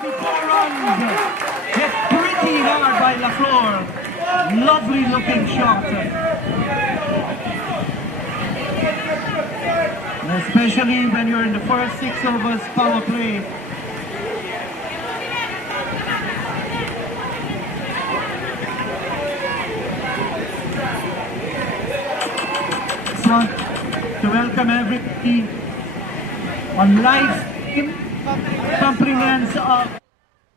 4 runs. Hit pretty hard by LaFleur. Lovely looking shot. Especially when you're in the first 6 overs power play. To welcome everybody on live stream, compliments of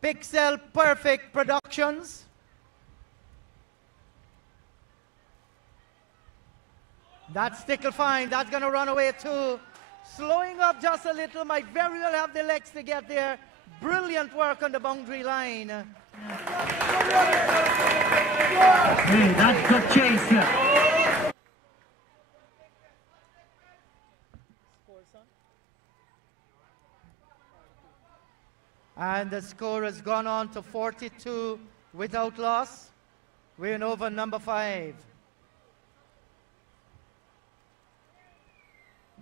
Pixel Perfect Productions. That's Tickle Fine. That's going to run away too. Slowing up just a little. Might very well have the legs to get there. Brilliant work on the boundary line. Hey, that's good chase. And the score has gone on to 42 without loss. We're in over number 5.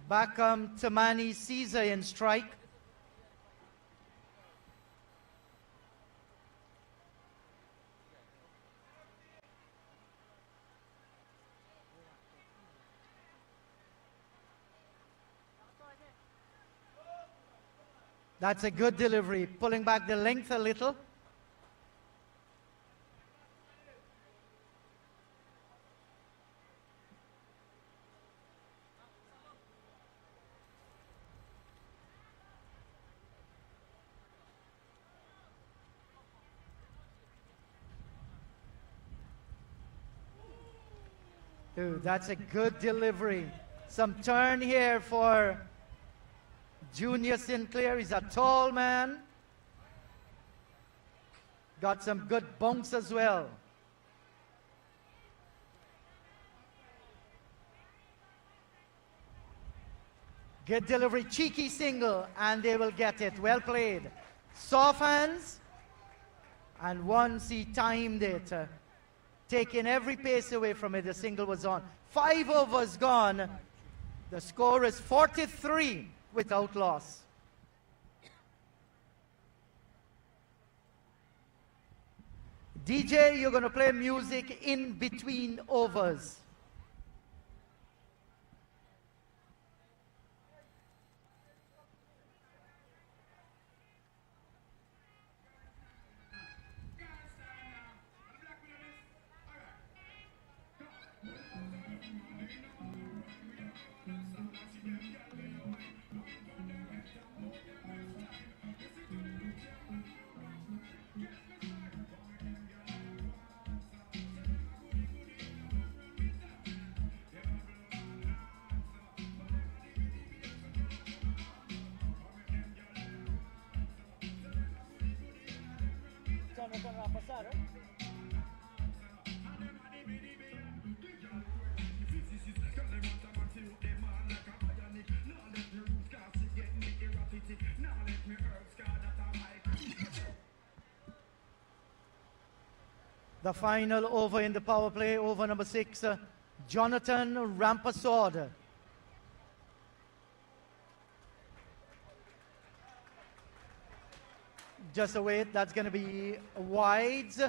Back Tamani Caesar in strike. That's a good delivery, pulling back the length a little. Dude, that's a good delivery. Some turn here for Junior Sinclair. He's a tall man. Got some good bunks as well. Good delivery, cheeky single, and they will get it. Well played. Soft hands, and once he timed it, taking every pace away from it, the single was on. 5 overs gone. The score is 43 without loss. DJ, you're going to play music in between overs. The final over in the power play, over number 6, Jonathan Rampasword. Just a wait, that's going to be wides.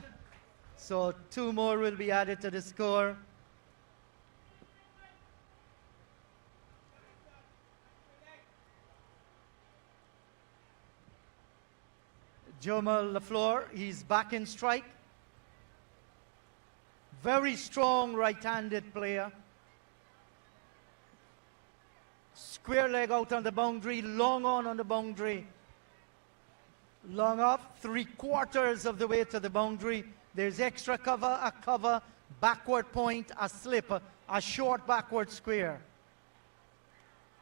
So 2 more will be added to the score. Jomal LaFleur, he's back in strike. Very strong right-handed player. Square leg out on the boundary, long on the boundary. Long off, 3/4 of the way to the boundary. There's extra cover, a cover, backward point, a slip, a short backward square.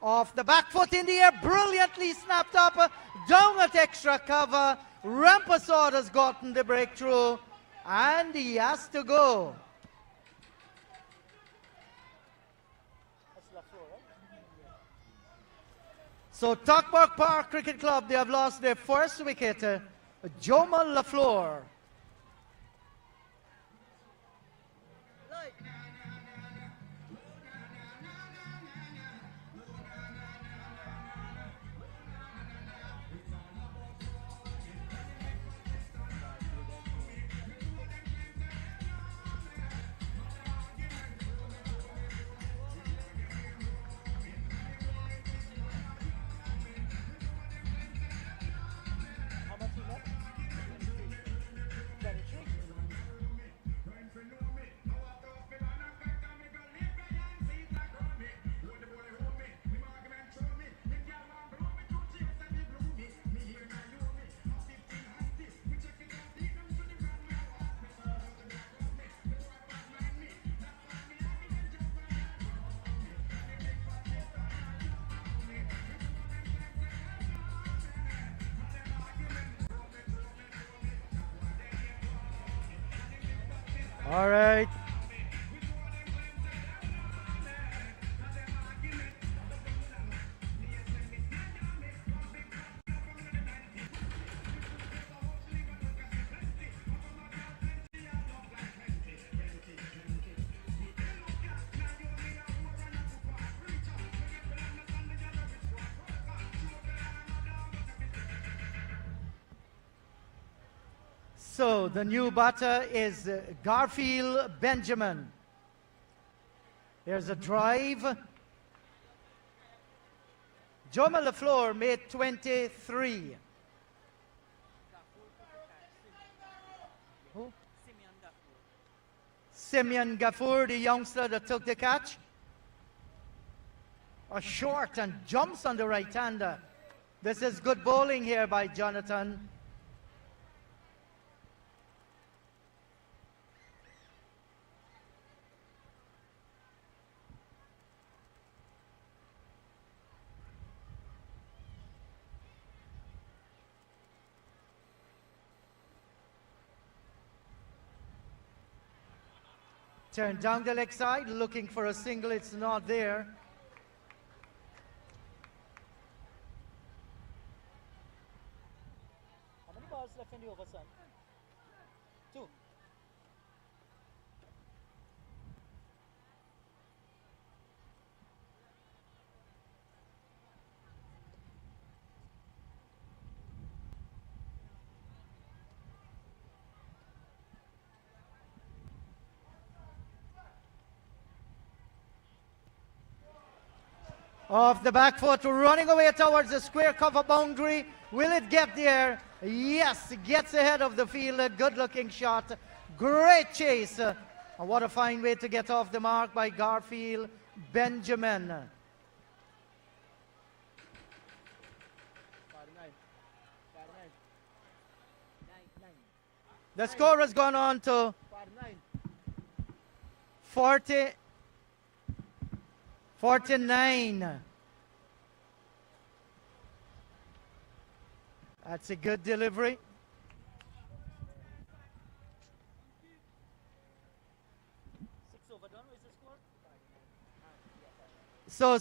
Off the back foot in the air, brilliantly snapped up, down at extra cover. Rampasword has gotten the breakthrough, and he has to go. So Tuckburg Park Cricket Club, they have lost their first wicket. Jomal LaFleur. All right. So the new batter is Garfield Benjamin. Here's a drive. Joma LaFleur made 23. Who? Simeon Gafour, the youngster that took the catch. A short and jumps on the right-hander. This is good bowling here by Jonathan. Turn down the leg side, looking for a single. It's not there. How many balls left in the over, son? 2. Off the back foot, running away towards the square cover boundary. Will it get there? Yes, gets ahead of the field. A good-looking shot. Great chase. And what a fine way to get off the mark by Garfield Benjamin. The score has gone on to 49. That's a good delivery. So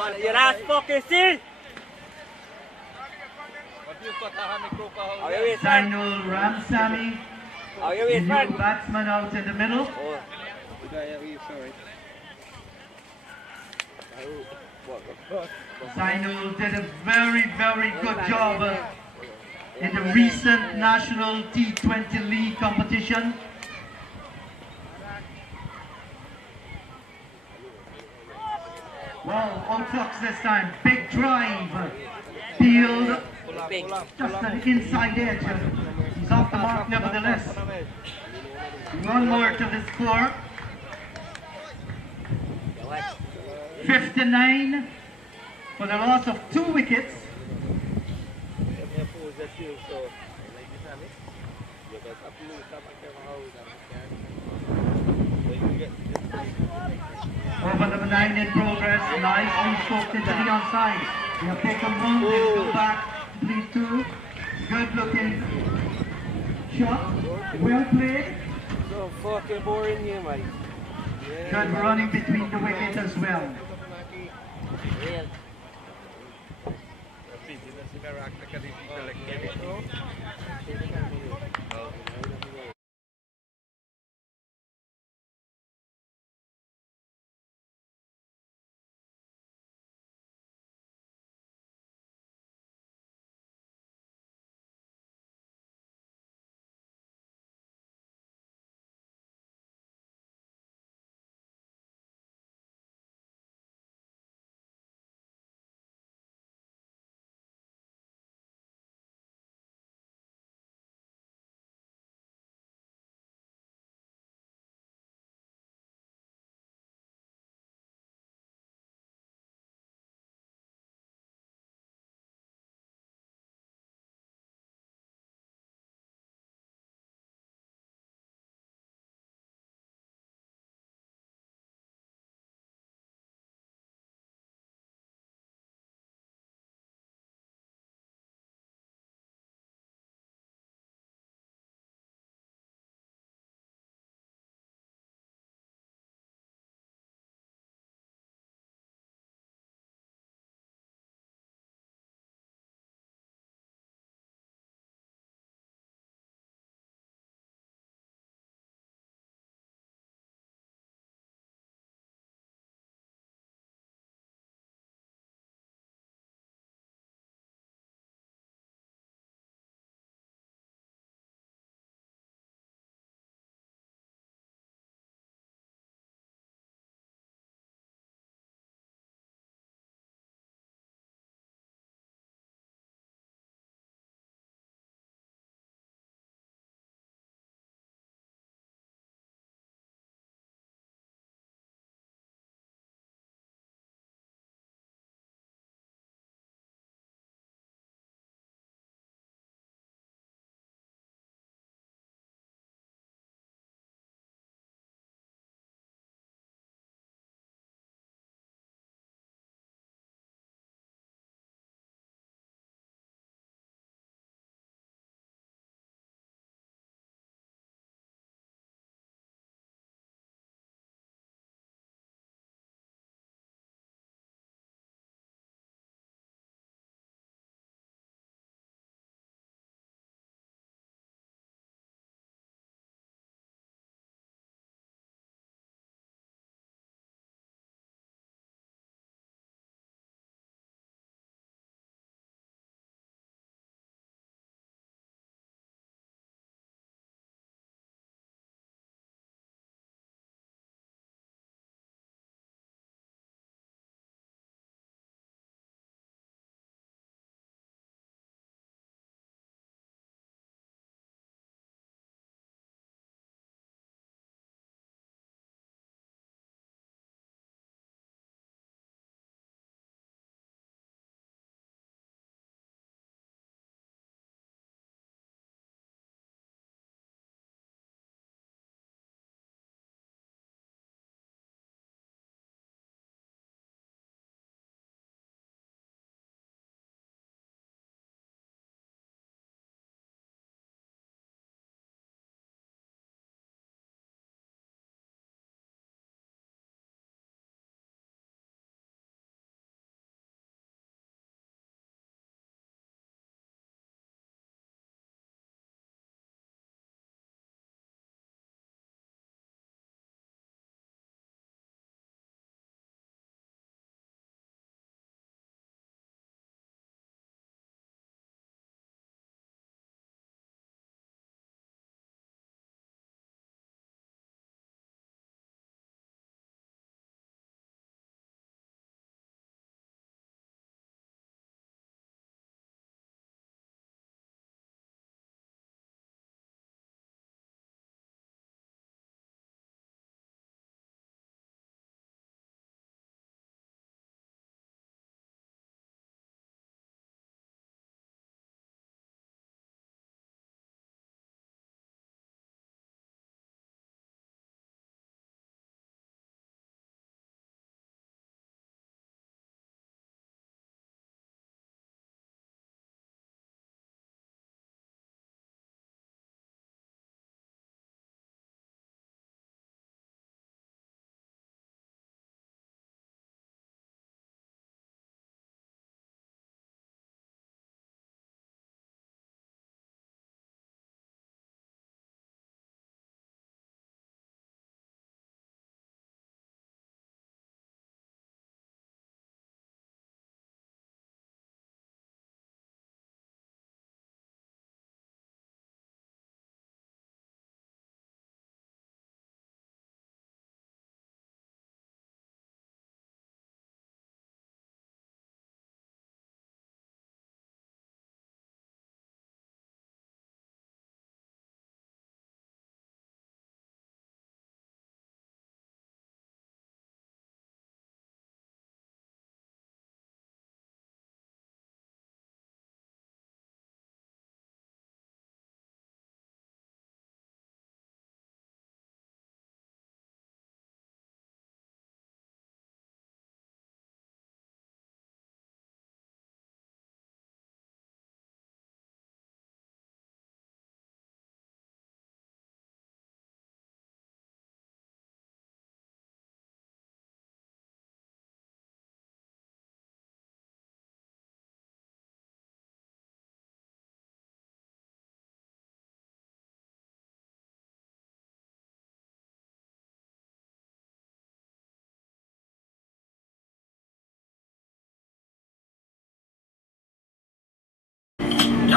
on, your last fucking still. How you waist, man? Zainul Ramsami, How you the waist, new man? batsman out in the middle. Oh. Zainul did a very, very good job in the recent National T20 League competition. Well, outflux this time, big drive, field, Big. just an inside edge. He's off the mark nevertheless. One more to the score. 59 for the loss of 2 wickets. Over number 9 in progress, nicely stroked into the onside. They have taken one, they go back, please 2. Good looking shot, well played. So fucking boring here, mate. Good running between the wickets as well.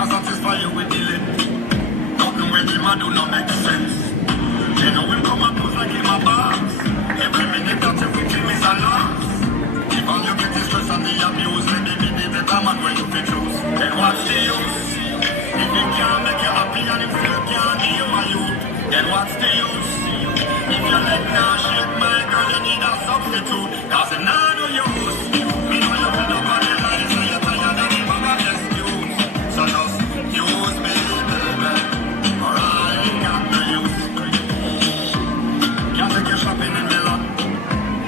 can't satisfy you with the length. Nothing with him I do not make sense. You know him come and pose like him a boss. Every minute that you with him is a loss. If all you get is stress and the abuse, maybe be the better man when you fit choose. Then what's the use? If he can't make you happy and him still can't give you a youth, then what's the use? If your leg now shake, my girl, you need a substitute. Cause it now no use. Me know you feel up on the line, so you're tired of the bag of excuse. So just use me, baby, or I ain't got the use. Can't take you shopping in Milan.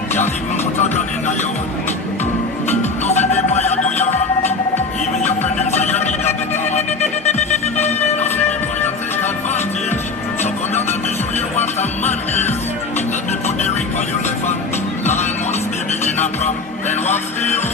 Can't even put a gun in your one. No say they boy you do your run. Even your friend them say you need a better one. No say they boy you take advantage. So come here, let me show you what a man is. Let me put the ring on your left hand. 9 months baby in a prom. Then what's the use?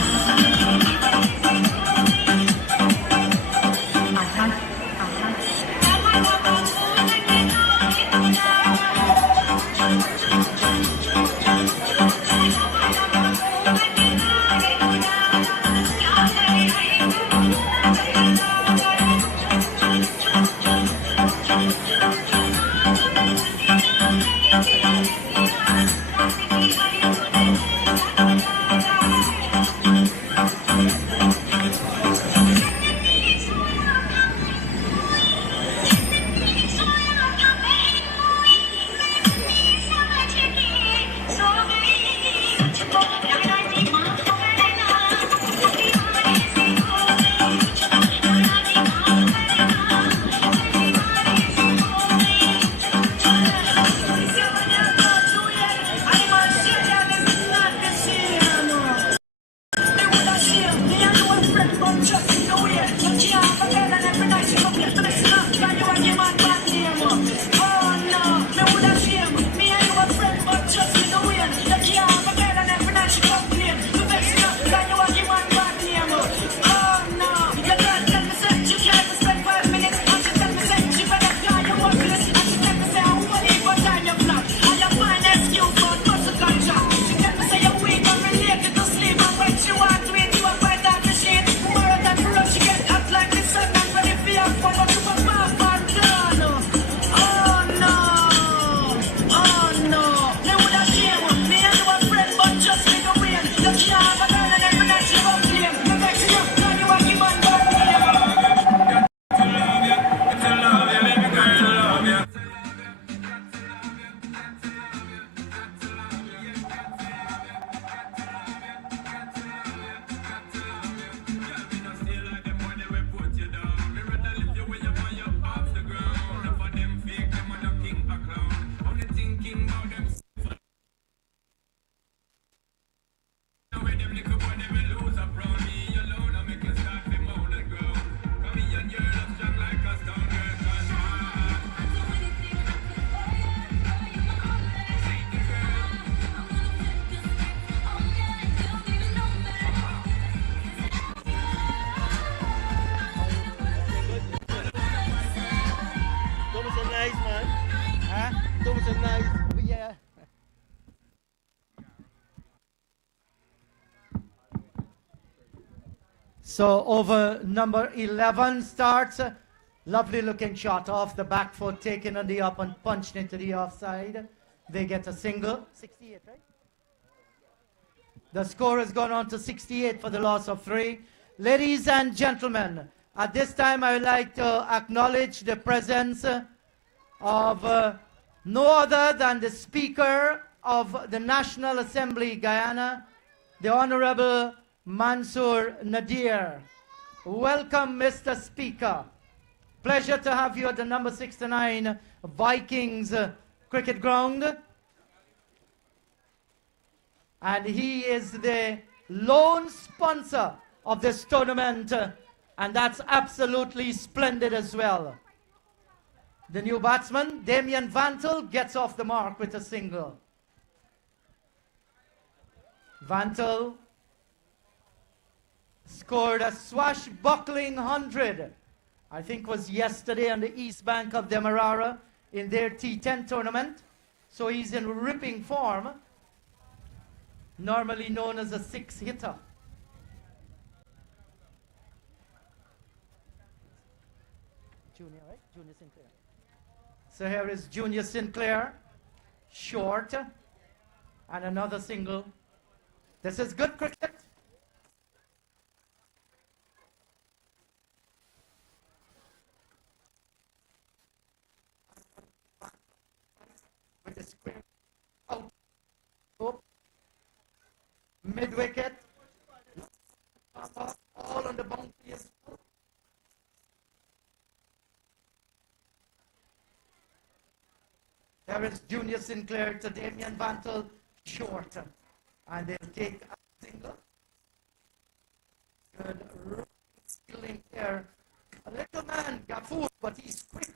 Yeah. So over number 11 starts. Lovely looking shot off the back foot, taken on the up and punched into the offside. They get a single. 68, right? The score has gone on to 68 for the loss of 3. Ladies and gentlemen, at this time I would like to acknowledge the presence of no other than the Speaker of the National Assembly, Guyana, the Honorable Mansour Nadir. Welcome, Mr. Speaker. Pleasure to have you at the number 69 Vikings cricket ground. And he is the lone sponsor of this tournament, and that's absolutely splendid as well. The new batsman, Damien Vantel, gets off the mark with a single. Vantel scored a swashbuckling 100, I think was yesterday on the east bank of Demerara in their T10 tournament. So he's in ripping form, normally known as a 6-hitter. Junior, right? Junior Sinclair. So here is Junior Sinclair, short, and another single. This is good cricket. With the square out. Oh. Mid wicket. All on the boundary. There is Junior Sinclair to Damien Vantel, short. And they'll take a single. Good stealing there. A little man, Gafoor, but he's quick.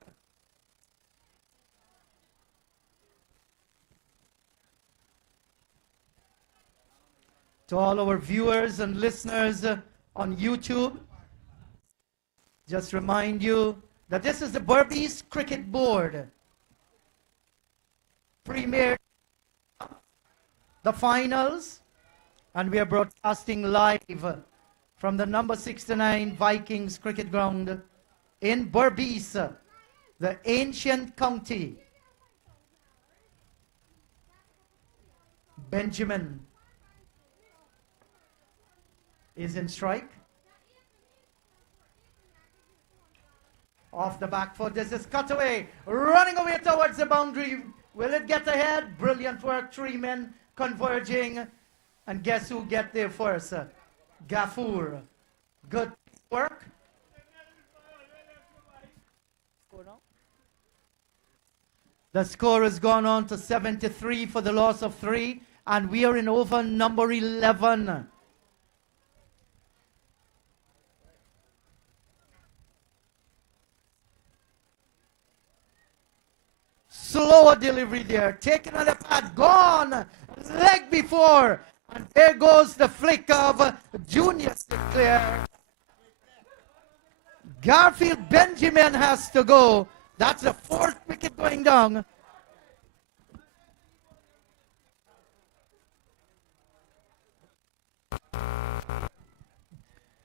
To all our viewers and listeners on YouTube, just remind you that this is the Berbice Cricket Board Premier Cup, the finals, and we are broadcasting live from the number 69 Vikings Cricket Ground in Berbice, the ancient county. Benjamin is in strike. Off the back foot, this is cut away, running away towards the boundary. Will it get ahead? Brilliant work, three men converging. And guess who get there first? Gafoor. Good work. The score has gone on to 73 for the loss of 3, and we are in over number 11. Slower delivery there, taken on the pad, gone, leg before, and there goes the flick of Junior Sinclair. Garfield Benjamin has to go. That's the 4th wicket going down.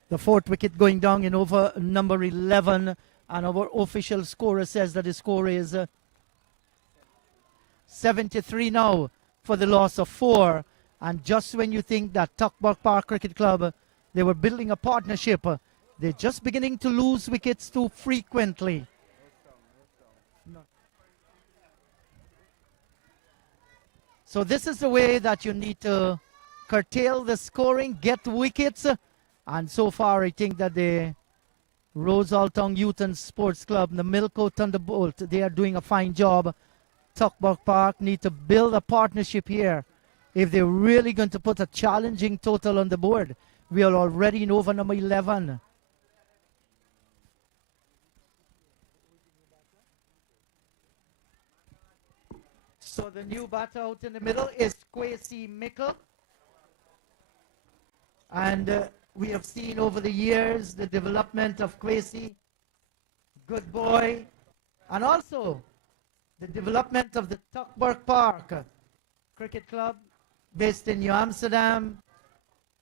The 4th wicket going down in over number 11, and our official scorer says that the score is 73 now for the loss of 4. And just when you think that Tuckbuck Park Cricket Club, they were building a partnership, they're just beginning to lose wickets too frequently. So this is the way that you need to curtail the scoring, get wickets. And so far, I think that the Rosalton Youth and Sports Club, the Milko Thunderbolt, they are doing a fine job. Tuckbuck Park need to build a partnership here if they're really going to put a challenging total on the board. We are already in over number 11. So the new batter out in the middle is Kwesi Mickle. And we have seen over the years the development of Kwesi. Good boy. And also the development of the Tuckbuck Park Cricket Club based in New Amsterdam.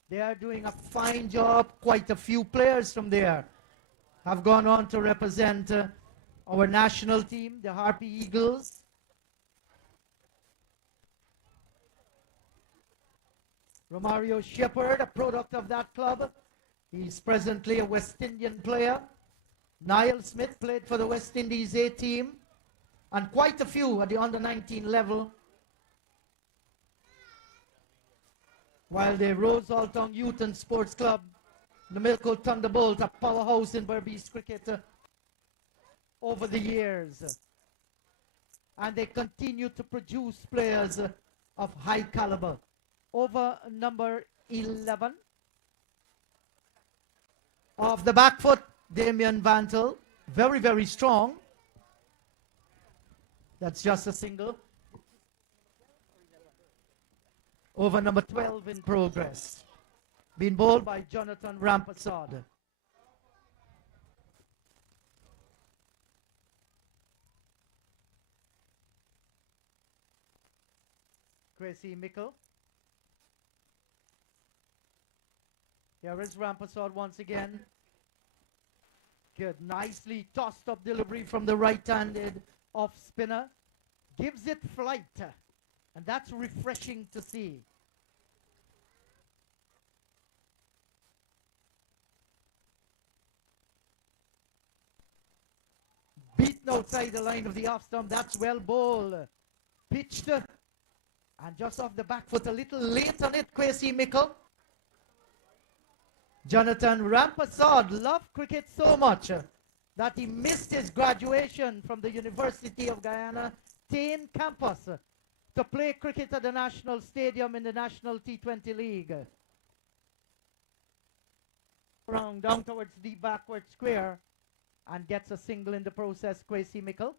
They are doing a fine job. Quite a few players from there have gone on to represent our national team, the Harpy Eagles. Romario Shepherd, a product of that club. He's presently a West Indian player. Niall Smith played for the West Indies A team. And quite a few at the under-19 level. While the Rosalton Youth and Sports Club, the Milko Thunderbolt, a powerhouse in Berbice cricket over the years. And they continue to produce players of high caliber. Over number 11. Off the back foot, Damien Vantel. Very, very strong. That's just a single. Over number 12 in progress. Being bowled by Jonathan Rampasad. Kwesi Mickle. Here is Rampasad once again. Good, nicely tossed up delivery from the right-handed off spinner. Gives it flight, and that's refreshing to see. Beaten outside the line of the off stump. That's well bowled. Pitched, and just off the back foot, a little late on it, Kwesi Mickle. Jonathan Rampasad loved cricket so much that he missed his graduation from the University of Guyana Tain campus to play cricket at the National Stadium in the National T20 League. Round down towards the backward square and gets a single in the process, Kwesi Mickle.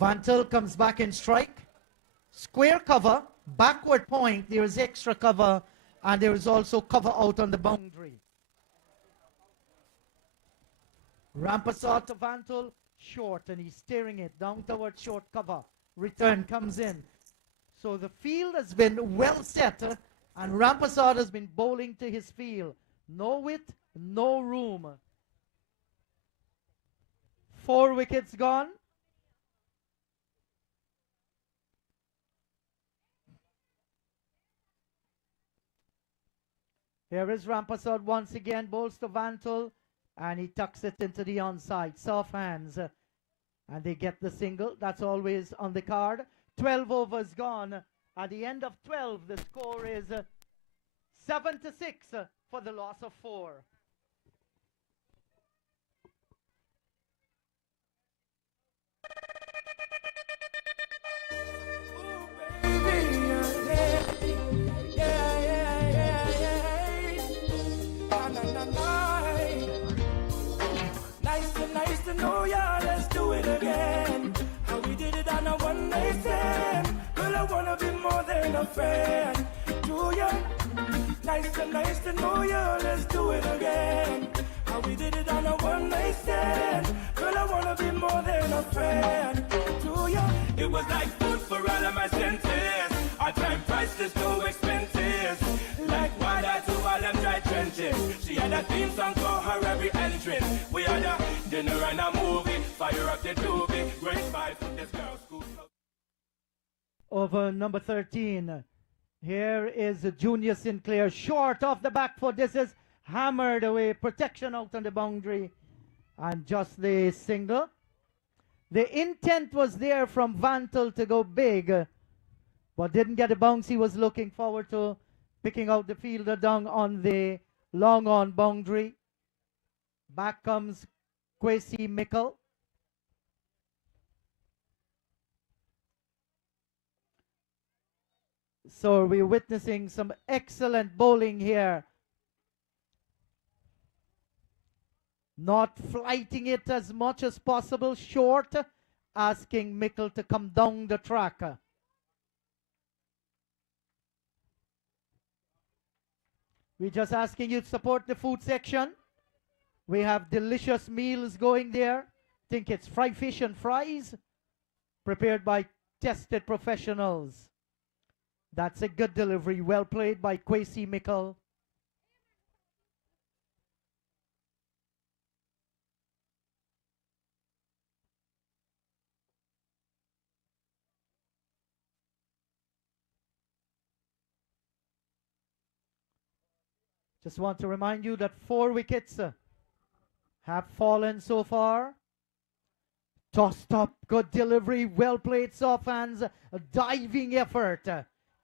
Vantel comes back in strike. Square cover, backward point, there is extra cover, and there is also cover out on the boundary. Rampasad to Vantel, short, and he's steering it down towards short cover. Return comes in. So the field has been well set, and Rampasad has been bowling to his field. No width, no room. 4 wickets gone. Here is Rampasad once again, bowls to Vantel, and he tucks it into the onside. Soft hands, and they get the single. That's always on the card. 12 overs gone. At the end of 12, the score is 7-6 for the loss of 4. Nice to know ya, let's do it again. How we did it on a one-night stand. Girl, I wanna be more than a friend to ya. Nice to know ya, let's do it again. How we did it on a one-night stand. Girl, I wanna be more than a friend to ya. It was like food for all of my senses. Our time priceless, no expenses. Like water to all them dry trenches. She had a theme song for her every entrance. We had a dinner and a movie. Fire up the doobie. Great fight from this girl school. Over number 13. Here is Junior Sinclair, short off the back foot. This is hammered away. Protection out on the boundary. And just the single. The intent was there from Vantel to go big, but didn't get a bounce. He was looking forward to picking out the fielder down on the long on boundary. Back comes Kwesi Mickle. So we're witnessing some excellent bowling here. Not flighting it as much as possible, short, asking Mickle to come down the track. We're just asking you to support the food section. We have delicious meals going there. Think it's fried fish and fries, prepared by tested professionals. That's a good delivery, well played by Kwesi Mickle. Just want to remind you that 4 wickets have fallen so far. Tossed up, good delivery, well played, soft hands, a diving effort.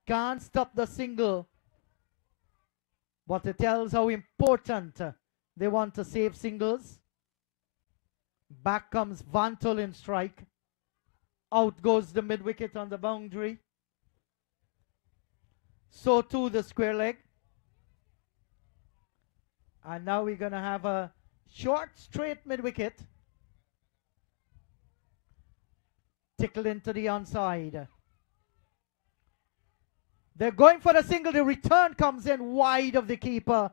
Can't stop the single. But it tells how important they want to save singles. Back comes Vantel in strike. Out goes the mid wicket on the boundary. So too the square leg. And now we're going to have a short, straight mid-wicket. Tickle into the onside. They're going for the single. The return comes in wide of the keeper.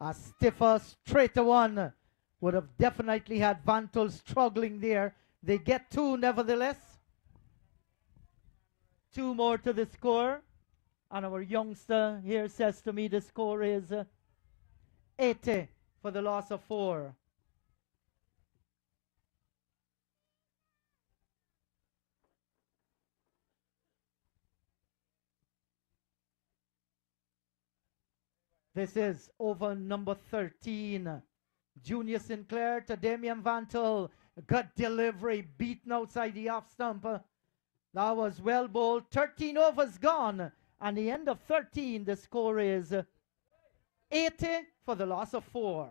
A stiffer, straighter one would have definitely had Vantel struggling there They get 2 nevertheless. 2 more to the score. And our youngster here says to me the score is 80 for the loss of 4. This is over number 13. Junior Sinclair to Damian Vantel. Good delivery, beaten outside the off stump. That was well bowled. 13 overs gone. And the end of 13, the score is 80 for the loss of 4.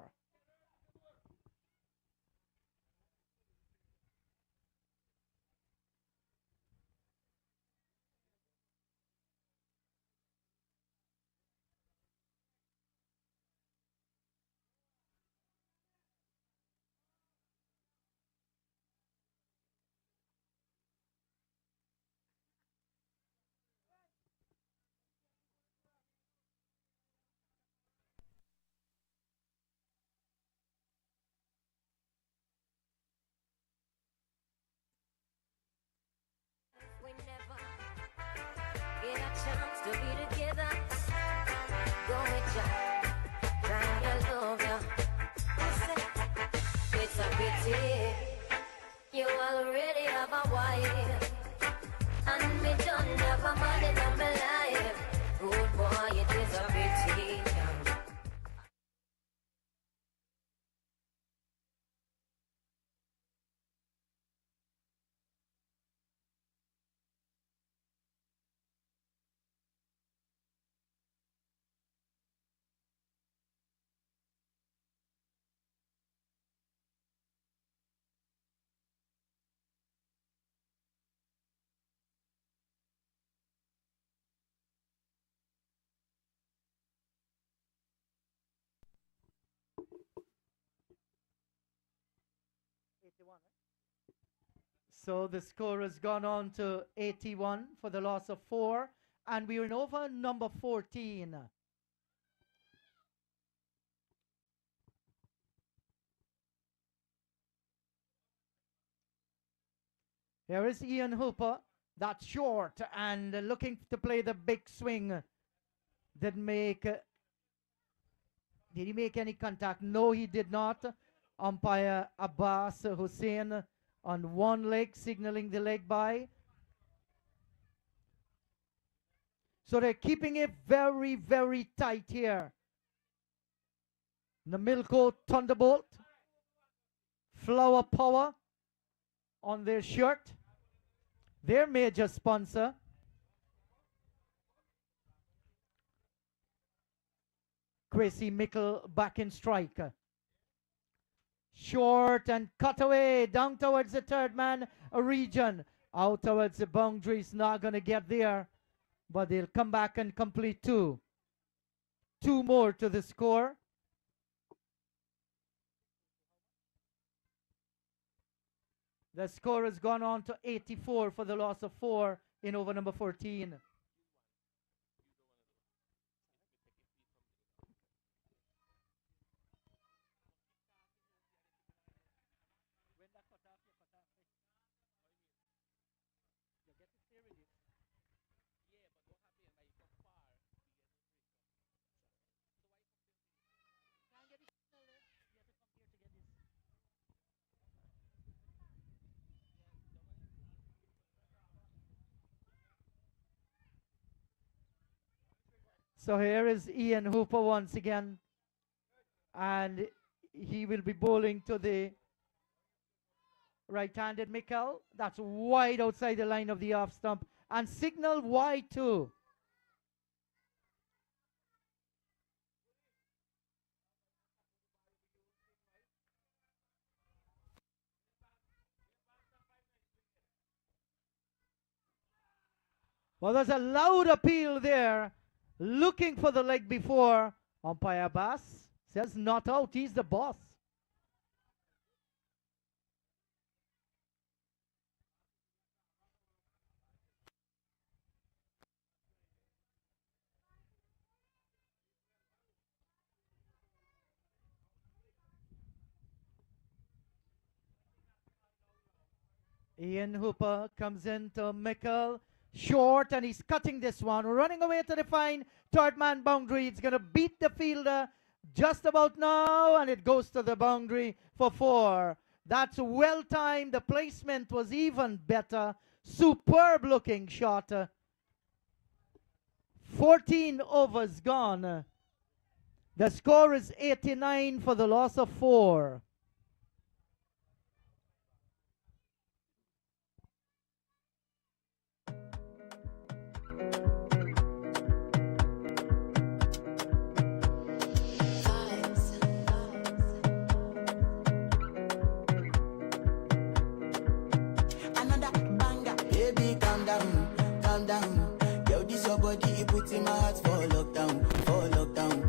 We never get a chance to be together. Go with ya, trying to love ya. Listen, it's a pity you already have a wife, and me don't have a man in my life. Good boy, it is a pity. So the score has gone on to 81 for the loss of 4. And we are in over number 14. Here is Ian Hooper. That's short and looking to play the big swing. Did he make any contact? No, he did not. Umpire Abbas Hussein on one leg, signaling the leg by. So they're keeping it very, very tight here. The Milko Thunderbolt. Flower Power on their shirt. Their major sponsor. Gracie Mickle back in strike. Short and cut away down towards the third man region. Out towards the boundaries. Not going to get there. But they'll come back and complete 2. 2 more to the score. The score has gone on to 84 for the loss of 4 in over number 14. So here is Ian Hooper once again. And he will be bowling to the right-handed Mikel. That's wide outside the line of the off stump. And signal wide too. Well, there's a loud appeal there. Looking for the leg before. Umpire Bass says not out. He's the boss. Ian Hooper comes into Mickle. Short, and he's cutting this one. Running away to the fine third man boundary. It's going to beat the fielder just about now, and it goes to the boundary for 4. That's well timed. The placement was even better. Superb looking shot. 14 overs gone. The score is 89 for the loss of 4. Another banger, baby, calm down, calm down. Yo, this your body, it puts in my heart for lockdown, oh lockdown.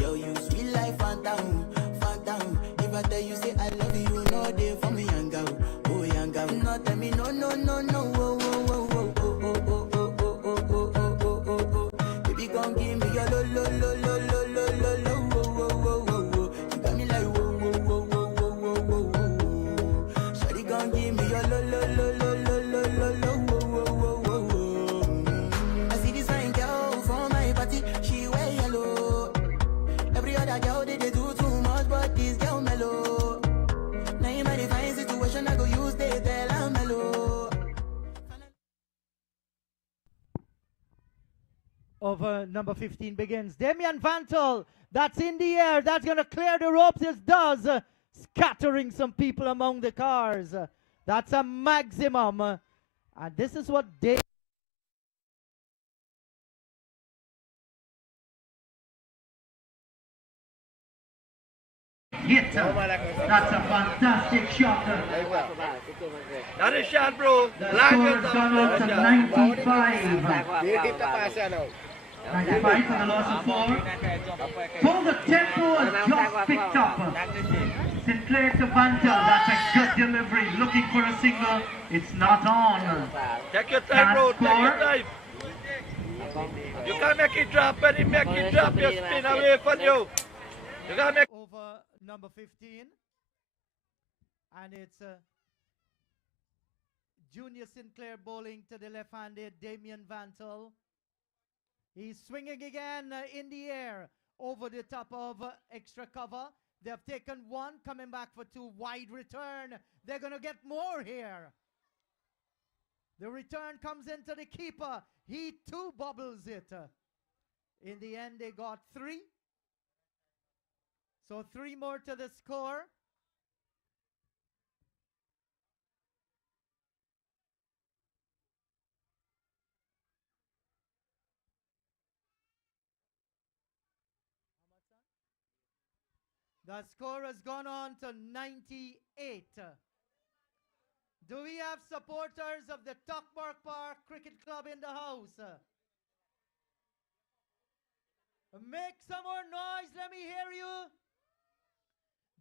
Yo, you sweet life, phantom, phantom. If I tell you say I love you, you know they for me, young girl, oh young girl. No, tell me no, no, no, no, oh, oh, oh, oh, oh, oh, oh, oh, oh, oh, oh, oh, oh, oh, oh. Baby, come give me your lo, lo, lo, lo, lo, lo, lo, lo, oh, oh, oh, oh, oh. You got me like whoa, whoa, whoa, whoa, whoa, whoa, whoa, whoa. Shawty, come give me your lo, lo, lo, lo, lo, lo, lo, lo, oh, oh, oh, oh, oh. I see this fine girl from my party, she wear yellow. Every other girl they do too much, but this girl mellow. Now in my divine situation, I go use they tell I'm mellow. Over number 15 begins. Damian Vantel, that's in the air. That's going to clear the ropes. It does. Scattering some people among the cars. That's a maximum. And this is what they... Hit. That's a fantastic shot. That is shot, bro. The score has gone up to 95. 95 for the loss of 4. So the tempo has just picked up. Sinclair to Vantel. That's a good delivery. Looking for a single. It's not on. Take your time, bro. Take your Score. time. You can't make it drop. When you make it drop, you spin away from you. You can't make Over number 15. And it's Junior Sinclair bowling to the left-handed Damian Vantel. He's swinging again in the air over the top of extra cover. They've taken 1, coming back for 2. Wide return. They're going to get more here. The return comes into the keeper. He too bobbles it. In the end, they got 3. So 3 more to the score. The score has gone on to 98. Do we have supporters of the Tuckbark Park Cricket Club in the house? Make some more noise, let me hear you.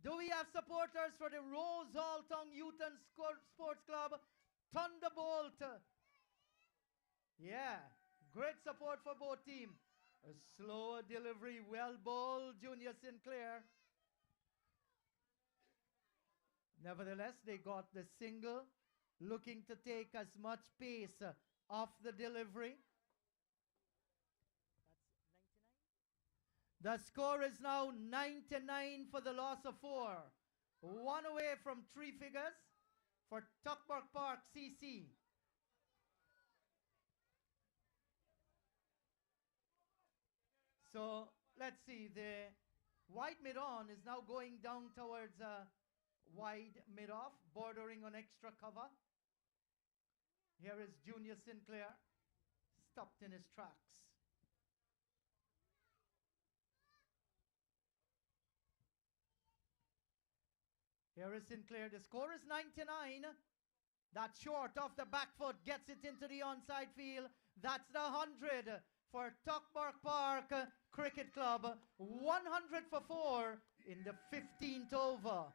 Do we have supporters for the Rose Hall Tongue Youth and Sports Club, Thunderbolt? Yeah, great support for both teams. A slower delivery, well bowled, Junior Sinclair. Nevertheless, they got the single, looking to take as much pace off the delivery. The score is now 99 for the loss of 4. 1 away from 3 figures for Tuckbark Park CC. So let's see, the wide mid-on is now going down towards wide mid-off, bordering on extra cover. Here is Junior Sinclair, stopped in his tracks. Here is Sinclair. The score is 99. That short off the back foot gets it into the onside field. That's the 100 for Tuckbark Park Cricket Club. 100 for 4 in the 15th over.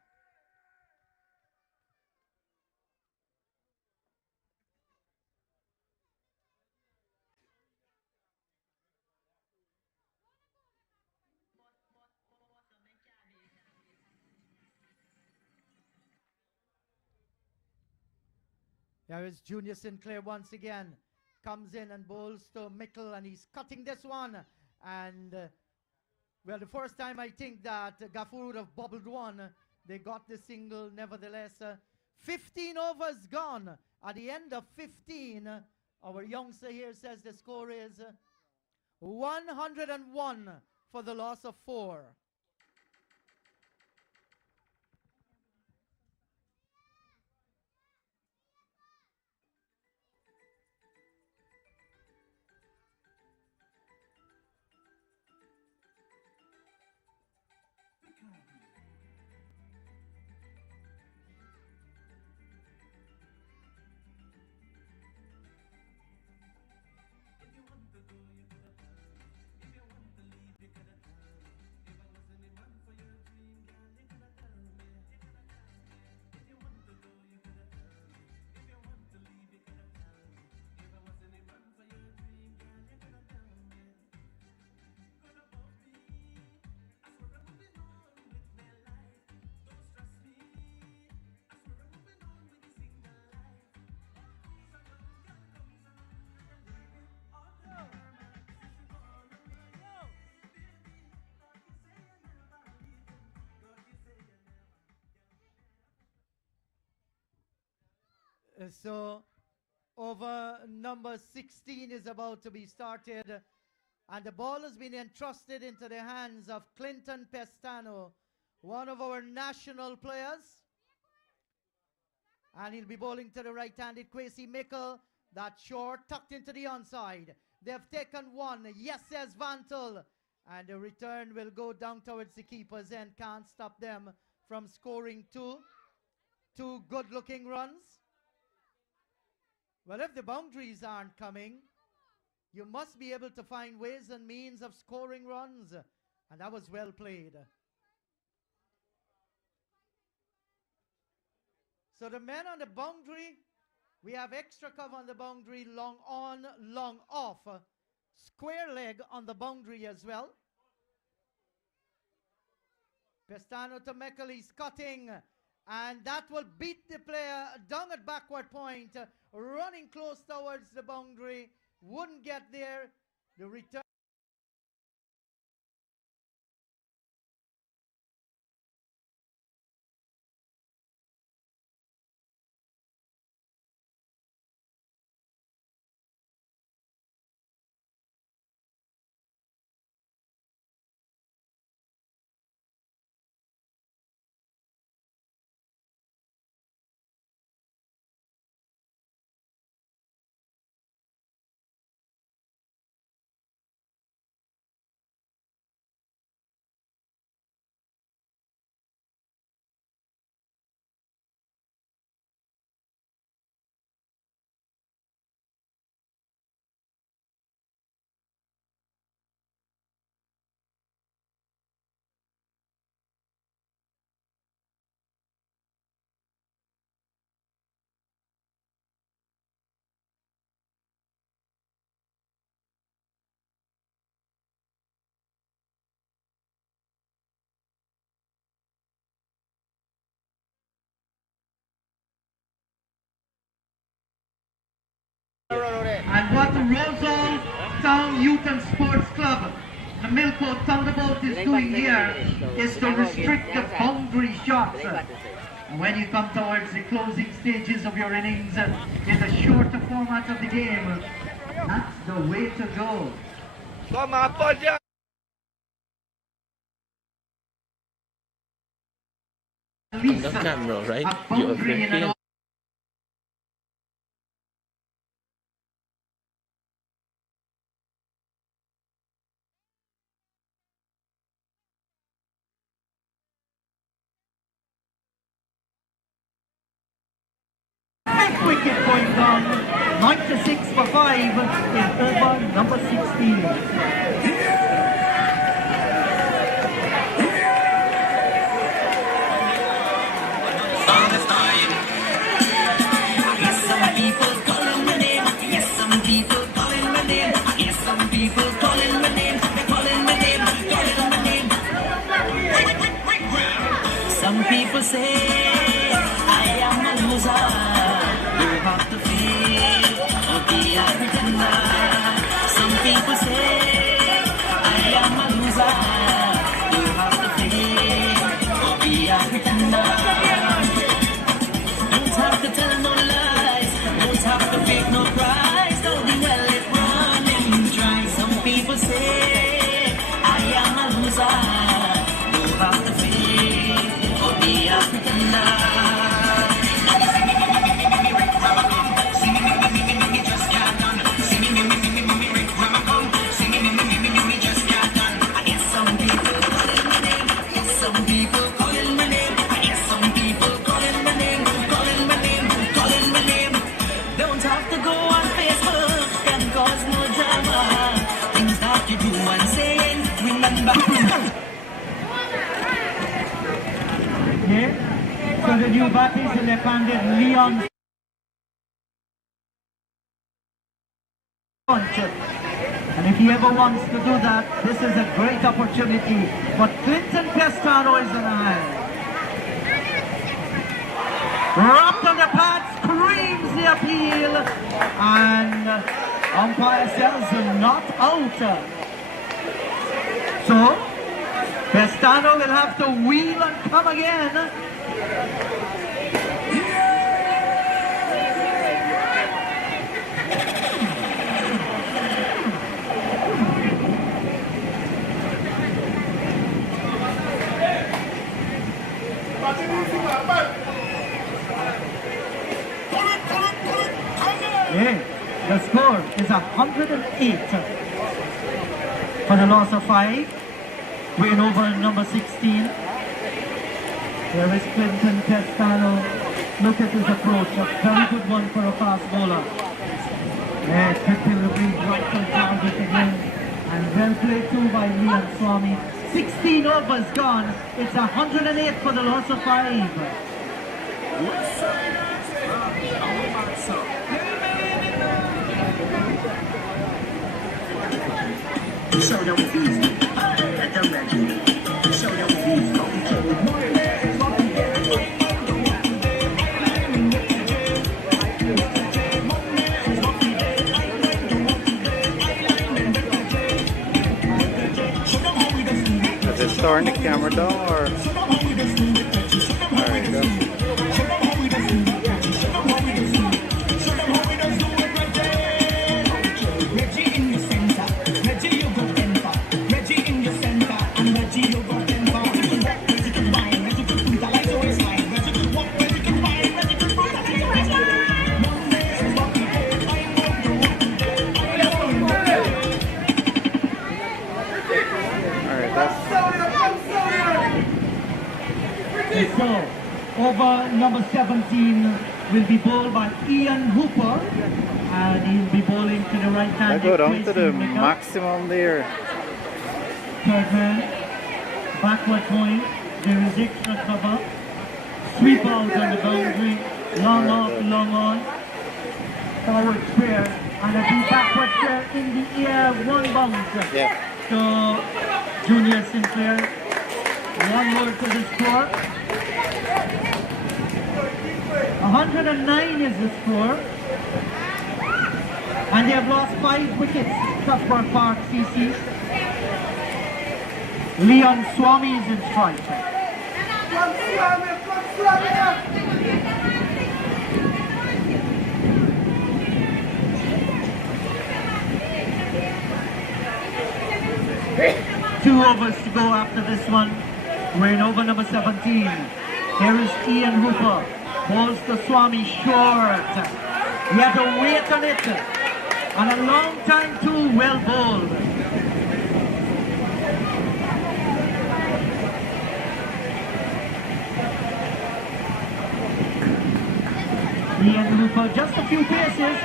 There is Junior Sinclair once again. Comes in and bowls to Mickle, and he's cutting this one. And, well, the first time I think that Gafur would have bobbled one. They got the single nevertheless. 15 overs gone. At the end of 15, our youngster here says the score is 101 for the loss of 4. So over number 16 is about to be started, and the ball has been entrusted into the hands of Clinton Pestano, one of our national players, and he'll be bowling to the right-handed Kwesi Mickle. That short tucked into the onside. They've taken one. Yes, says Vantel, and the return will go down towards the keeper's end. Can't stop them from scoring two good-looking runs. Well, if the boundaries aren't coming, you must be able to find ways and means of scoring runs. And that was well played. So the men on the boundary, we have extra cover on the boundary, long on, long off. Square leg on the boundary as well. Pestano to Mickle, he's cutting. And that will beat the player down at backward point, running close towards the boundary. Wouldn't get there. The return. And what the Rosal Town Youth and Sports Club, the Milko Thunderbolt, is doing here is to restrict the boundary shots. And when you come towards the closing stages of your innings in the shorter format of the game, that's the way to go. Come on, Podja! At least camera, right? a boundary in an wicket going down, 96 for 5 in over number 16. Yes, some people calling my name. Yes, some people calling my name. Yes, some people calling my name. They're calling my name, calling my name. Some people say I am a loser. You have to So the new bat is the left-handed Leon. And if he ever wants to do that, this is a great opportunity. But Clinton Pestano is in the hand. Wrapped on the pad, screams the appeal, and umpire says not out. So Pestano will have to wheel and come again. Yeah, the score is 108 for the loss of 5. Win over number 16. There is Clinton Pestano. Look at his approach. A very good one for a fast bowler. Yeah, quickly reprieve right on target again. And well played too by Leon Swami. 16 overs gone. It's 108 for the loss of 5. Show them with these. Let them ready. Show them with these. Is it starting the camera down or? Alright, go. So, over number 17 will be bowled by Ian Hooper, and he'll be bowling to the right hand. I go down to the maximum there. Third man, backward point, there is extra cover, sweep out on the boundary, long off, long on, forward square, and a deep backward square in the air, one bounce. Yeah. So, Junior Sinclair, 1 word to the score. 109 is the score, and they have lost 5 wickets. Cuthbert Park CC. Leon Swami is in strike. Two overs to go after this one. We're in over number 17. Here is Ian Hooper. Balls to Swami short. He had to wait on it. And a long time too, well bowled. Ian Hooper, just a few paces.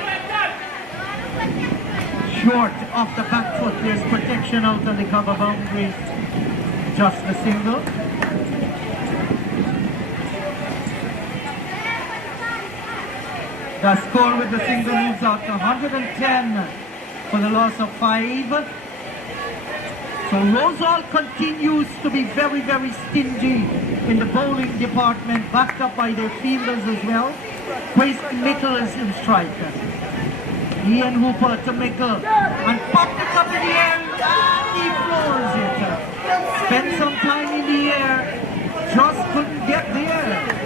Short off the back foot. There's protection out on the cover boundary. Just a single. The score with the single moves out to 110 for the loss of 5. So Rosal continues to be very, very stingy in the bowling department, backed up by their fielders as well. Quace Mickle is in strike. Ian Hooper to Mickle and popped it up in the air and he floors it. Spent some time in the air, just couldn't get there.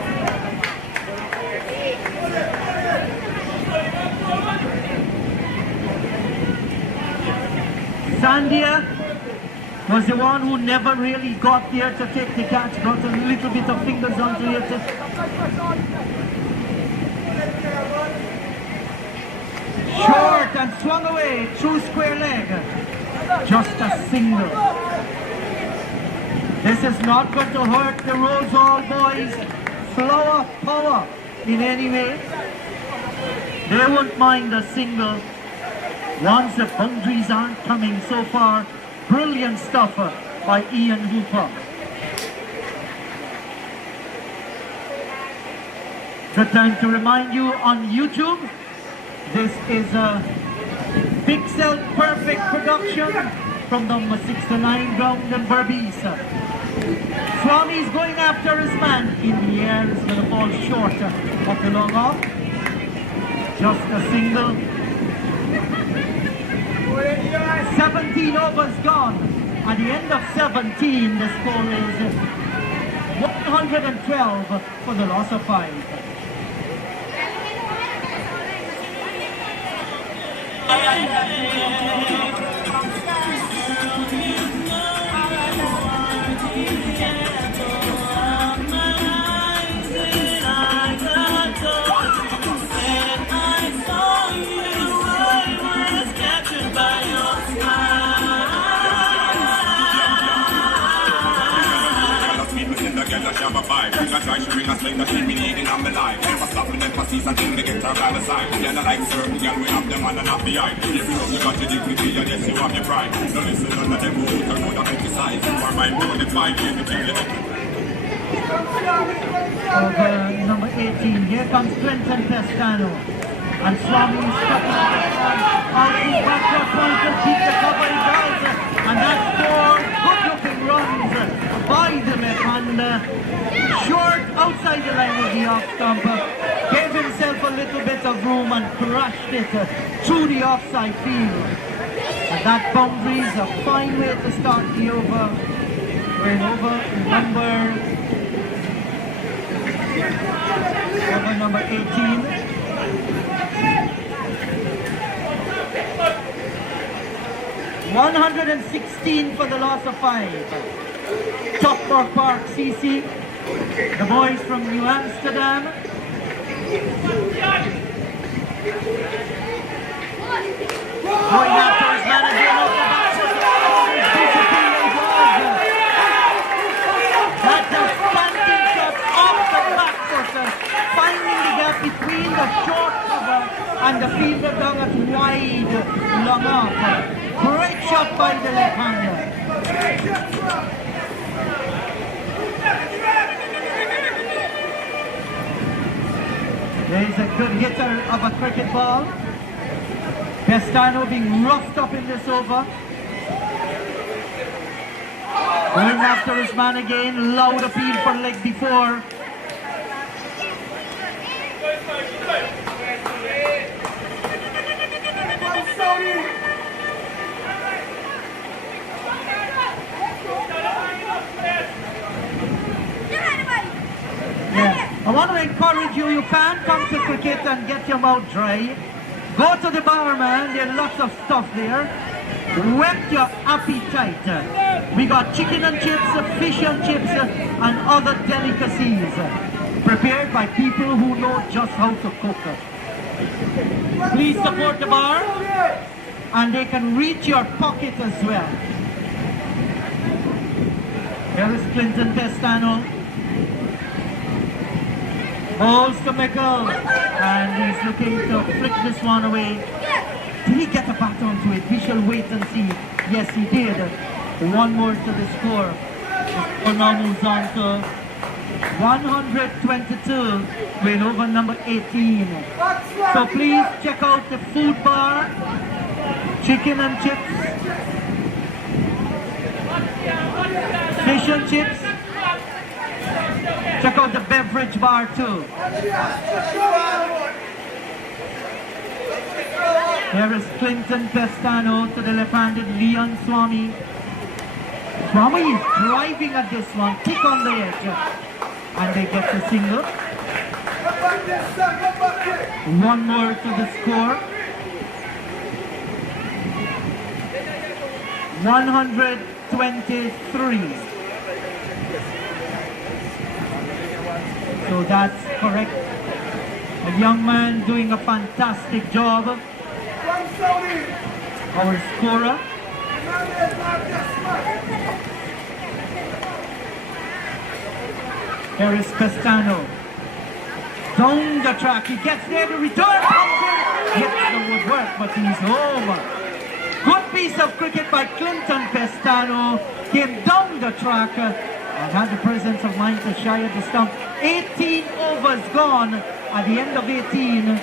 Sandia was the one who never really got there to take the catch, got a little bit of fingers onto it. Short and swung away, through square leg. Just a single. This is not going to hurt the Rosal boys' flower power in any way. They won't mind a single once the boundaries aren't coming so far. Brilliant stuff by Ian Hooper. Good time to remind you on YouTube, this is a pixel perfect production from number 69 ground in Berbice. Swami is going after his man in the air, is going to fall short of the long off. Just a single. 17 overs gone. At the end of 17, the score is 112 for the loss of 5. I try to bring us like the sheep in eating on the line. Never stop me, never cease until they get her by the side. Yeah, like certain girl, we have them on and off the eye. If you love, you got your dignity, and yes, you have your pride. So listen, none of them go out and go down criticize. You are my bonafide, everything you do. Over number 18, here comes Clinton Pestano. And Swami is stuck in the front. Out his backward point to keep the cover he does. And that's 4 good-looking runs by the left-hander. Short outside the line of the off stump, gave himself a little bit of room and crashed it through the offside field. And that boundary is a fine way to start the over. We're over number 18. $116 for the loss of 5. Topper Park CC. The boys from New Amsterdam. Going after his man again off the back. That's a standing shot off the back foot, finding the gap between the short cover and the fielder down at wide long off. Great shot by the left-hander. There's a good hitter of a cricket ball. Pestano being roughed up in this over. Going after his man again. Loud appeal for leg before. I want to encourage you, you can't come to cricket and get your mouth dry. Go to the bar, man, there's lots of stuff there. Whet your appetite. We got chicken and chips, fish and chips, and other delicacies. Prepared by people who know just how to cook. Please support the bar, and they can reach your pocket as well. Here is Clinton Pestano. Balls to Mickle, and he's looking to flick this one away. Did he get a bat onto it? We shall wait and see. Yes, he did. One more to the score. The score now moves on to 122 with over number 18. So please check out the food bar, chicken and chips, fish and chips. Check out the beverage bar too. Here is Clinton Pestano to the left-handed Leon Swami. Swami is driving at this one, kick on the edge. And they get the single. One more to the score. 123. So that's correct. A young man doing a fantastic job. Our scorer. Here is Pestano. Down the track, he gets there, the return comes in. Hits the woodwork, but he's home. Good piece of cricket by Clinton Pestano. Came down the track and had the presence of mind to shy at the stump. 18 overs gone at the end of 18.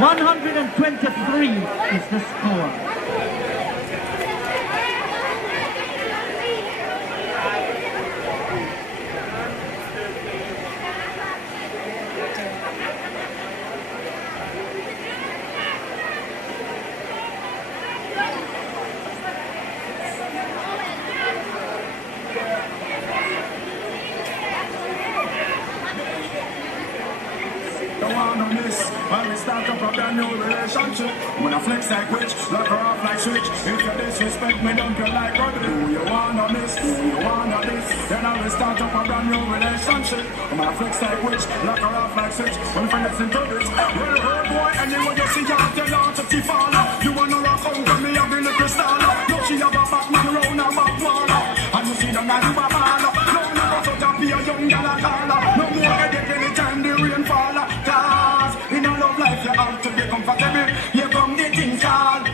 123 is the score. When we start up a brand new relationship, when I flex like witch, lock her off like switch. If you disrespect me, don't you like her? Do you wanna miss? Do you wanna this? Then I will start up a brand new relationship. When I flex like witch, lock her off like switch. When I listen to this, well, her boy, anyway, you see her, tell her to Tifana. You wanna rock out with me, I'll be the crystal. No, she have a Batman round her back wall. And you see the guy who a baller. No, never so to be a young gal a caller. No more headache anytime the rain fall. In a love life, you have to be comfortable. Here come the thing called.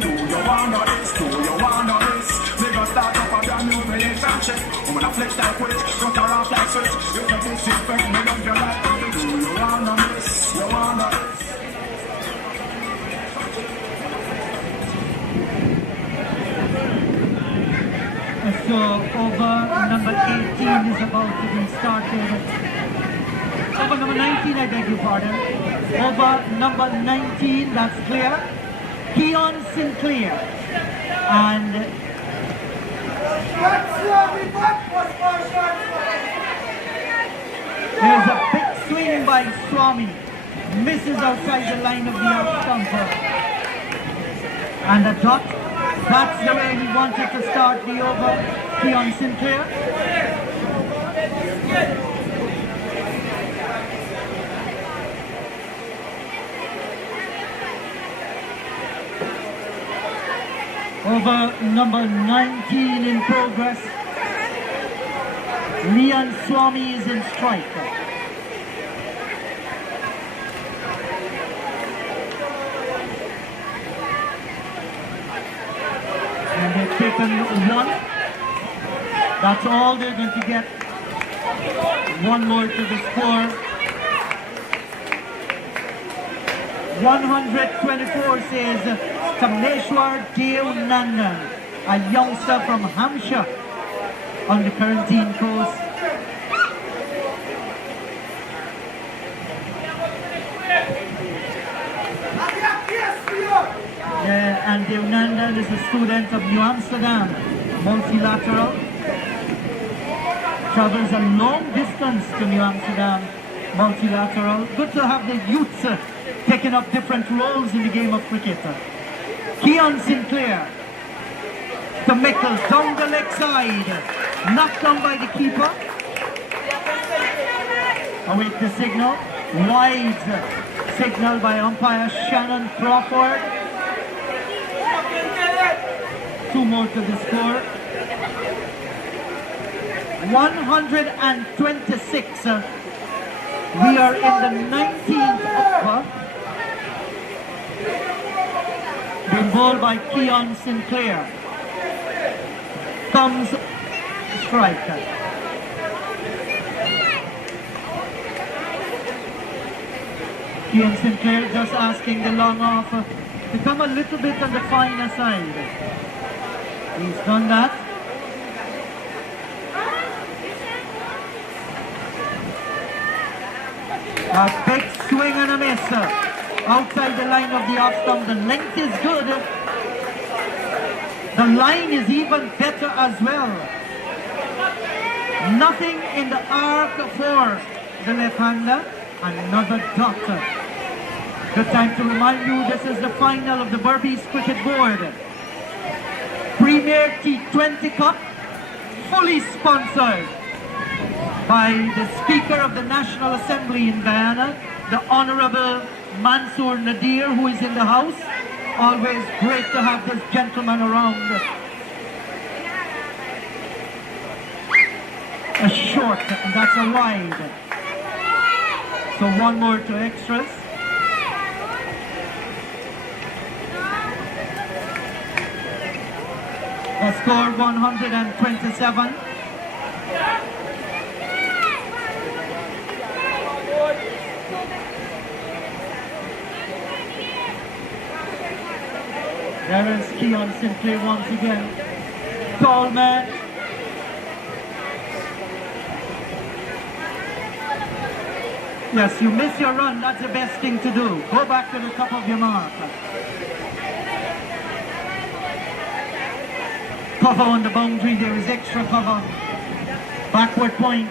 Do you wanna this? Do you wanna this? We gonna start up a brand new relationship. When I flex like witch, cut her off like switch. You can disrespect me, don't you like it? Do you wanna this? You wanna this? So over number 18 is about to be started. Over number 19, I beg your pardon. Over number 19, that's clear. Keon Sinclair. And there's a big swing by Swami. Misses outside the line of the out stumper. And a dot. That's the way he wanted to start the over. Keon Sinclair. Over number 19 in progress. Leon Swami is in strike. And they've taken one. That's all they're going to get. One more to the score. 124 says Kamleshwar Devanandan, a youngster from Hampshire on the Quarantine Coast. And Devanandan is a student of New Amsterdam, multilateral. Travels a long distance to New Amsterdam, multilateral. Good to have the youths taking up different roles in the game of cricket. Keon Sinclair to Mickle down the leg side, knocked down by the keeper. Await the signal, wide signal by umpire Shannon Crawford. Two more to the score. 126. We are in the 19th over. Being bowled by Keon Sinclair. Comes striker. Keon Sinclair just asking the long off to come a little bit on the finer side. He's done that. A big swing and a miss. Outside the line of the off stump. The length is good. The line is even better as well. Nothing in the arc for the left-hander. Another dot. Good time to remind you, this is the final of the Berbice Cricket Board Premier T20 Cup, fully sponsored by the Speaker of the National Assembly in Guyana, the Honorable Mansour Nadir, who is in the house. Always great to have this gentleman around. A short, and that's a wide. So one more to extras. The score 127. There is Keon Sinclair once again. Tall man. Yes, you miss your run, that's the best thing to do. Go back to the top of your mark. Cover on the boundary, there is extra cover. Backward point.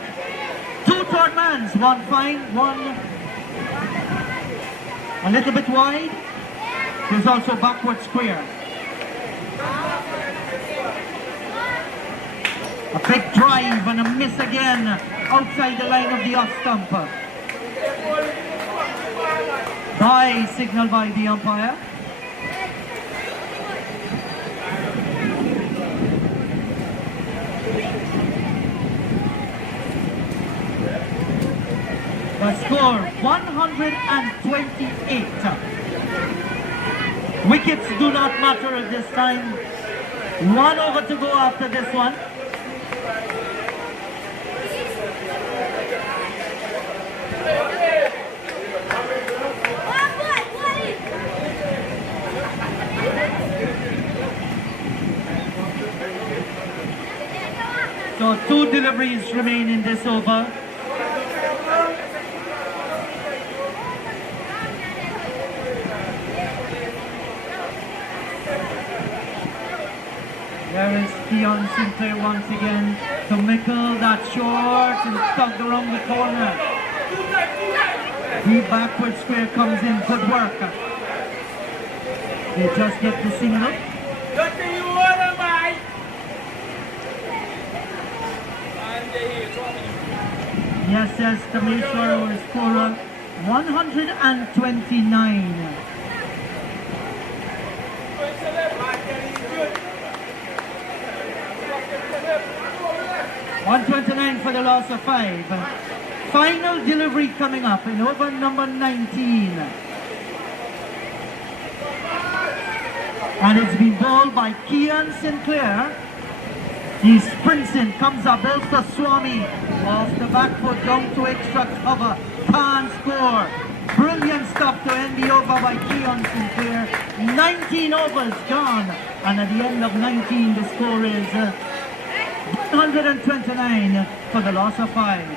Two third mans, one fine, one a little bit wide. There's also backward square. A big drive and a miss again outside the line of the off stump. Bye signal by the umpire. The score 128. Wickets do not matter at this time. 1 over to go after this one. So 2 deliveries remain in this over. There is Keon Sinclair once again to Mickle, that's short and tugged around the corner. The backward square comes in, good work. They just get the single. Yes, yes, to make sure our score 129. 129 for the loss of 5. Final delivery coming up in over number 19. And it's been bowled by Keon Sinclair. He sprints in, comes up, bowls to Swami. Off the back foot, down to extra cover. Can't score. Brilliant stuff to end the over by Keon Sinclair. 19 overs gone. And at the end of 19, the score is 129 for the loss of 5.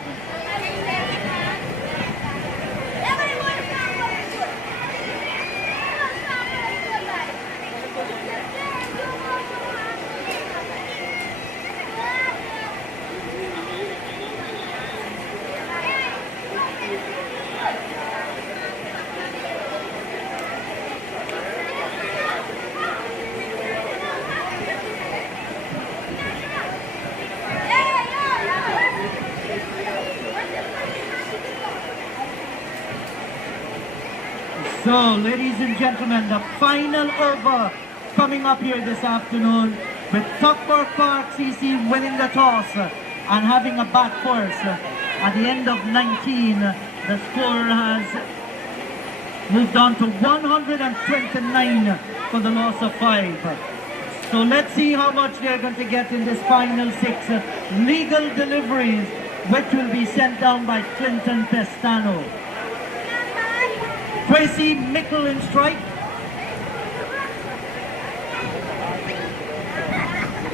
So, ladies and gentlemen, the final over coming up here this afternoon with Tuckburg Park CC winning the toss and having a bat first. At the end of 19, the score has moved on to 129 for the loss of 5. So let's see how much they're going to get in this final 6 legal deliveries, which will be sent down by Clinton Pestano. Tracy Mickle in strike.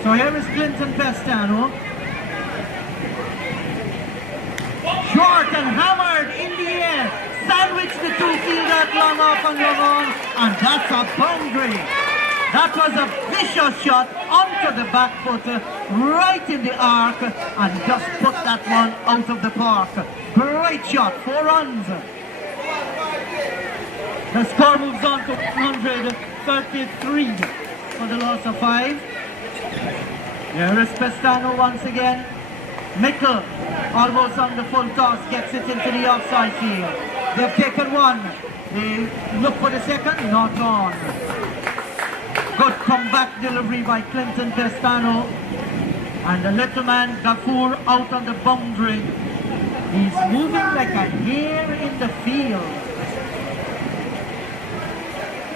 So here is Clinton Pestano. Short and hammered in the air. Sandwich the 2-field that long off and long on. And that's a boundary. That was a vicious shot onto the back foot, right in the arc, and just put that one out of the park. Great shot, 4 runs. The score moves on to 133 for the loss of 5. Here is Pestano once again. Mickle, almost on the full toss, gets it into the offside field. They've taken 1. They look for the second, not on. Good comeback delivery by Clinton Pestano. And the little man, Gafoor, out on the boundary. He's moving like a hare in the field.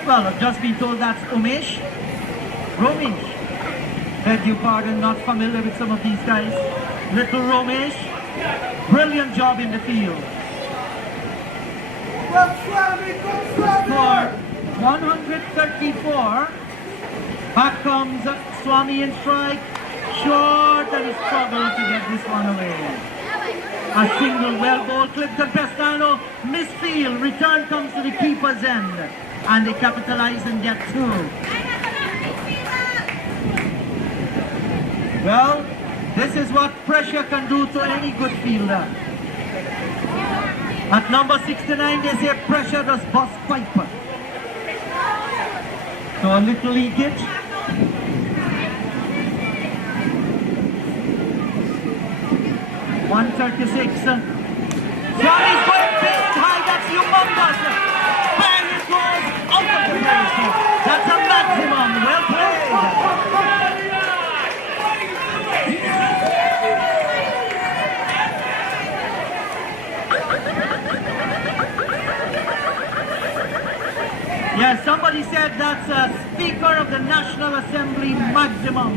Well, I've just been told that's Umesh. Romesh. Beg your pardon, not familiar with some of these guys. Little Romesh, brilliant job in the field. For 134, back comes Swami in strike, short, and he struggled to get this one away. A single well ball clipped to Pestano, misfield, return comes to the keeper's end, and they capitalize and get two. Well, this is what pressure can do to any good fielder. At number 69, they say pressure does bust pipe. So a little leakage. 136. Swami's going big high, that's humongous. Bang, it goes out of the place. That's a maximum, well played. Yes, somebody said that's a Speaker of the National Assembly maximum.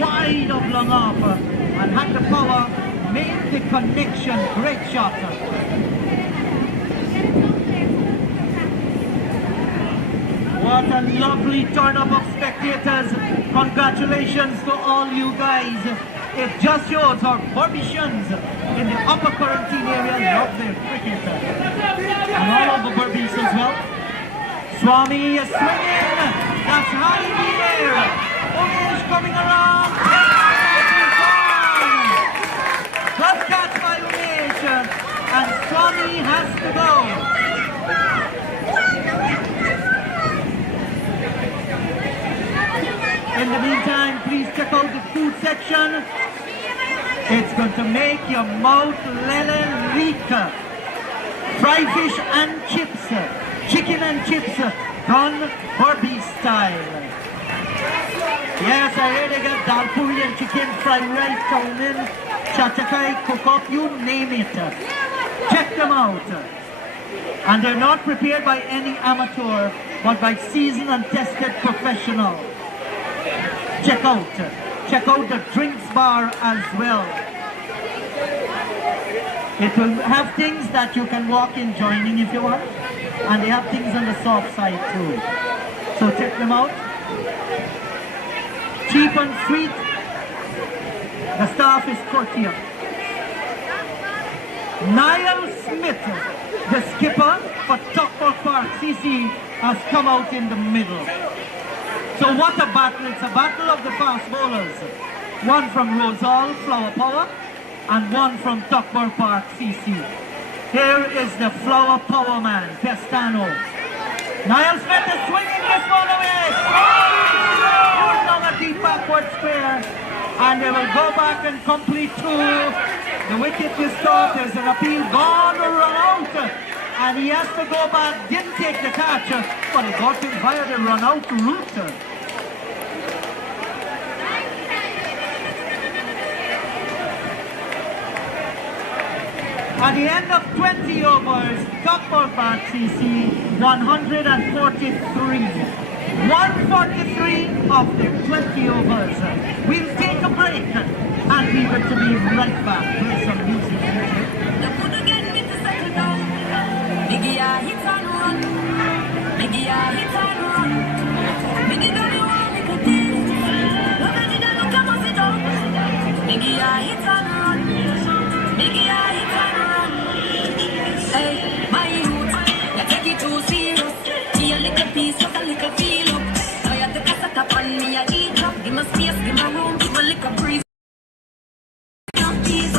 Wide of long off and had the power, made the connection, great shot. What a lovely turn up of spectators. Congratulations to all you guys. It just shows our Burbisians in the upper quarantine area love their cricket. And all over Burbies as well. Swami is swinging. That's high in the air. Umesh coming around. Good catch by Umesh. And Swami has to go. In the meantime, please check out the food section. It's going to make your mouth lele leak. Fried fish and chips. Chicken and chips done Burby style. Yes, I heard they got dal puri and chicken, fried rice, chow mein, chachakai, cook up, you name it. Check them out. And they're not prepared by any amateur, but by seasoned and tested professional. Check out the drinks bar as well. It will have things that you can walk in joining if you want. And they have things on the soft side too. So check them out. Cheap and sweet. The staff is courteous. Niall Smith, the skipper for Tuckford Park CC, has come out in the middle. So what a battle. It's a battle of the fast bowlers. One from Rosal, Flower Power, and one from Tuckford Park CC. Here is the Flower Power man, Pestano. Niall Smith is swinging this ball away. Put down a deep backward square. And they will go back and complete two. The wicket is stopped. There's an appeal gone or run out. And he has to go back. Didn't take the catch, but he got him via the run out route. At the end of 20 overs, Tuckford Park CC 143. 143 of the 20 overs. We'll take a break and we will be right back. Play some music. Biggie, I hit and run. Biggie, I hit and run. Biggie, don't you want me to deal? Nobody don't come and sit down. Biggie, I hit and run. Biggie, I hit and run. Hey, my youth, you take it too serious. Be a little piece of a little feel up. Now you take a set up on me, I eat up. Give me space, give me room, give me a little breeze. Jesus, I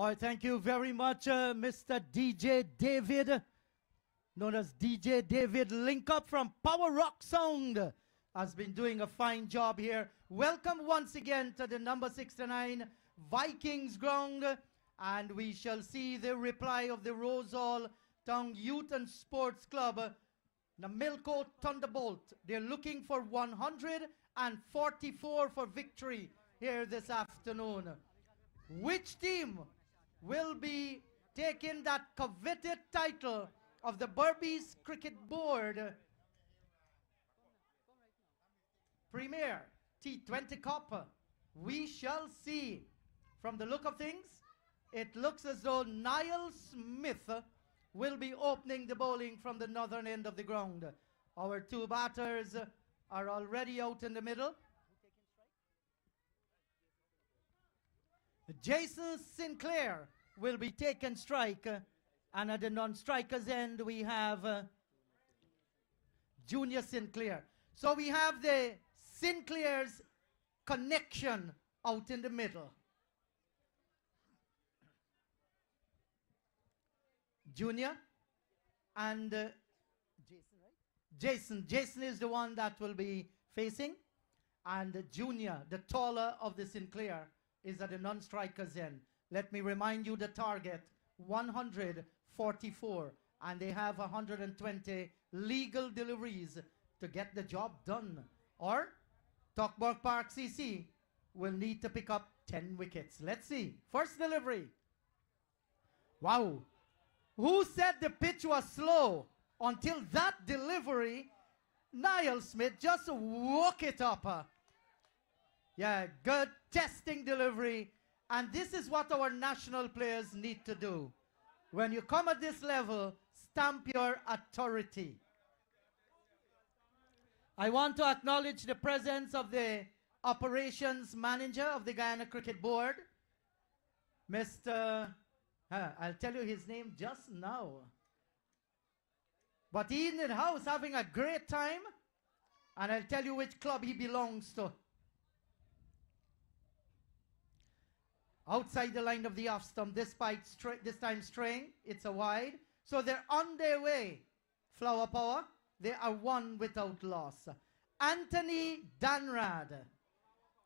All right, thank you very much, Mr. DJ David, known as DJ David Link Up from Power Rock Sound, has been doing a fine job here. Welcome once again to the number 69 Vikings ground, and we shall see the reply of the Rosal Town Youth and Sports Club, Namilco Thunderbolt. They're looking for 144 for victory here this afternoon. Which team will be taking that coveted title of the Berbice Cricket Board Premier T20 Cup? We shall see. From the look of things, it looks as though Niall Smith will be opening the bowling from the northern end of the ground. Our two batters are already out in the middle. Jason Sinclair will be taking strike, and at the non-strikers end we have Junior Sinclair. So we have the Sinclair's connection out in the middle. Junior and Jason, right? Jason is the one that will be facing, and Junior, the taller of the Sinclair, is at the non-strikers end. Let me remind you the target, 144, and they have 120 legal deliveries to get the job done. Or Talkburg Park CC will need to pick up 10 wickets. Let's see. First delivery. Wow. Who said the pitch was slow? Until that delivery, Niall Smith just woke it up. Yeah, good testing delivery. And this is what our national players need to do. When you come at this level, stamp your authority. I want to acknowledge the presence of the operations manager of the Guyana Cricket Board, Mr. I'll tell you his name just now. But he's in the house having a great time, and I'll tell you which club he belongs to. Outside the line of the off stump, this time straying, it's a wide. So they're on their way. Flower Power, they are one without loss. Anthony Danrad,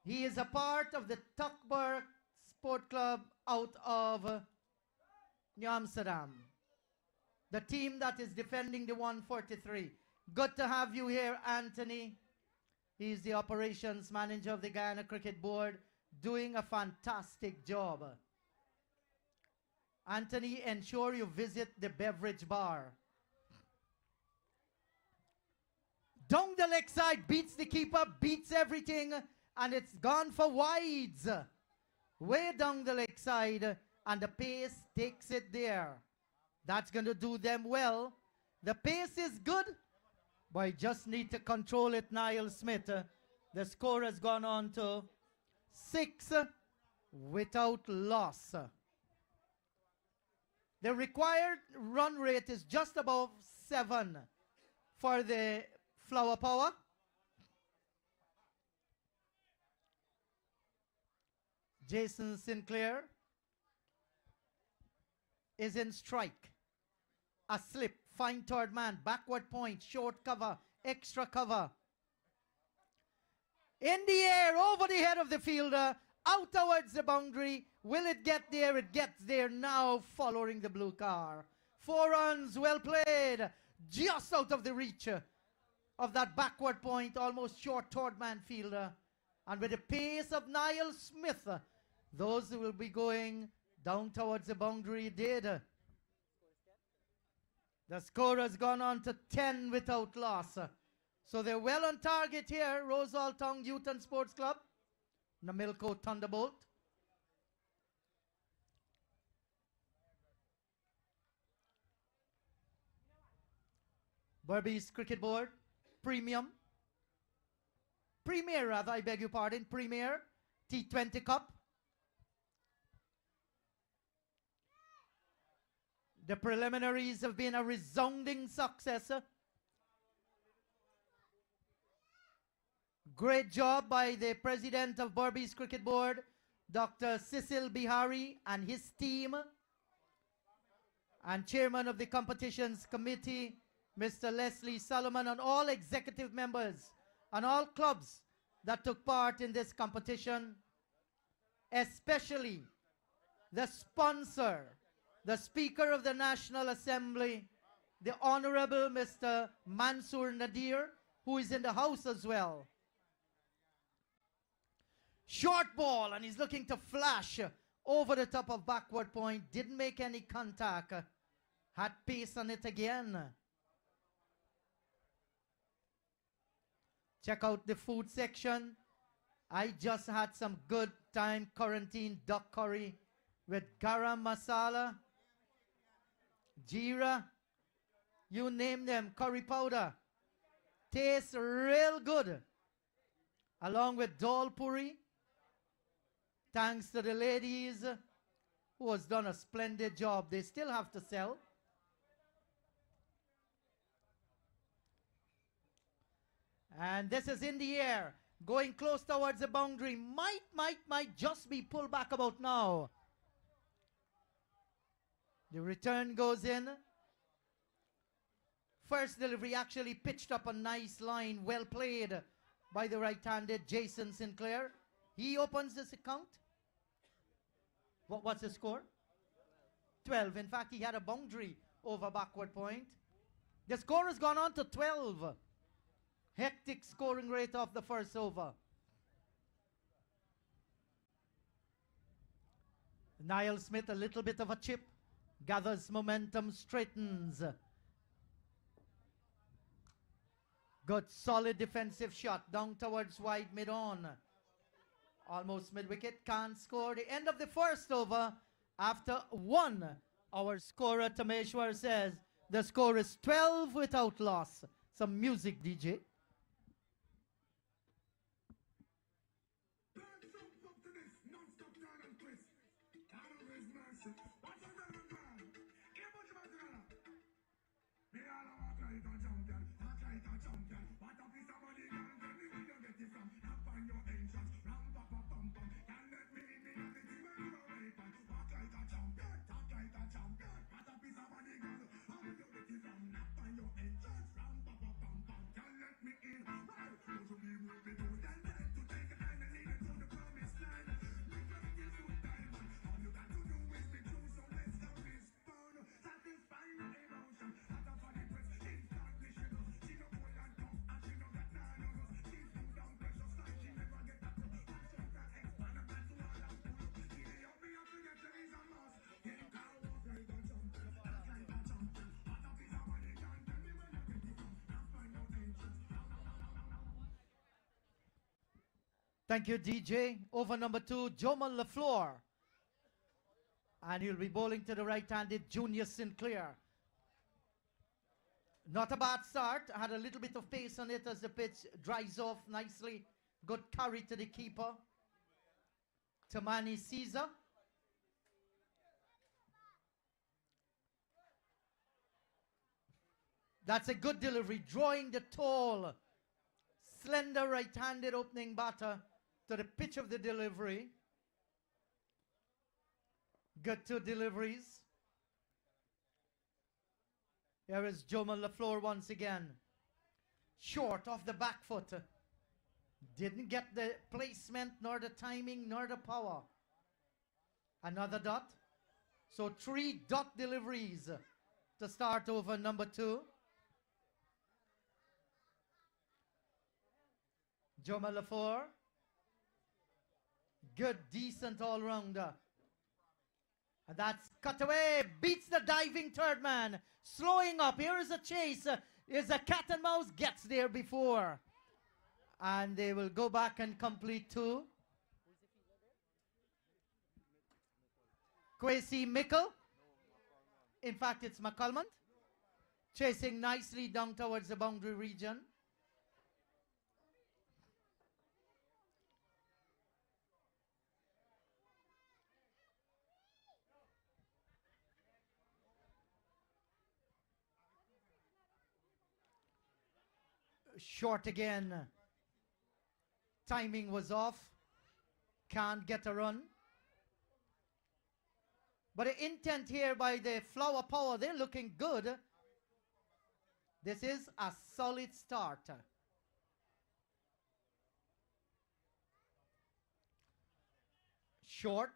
he is a part of the Tuckburg Sport Club out of New Amsterdam. The team that is defending the 143. Good to have you here, Anthony. He's the operations manager of the Guyana Cricket Board, doing a fantastic job. Anthony, ensure you visit the beverage bar. Down the leg side, beats the keeper, beats everything, and it's gone for wides. Way down the leg side, and the pace takes it there. That's going to do them well. The pace is good, but you just need to control it, Niall Smith. The score has gone on to 6 without loss. The required run rate is just above 7 for the Flower Power. Jason Sinclair is in strike. A slip, fine third man, backward point, short cover, extra cover. In the air, over the head of the fielder, out towards the boundary. Will it get there? It gets there now, following the blue car. 4 runs, well played. Just out of the reach of that backward point, almost short third man fielder. And with the pace of Niall Smith, those who will be going down towards the boundary did. The score has gone on to 10 without loss. So they're well on target here. Rosal Town Youth and Sports Club, Namilco Thunderbolt. Berbice Cricket Board, Premier rather, I beg your pardon, Premier T20 Cup. The preliminaries have been a resounding success. Great job by the president of Berbice Cricket Board, Dr. Cecil Bihari and his team, and Chairman of the Competitions Committee, Mr. Leslie Solomon, and all executive members and all clubs that took part in this competition, especially the sponsor, the Speaker of the National Assembly, the Honorable Mr. Mansoor Nadir, who is in the house as well. Short ball, and he's looking to flash over the top of backward point. Didn't make any contact. Had pace on it again. Check out the food section. I just had some good time quarantine duck curry with garam masala, jeera, you name them, curry powder. Tastes real good. Along with dal puri. Thanks to the ladies who has done a splendid job. They still have to sell. And this is in the air, going close towards the boundary. Might just be pulled back about now. The return goes in. First delivery actually pitched up a nice line. Well played by the right-handed Jason Sinclair. He opens this account. What's the score? 12. In fact, he had a boundary over backward point. The score has gone on to 12. Hectic scoring rate of the first over. Niall Smith, a little bit of a chip. Gathers momentum, straightens. Good solid defensive shot down towards wide mid-on. Almost mid-wicket, can't score. The end of the first over after 1. Our scorer Tameshwar says the score is 12 without loss. Some music, DJ. Thank you, DJ. Over number 2, Joman LaFleur. And he'll be bowling to the right-handed Junior Sinclair. Not a bad start. Had a little bit of pace on it as the pitch dries off nicely. Good carry to the keeper. Tamani Caesar. That's a good delivery. Drawing the tall, slender right-handed opening batter to the pitch of the delivery. Good 2 deliveries. Here is Joman LaFleur once again. Short off the back foot. Didn't get the placement, nor the timing, nor the power. Another dot. So 3 dot deliveries to start over number 2. Joman LaFleur. Good, decent all-rounder. And that's cut away. Beats the diving third man. Slowing up. Here is a chase. Here's a cat and mouse. Gets there before. And they will go back and complete 2. Kwesi Mickle. In fact, it's McCulmont. Chasing nicely down towards the boundary region. Short again. Timing was off. Can't get a run. But the intent here by the Flower Power, they're looking good. This is a solid start. Short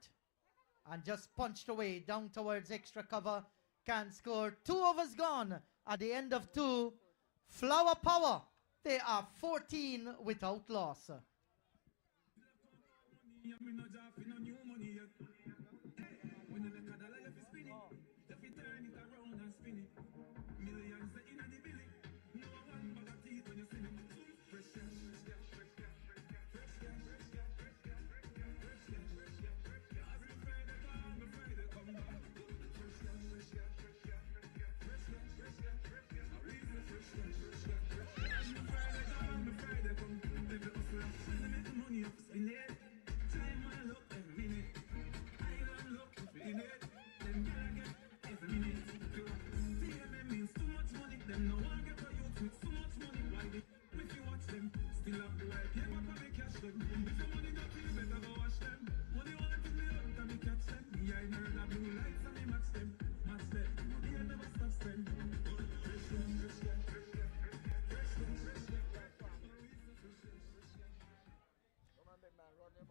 and just punched away down towards extra cover. Can score. 2 overs gone at the end of 2. Flower Power, they are 14 without loss.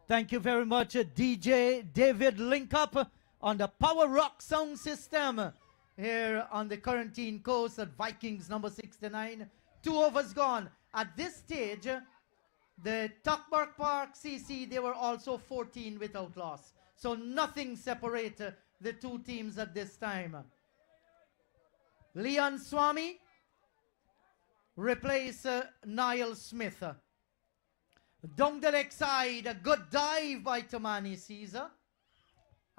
Thank you very much, DJ David Linkup on the Power Rock sound system here on the quarantine coast at Vikings number 69. 2 overs gone. At this stage, the Tuckbark Park CC, they were also 14 without loss. So nothing separates the two teams at this time. Leon Swami replace Niall Smith. Down the leg side, a good dive by Tamani Caesar.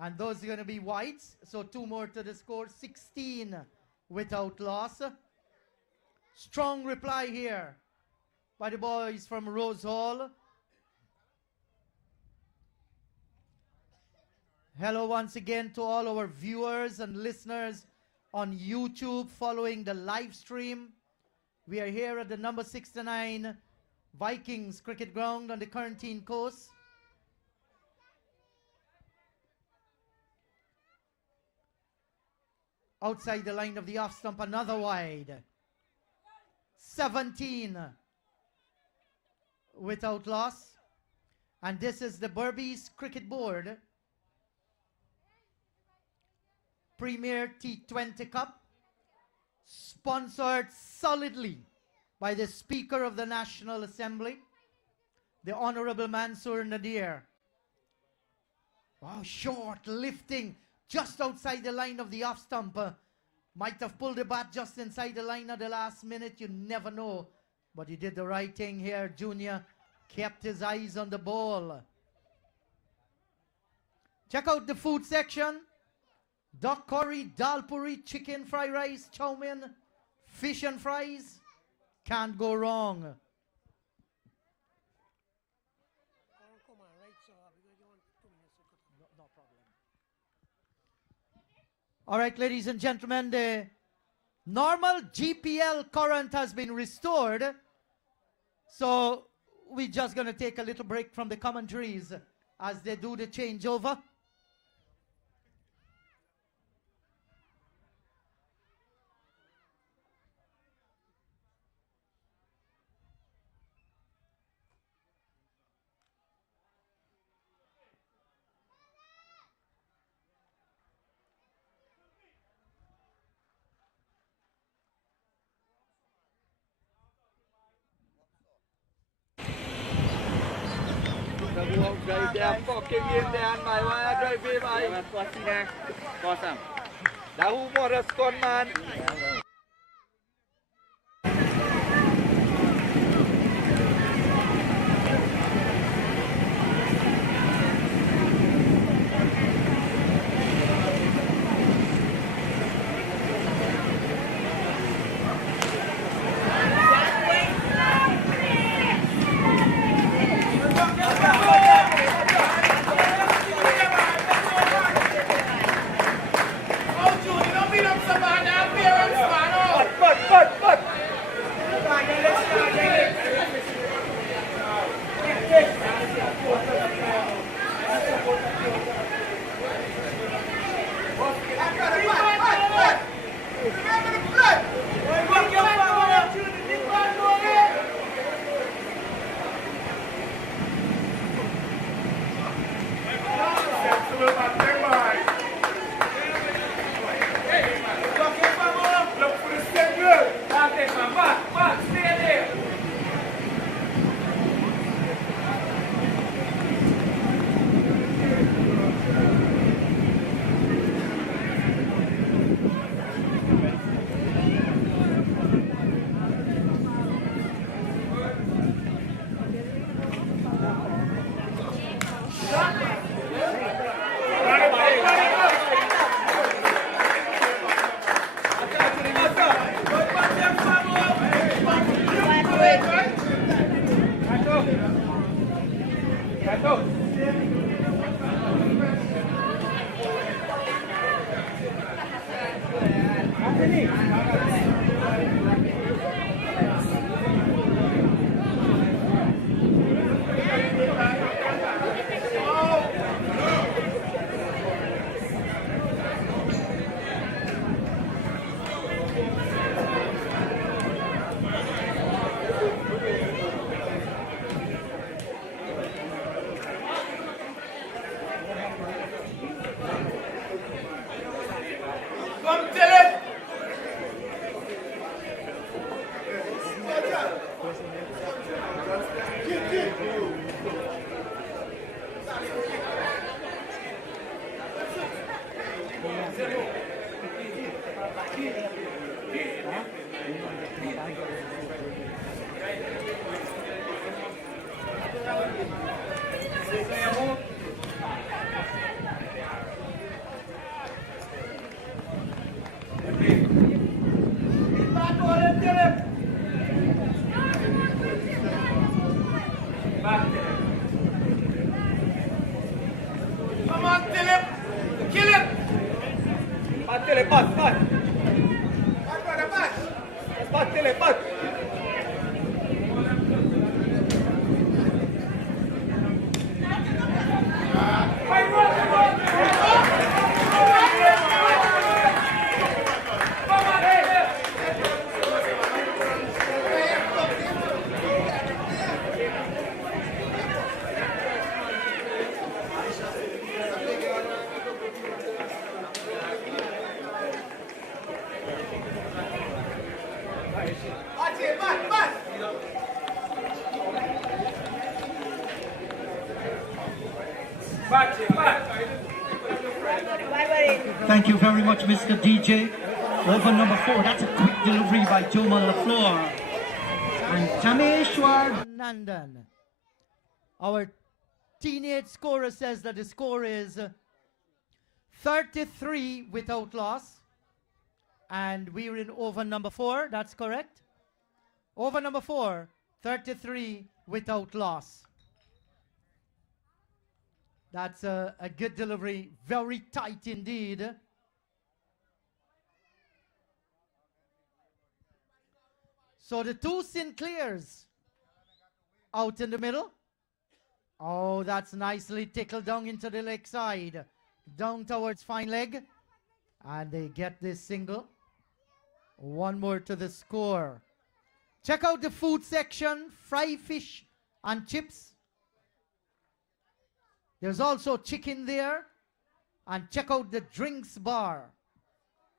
And those are going to be whites. So 2 more to the score, 16 without loss. Strong reply here by the boys from Rose Hall. Hello once again to all our viewers and listeners on YouTube following the live stream. We are here at the number 69 Vikings cricket ground on the quarantine coast. Outside the line of the off stump, another wide. 17 without loss. And this is the Berbice Cricket Board Premier T20 Cup, sponsored solidly by the Speaker of the National Assembly, the Honorable Mansour Nadir. Wow, short lifting just outside the line of the off stump. Might have pulled the bat just inside the line at the last minute. You never know. But he did the right thing here. Junior kept his eyes on the ball. Check out the food section. Duck curry, dal puri, chicken fried rice, chow mein, fish and fries. Can't go wrong. No problem. All right, ladies and gentlemen, the normal GPL current has been restored. So we're just going to take a little break from the commentaries as they do the changeover. Drive them fucking in there and my wire drive him I Dah umur respon man. Beat up somebody, parents, man. Come on, Philip! Kill him! Pat, Philip, pat, pat! Pat, brother, pat! Pat, Philip, pat! Thank you very much, Mr. DJ. Over number 4, that's a quick delivery by Joman LaFleur. And Jameshwar Nandan. Our teenage scorer says that the score is 33 without loss. And we're in over number 4, that's correct. Over number 4, 33 without loss. That's a good delivery, very tight indeed. So the two Sinclairs out in the middle. Oh, that's nicely tickled down into the leg side. Down towards fine leg. And they get this single. One more to the score. Check out the food section. Fried fish and chips. There's also chicken there. And check out the drinks bar.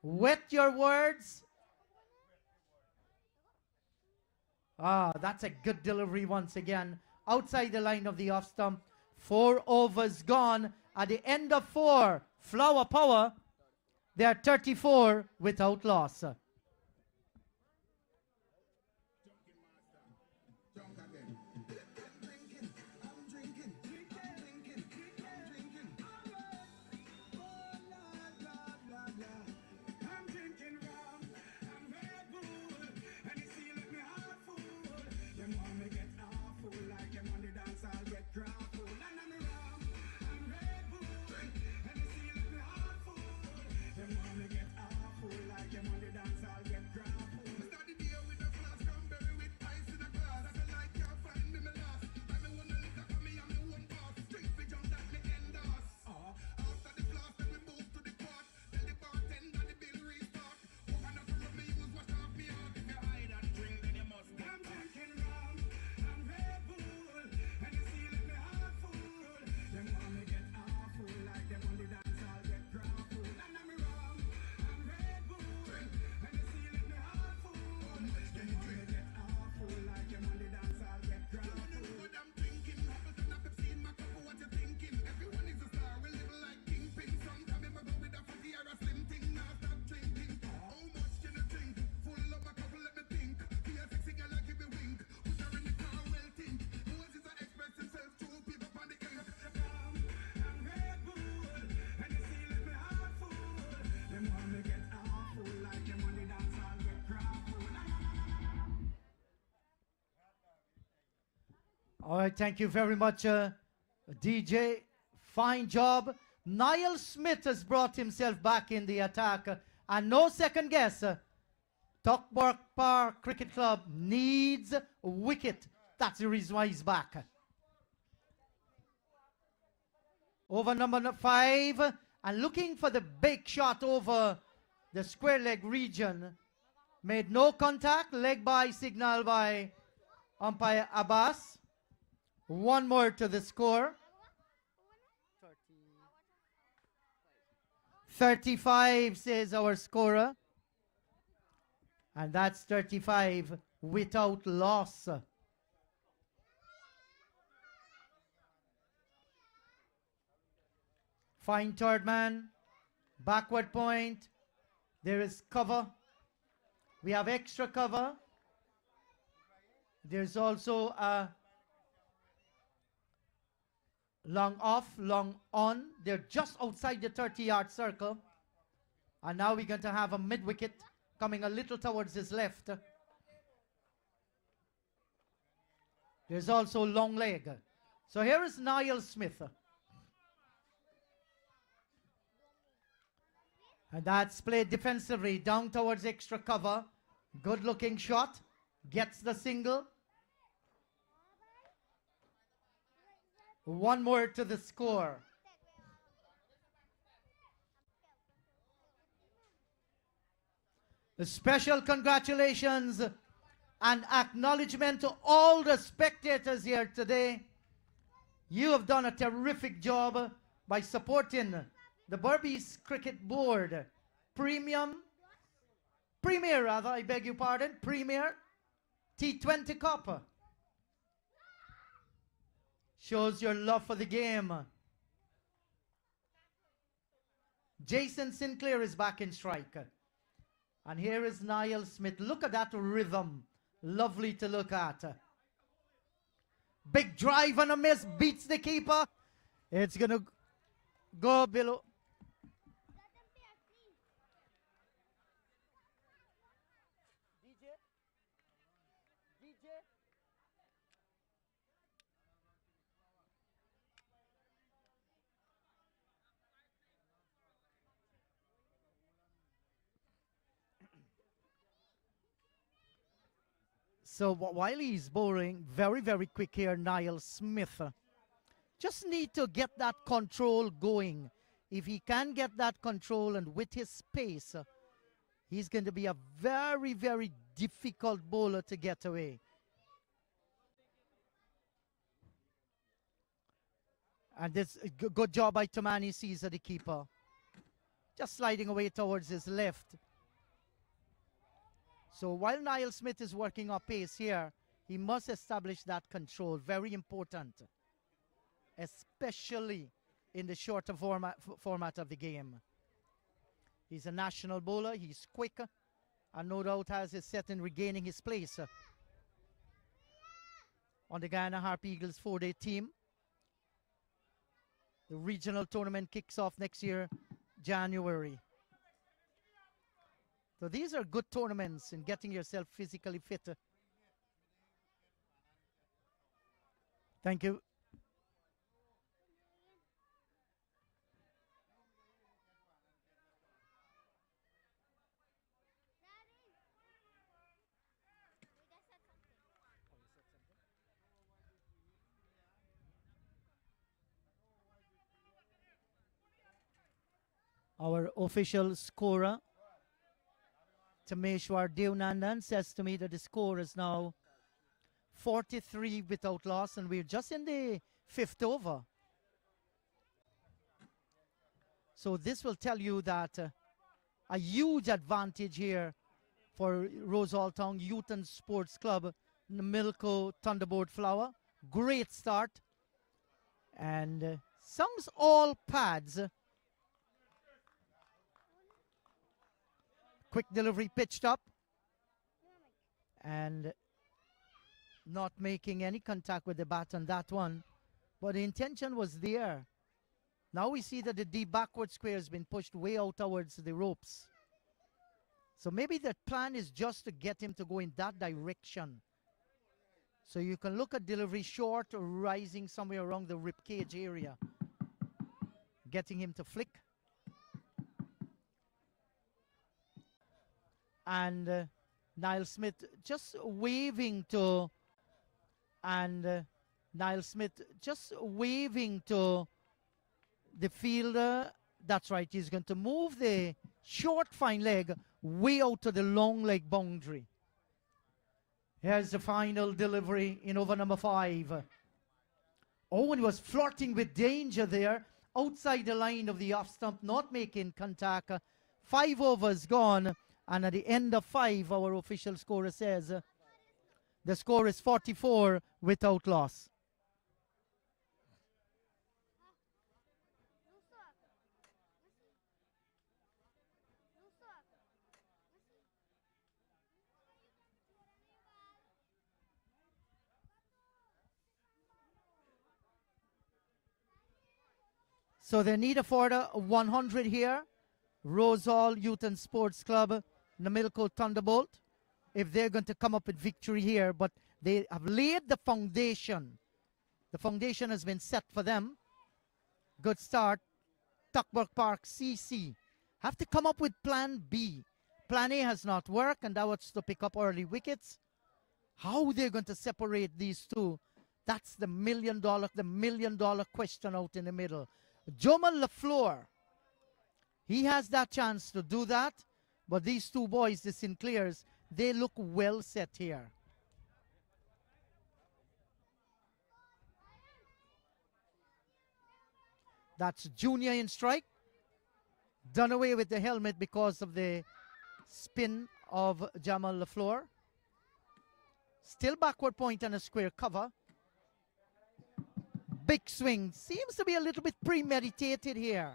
Wet your words. Ah, that's a good delivery once again. Outside the line of the off stump. 4 overs gone. At the end of 4, Flower Power, they are 34 without loss. All right, thank you very much, DJ. Fine job. Niall Smith has brought himself back in the attack. And no second guess. Tuckbark Park Cricket Club needs a wicket. That's the reason why he's back. Over number 5. And looking for the big shot over the square leg region. Made no contact. Leg by signal by umpire Abbas. One more to the score. 35 says our scorer. And that's 35 without loss. Fine third man. Backward point. There is cover. We have extra cover. There's also a Long off, long on. They're just outside the 30-yard circle. And now we're going to have a mid-wicket coming a little towards his left. There's also long leg. So here is Niall Smith. And that's played defensively down towards extra cover. Good looking shot. Gets the single. One more to the score. A special congratulations and acknowledgement to all the spectators here today. You have done a terrific job by supporting the Berbice Cricket Board Premier Premier T20 Cup. Shows your love for the game. Jason Sinclair is back in strike. And here is Niall Smith. Look at that rhythm. Lovely to look at. Big drive and a miss. Beats the keeper. It's going to go below. So while he's bowling, very, very quick here, Niall Smith. Just need to get that control going. If he can get that control and with his pace, he's going to be a very, very difficult bowler to get away. And this good job by Tomani Caesar, the keeper. Just sliding away towards his left. So while Niall Smith is working up pace here, he must establish that control. Very important. Especially in the shorter format of the game. He's a national bowler. He's quick. And no doubt has his set in regaining his place on the Guyana Harp Eagles 4-day team. The regional tournament kicks off next year, January. So these are good tournaments in getting yourself physically fit. Thank you. Our official scorer, Tameshwar Devnandan, says to me that the score is now 43 without loss, and we're just in the 5th over. So this will tell you that a huge advantage here for Rosal Town Youth and Sports Club, Milko Thunderbolt Flower. Great start. And sounds all pads. Quick delivery pitched up. And not making any contact with the bat on that one. But the intention was there. Now we see that the deep backward square has been pushed way out towards the ropes. So maybe the plan is just to get him to go in that direction. So you can look at delivery short or rising somewhere around the ribcage area. Getting him to flick. And Niall Smith just waving to... Niall Smith just waving to the fielder. That's right, he's going to move the short fine leg way out to the long leg boundary. Here's the final delivery in over number 5. Owen was flirting with danger there, outside the line of the off stump, not making contact. 5 overs gone, and at the end of 5, our official scorer says the score is 44 without loss. So they need a further 100 here. Rose Hall Youth and Sports Club, Namilco Thunderbolt, if they're going to come up with victory here. But they have laid the foundation. The foundation has been set for them. Good start. Tuckburg Park CC have to come up with plan B. Plan A has not worked, and that was to pick up early wickets. How they're going to separate these two, that's the million dollar question out in the middle. Joman LaFleur, he has that chance to do that, but these two boys, the Sinclairs, they look well set here. That's Junior in strike. Done away with the helmet because of the spin of Jamal LaFleur. Still backward point and a square cover. Big swing. Seems to be a little bit premeditated here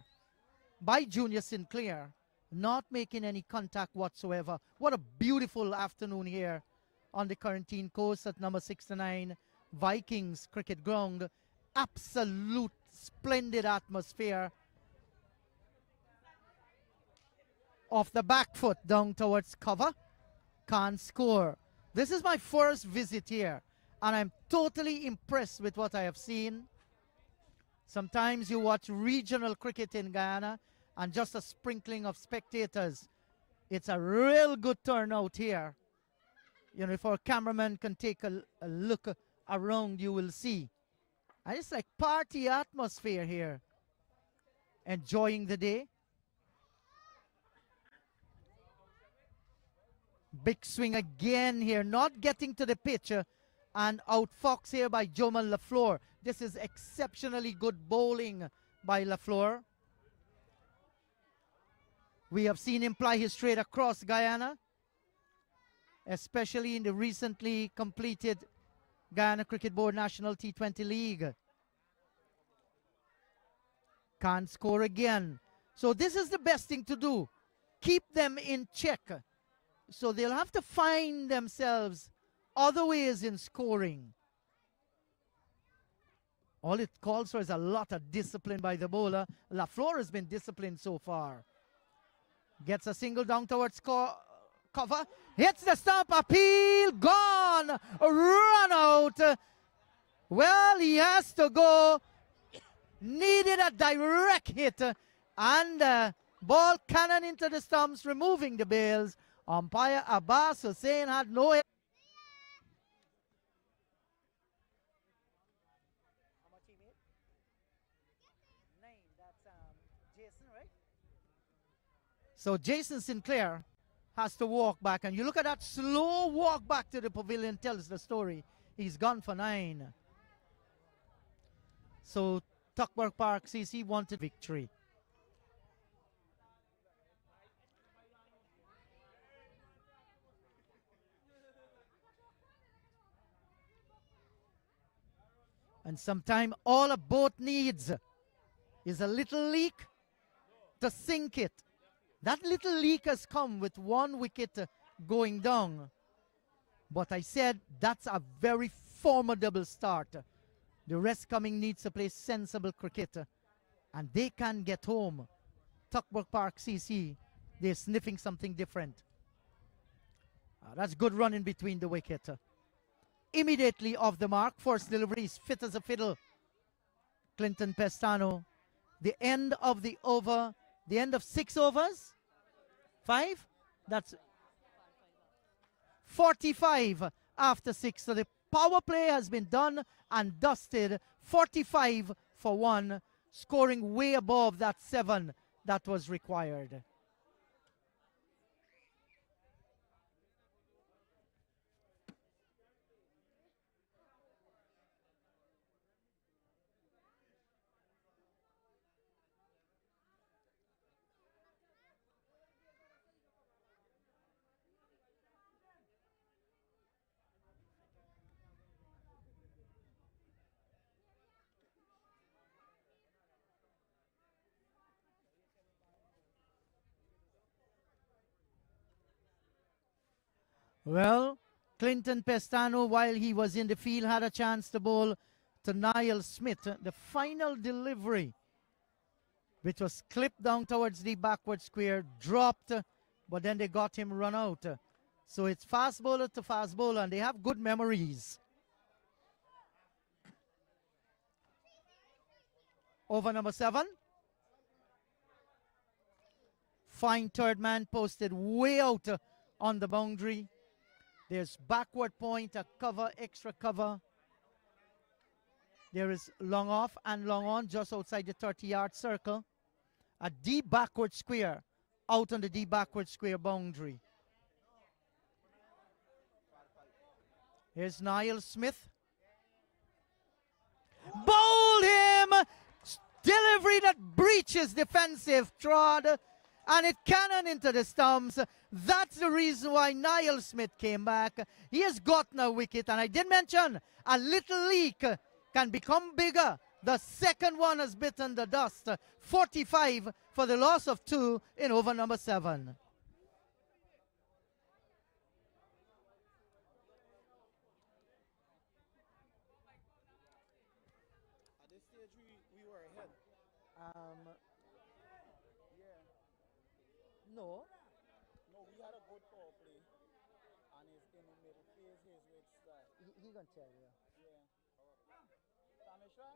by Junior Sinclair. Not making any contact whatsoever. What a beautiful afternoon here on the Quarantine Coast at number 69 Vikings Cricket Ground. Absolute splendid atmosphere. Off the back foot down towards cover. Can't score. This is my first visit here, and I'm totally impressed with what I have seen. Sometimes you watch regional cricket in Guyana and just a sprinkling of spectators. It's a real good turnout here. You know, if our cameraman can take a look around, you will see. And it's like party atmosphere here. Enjoying the day. Big swing again here, not getting to the pitch, and outfoxed here by Joman LaFleur. This is exceptionally good bowling by LaFleur. We have seen him ply his trade across Guyana, especially in the recently completed Guyana Cricket Board National T20 League. Can't score again. So this is the best thing to do. Keep them in check. So they'll have to find themselves other ways in scoring. All it calls for is a lot of discipline by the bowler. LaFleur has been disciplined so far. Gets a single down towards cover. Hits the stump. Appeal. Gone. Run out. Well, he has to go. Needed a direct hit. And ball cannon into the stumps, removing the bails. Umpire Abbas Hussain had no hit. Jason, right? So Jason Sinclair has to walk back, and you look at that slow walk back to the pavilion, tells the story. He's gone for 9. So Tuckburg Park CC wanted victory. And sometimes all a boat needs is a little leak to sink it. That little leak has come with 1 wicket going down. But I said that's a very formidable start. The rest coming needs to play sensible cricket. And they can get home. Tuckburg Park CC, they're sniffing something different. That's good running between the wicket. Immediately off the mark, first delivery is fit as a fiddle. Clinton Pestano. The end of the over, the end of 6 overs? 5? That's 45 after 6. So the power play has been done and dusted. 45 for 1, scoring way above that 7 that was required. Well, Clinton Pestano, while he was in the field, had a chance to bowl to Niall Smith. The final delivery which was clipped down towards the backward square, dropped, but then they got him run out. So it's fast bowler to fast bowler, and they have good memories. Over number 7. Fine third man posted way out on the boundary. There's backward point, a cover, extra cover. There is long off and long on just outside the 30-yard circle. A deep backward square out on the deep backward square boundary. Here's Niall Smith. Bowled him! Delivery that breaches defensive trod, and it cannon into the stumps. That's the reason why Niall Smith came back. He has gotten a wicket, and I did mention a little leak can become bigger. The second one has bitten the dust. 45 for the loss of 2 in over number 7. At this stage, we were ahead. No. No, we had a good power play. And it's in the middle phase, his with style. He gonna tell you. Yeah. Tamisha?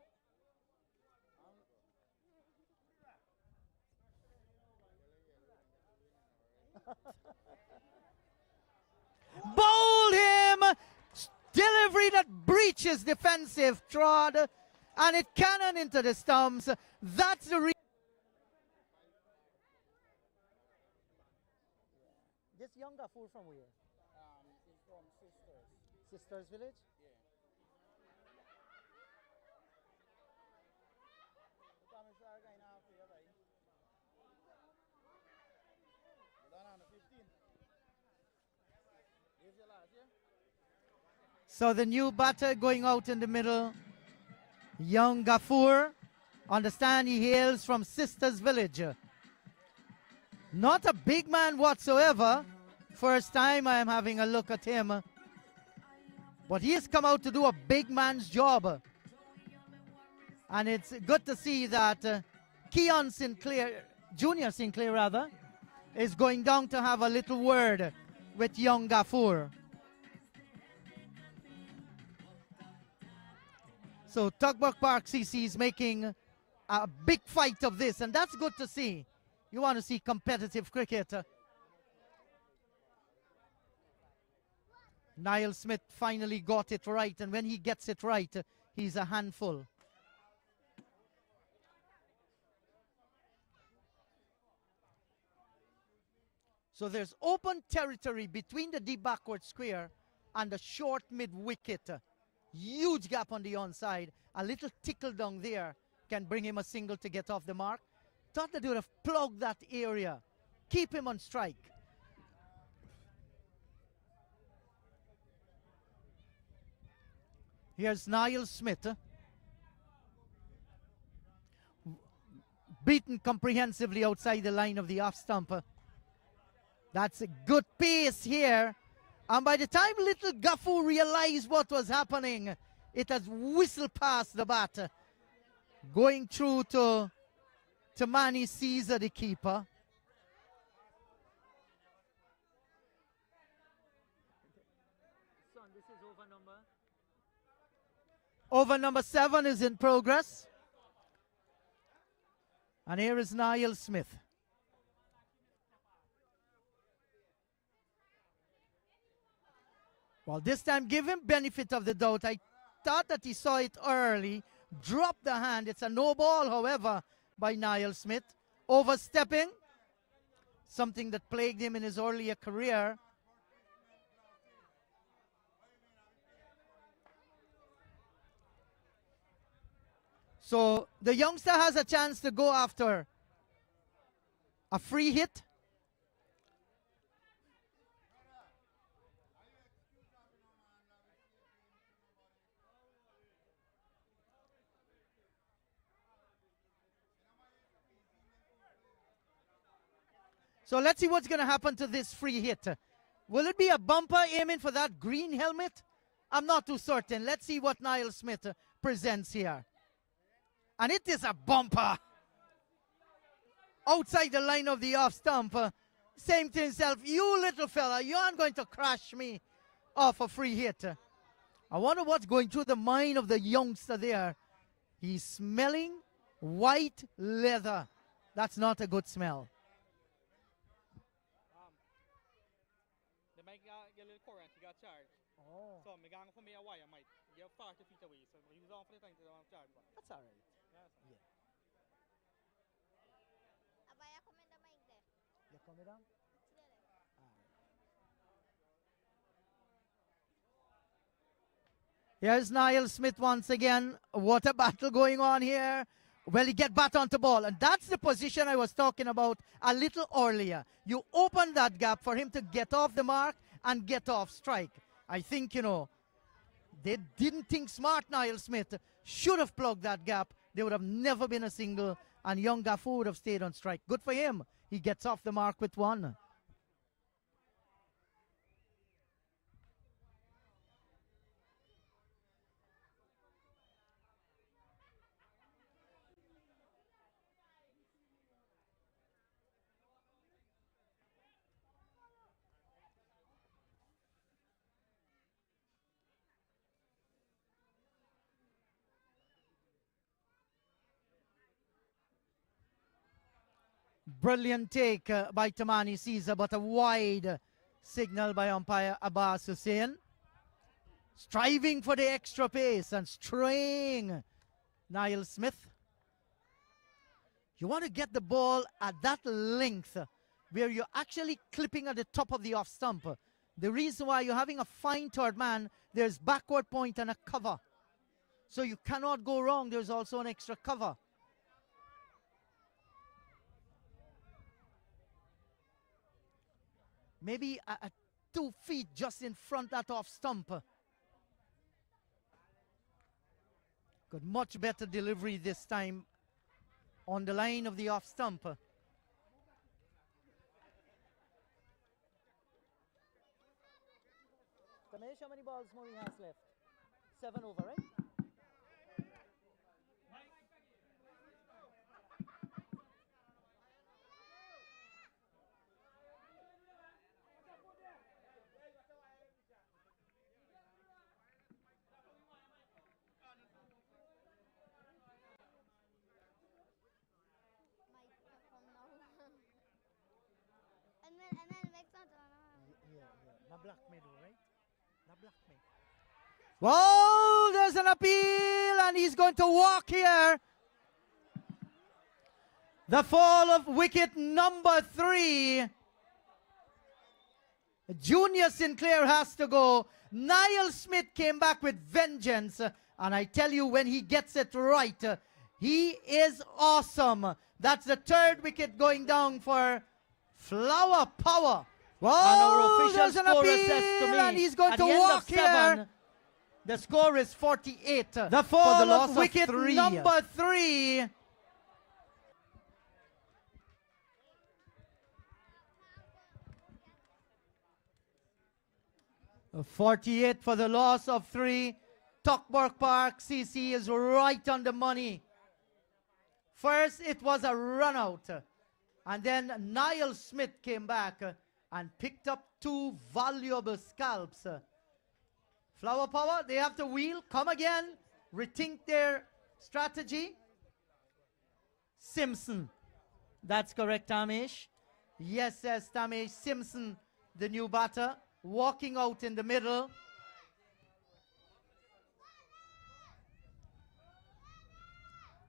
Bowled him! Delivery that breaches defensive trod, and it cannon into the stumps. That's the reason. This younger fool from where? He's from Sisters. Sisters Village? Yeah. Tamisha guy now for you, right? You done on the 15? Here's your last, yeah? So the new batter going out in the middle, young Gafur. Understand he hails from Sisters Village. Not a big man whatsoever. First time I am having a look at him. But he has come out to do a big man's job. And it's good to see that Keon Sinclair, Junior Sinclair rather, is going down to have a little word with young Gafur. So Tugbuck Park CC is making a big fight of this, and that's good to see. You want to see competitive cricket. Niall Smith finally got it right, and when he gets it right, he's a handful. So there's open territory between the deep backward square and the short mid wicket. Huge gap on the onside. A little tickle down there can bring him a single to get off the mark. Thought that they would have plugged that area. Keep him on strike. Here's Niall Smith. Beaten comprehensively outside the line of the off stump. That's a good pace here. And by the time little Gaffu realized what was happening, it has whistled past the bat. Going through to Manny Caesar, the keeper. Son, this is over number. Over number 7 is in progress. And here is Niall Smith. Well, this time give him benefit of the doubt. I thought that he saw it early. Dropped the hand. It's a no ball, however, by Niall Smith. Overstepping. Something that plagued him in his earlier career. So the youngster has a chance to go after a free hit. So let's see what's going to happen to this free hit. Will it be a bumper aiming for that green helmet? I'm not too certain. Let's see what Niall Smith presents here. And it is a bumper. outside the line of the off stump, saying to himself, you little fella, you aren't going to crash me off a free hit. I wonder what's going through the mind of the youngster there. He's smelling white leather. That's not a good smell. They might get a little current, he got charged. Oh, So, I'm going for me a wire, might. You're 40 feet away, so he was on for the time to charge. that's all right. Yeah. Abaya ko menda mic there. You coming down? Here's Niall Smith once again. What a battle going on here. Well, he get bat onto ball. And that's the position I was talking about a little earlier. You open that gap for him to get off the mark and get off strike. I think, they didn't think smart, Niall Smith. Should have plugged that gap. There would have never been a single. And young Gaffu would have stayed on strike. Good for him. He gets off the mark with one. Brilliant take by Tamani Caesar, but a wide signal by umpire Abbas Hussain. Striving for the extra pace and straying Niall Smith. You want to get the ball at that length where you're actually clipping at the top of the off stump. The reason why you're having a fine third man, there's backward point and a cover. So you cannot go wrong. There's also an extra cover. Maybe 2 feet just in front that off stump. Got much better delivery this time on the line of the off stump. Kamesh, how many balls Murray has left? 7 over, right? And then make something. Yeah. Now block me, right? Now block me. Well, there's an appeal, and he's going to walk here. The fall of wicket number 3. Junior Sinclair has to go. Niall Smith came back with vengeance, and I tell you, when he gets it right, he is awesome. That's the 3rd wicket going down for Flower Power. Well, there's an appeal, and he's going to walk here. The score is 48. The fall for the loss of wicket number 3. A 48 for the loss of 3. Tuckburg Park, CC is right on the money. First, it was a run out. And then Niall Smith came back and picked up 2 valuable scalps. Flower Power, they have to wheel, come again, rethink their strategy. Simpson. That's correct, Tamesh. Yes, says Tamesh. Simpson, the new batter, walking out in the middle.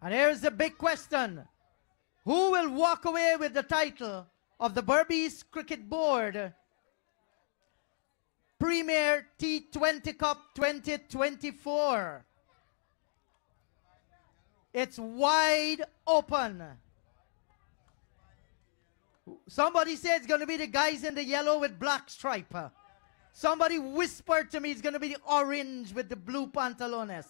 And here's the big question. Who will walk away with the title of the Berbice Cricket Board Premier T20 Cup 2024? It's wide open. Somebody said it's going to be the guys in the yellow with black stripe. Somebody whispered to me it's going to be the orange with the blue pantalones.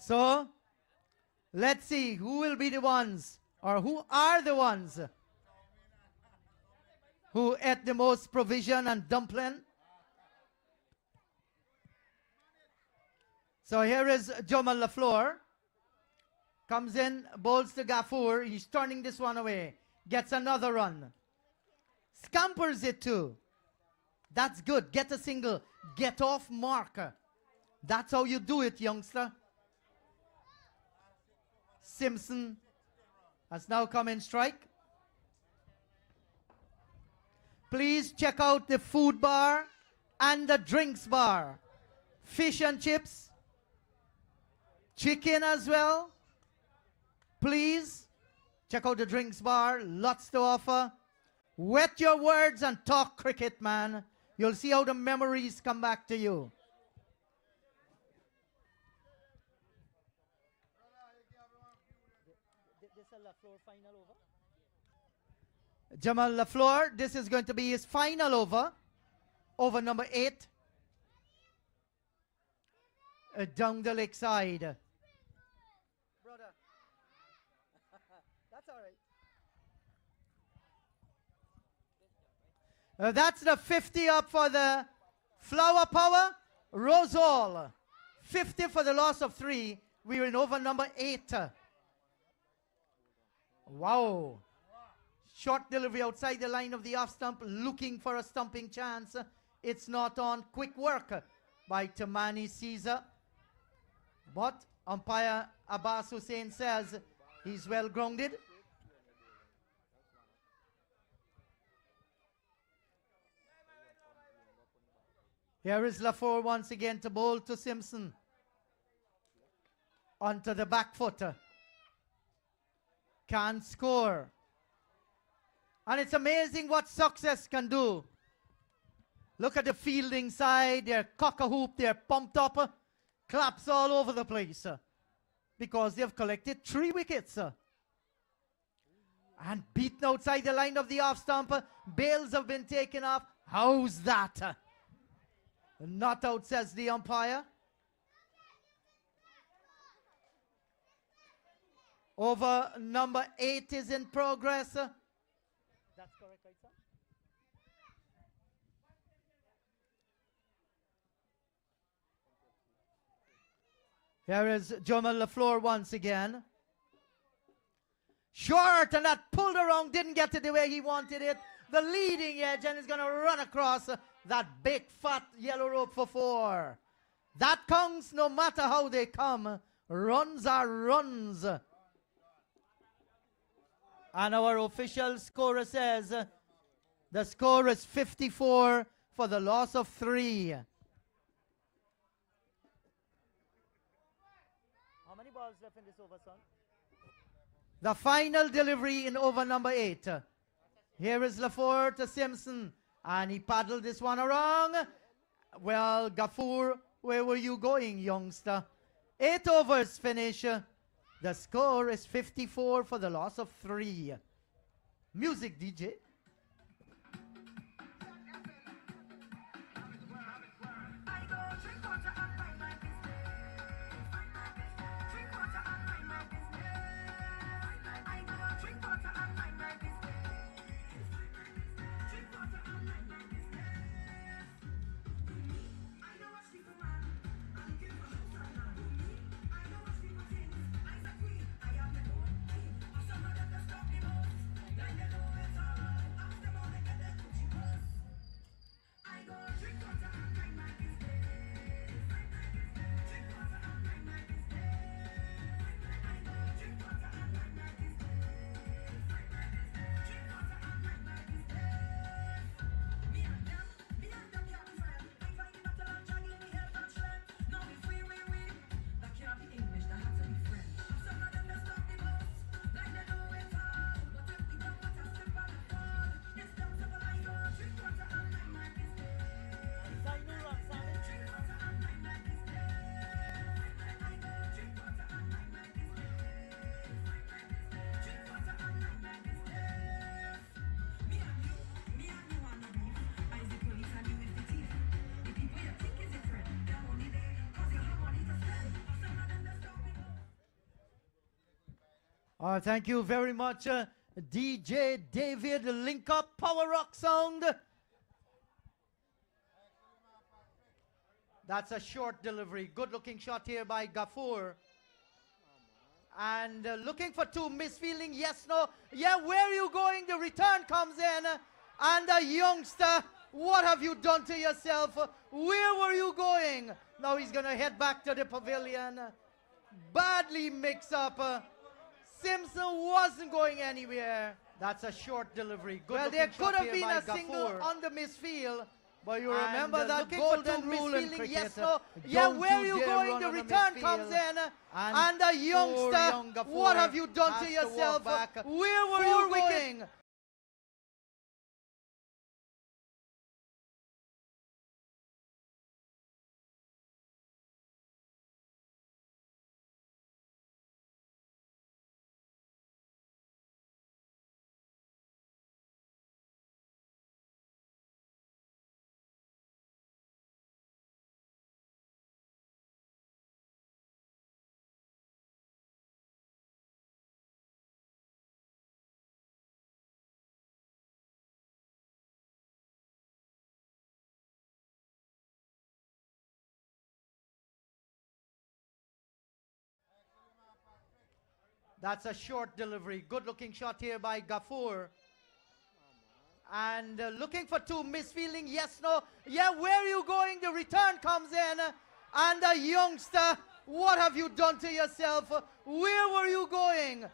So, let's see who will be the ones, or who are the ones who ate the most provision and dumpling. So here is Jamal LaFleur. Comes in, bowls to Gafoor. He's turning this one away. Gets another run. Scampers it too. That's good. Get a single. Get off marker. That's how you do it, youngster. Simpson has now come in strike. Please check out the food bar and the drinks bar. Fish and chips. Chicken as well. Please check out the drinks bar. Lots to offer. Wet your words and talk cricket, man. You'll see how the memories come back to you. Jamal LaFleur, this is going to be his final over. Over number 8. Down the leg side. Brother. That's all right. That's the 50 up for the Flower Power. Rosal. 50 for the loss of 3. We're in over number 8. Wow. Short delivery outside the line of the off stump, looking for a stumping chance. It's not on. Quick work by Tamani Caesar. But umpire Abbas Hussain says he's well grounded. Here is LaFleur once again to bowl to Simpson. Onto the back footer. Can't score. And it's amazing what success can do. Look at the fielding side. They're cock-a-hoop. They're pumped up. Claps all over the place. Because they've collected 3 wickets. And beaten outside the line of the off stump. Bails have been taken off. How's that? Not out, says the umpire. Over number 8 is in progress. That's correct, right, sir? Here is Jamal LaFleur once again. Short, and that pulled around, didn't get it the way he wanted it. The leading edge, and is going to run across that big fat yellow rope for 4. That counts no matter how they come. Runs are runs. And our official scorer says the score is 54 for the loss of 3. How many balls left in this over, son? The final delivery in over number 8. Here is LaFleur to Simpson. And he paddled this one around. Well, Gafoor, where were you going, youngster? 8 overs finish. The score is 54 for the loss of 3. Music, DJ. Thank you very much, DJ David. Link up Power Rock Sound. That's a short delivery. Good looking shot here by Gafoor. And looking for two, misfielding, yes, no. Yeah, where are you going? The return comes in. And the youngster, what have you done to yourself? Where were you going? Now he's going to head back to the pavilion. Badly mixed up. Simpson wasn't going anywhere. That's a short delivery. Good well, there could have been a single on the misfield. But you remember that golden rule in cricket. Yes, no. Yeah, where are you going? The return comes in. And the youngster, what have you done to yourself? Where were you going? That's a short delivery. Good looking shot here by Gafoor. And looking for two, misfielding, yes, no. Yeah, where are you going? The return comes in. And the youngster, what have you done to yourself? Where were you going?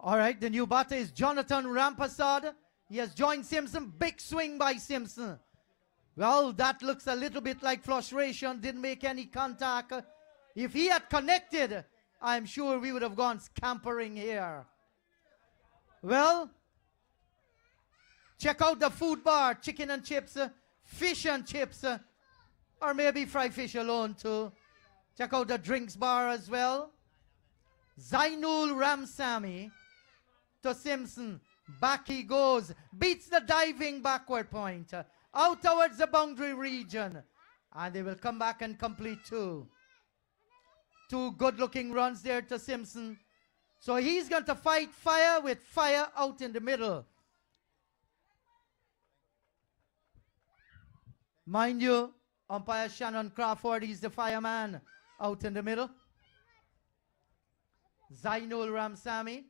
All right, the new batter is Jonathan Rampasad. He has joined Simpson. Big swing by Simpson. Well, that looks a little bit like frustration. Didn't make any contact. If he had connected, I'm sure we would have gone scampering here. Well, check out the food bar. Chicken and chips, fish and chips, or maybe fried fish alone too. Check out the drinks bar as well. Zainul Ramsamy to Simpson. Back he goes. Beats the diving backward point. Out towards the boundary region. And they will come back and complete two. Two good-looking runs there to Simpson. So he's going to fight fire with fire out in the middle. Mind you, umpire Shannon Crawford, he's the fireman out in the middle. Zainul Ramsamy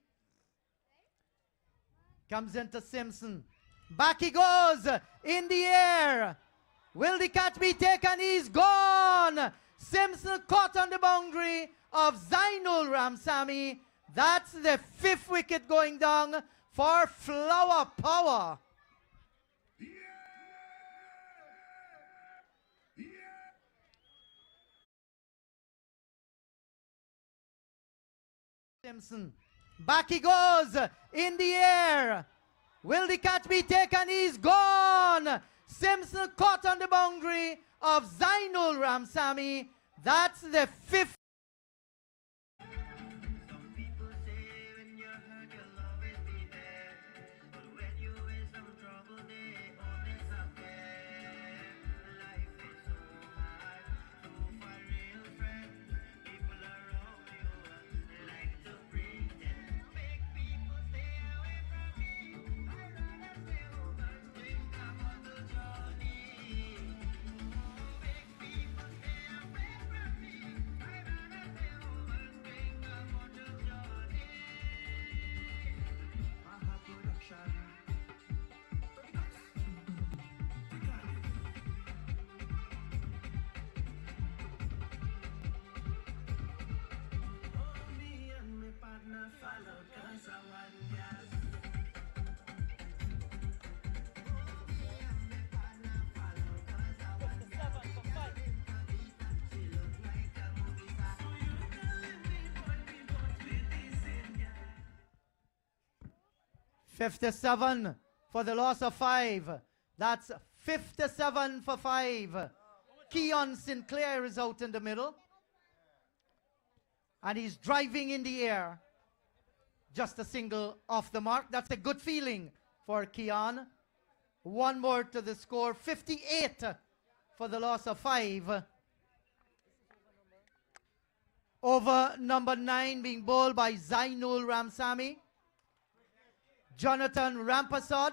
comes into Simpson. Back he goes, in the air. Will the catch be taken? He's gone. Simpson caught on the boundary of Zainul Ramsamy. That's the fifth wicket going down for Flower Power. Simpson. Back he goes, in the air. Will the catch be taken? He's gone. Simpson caught on the boundary of Zainul Ramsamy. That's the fifth. Some people say when you're hurt, you'll always be there. But when you're in some trouble, they always appear. Life is so hard to find real friends. People around you like to pretend. Make people stay away from me. I'd rather stay home and drink a bottle Johnny. Make people stay away from me. I'd rather stay home and drink a bottle Johnny. Maha Production. Oh, me and my partner follow 'cause I want gas. She look like a movie star. So you telling me what we want with this India? 57 for the loss of 5. That's 57 for 5. Keon Sinclair is out in the middle. And he's driving in the air. Just a single off the mark. That's a good feeling for Keon. One more to the score. 58 for the loss of 5. Over number 9 being bowled by Zainul Ramsamy. Jonathan Rampasad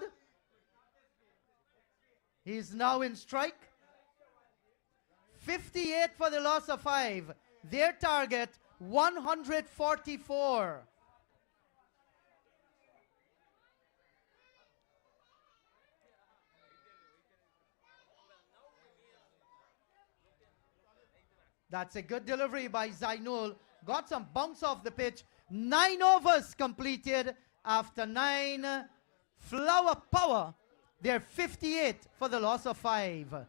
He's now in strike. 58 for the loss of 5. Their target, 144. That's a good delivery by Zainul. Got some bounce off the pitch. 9 overs completed after 9. Flower Power, they're 58 for the loss of 5.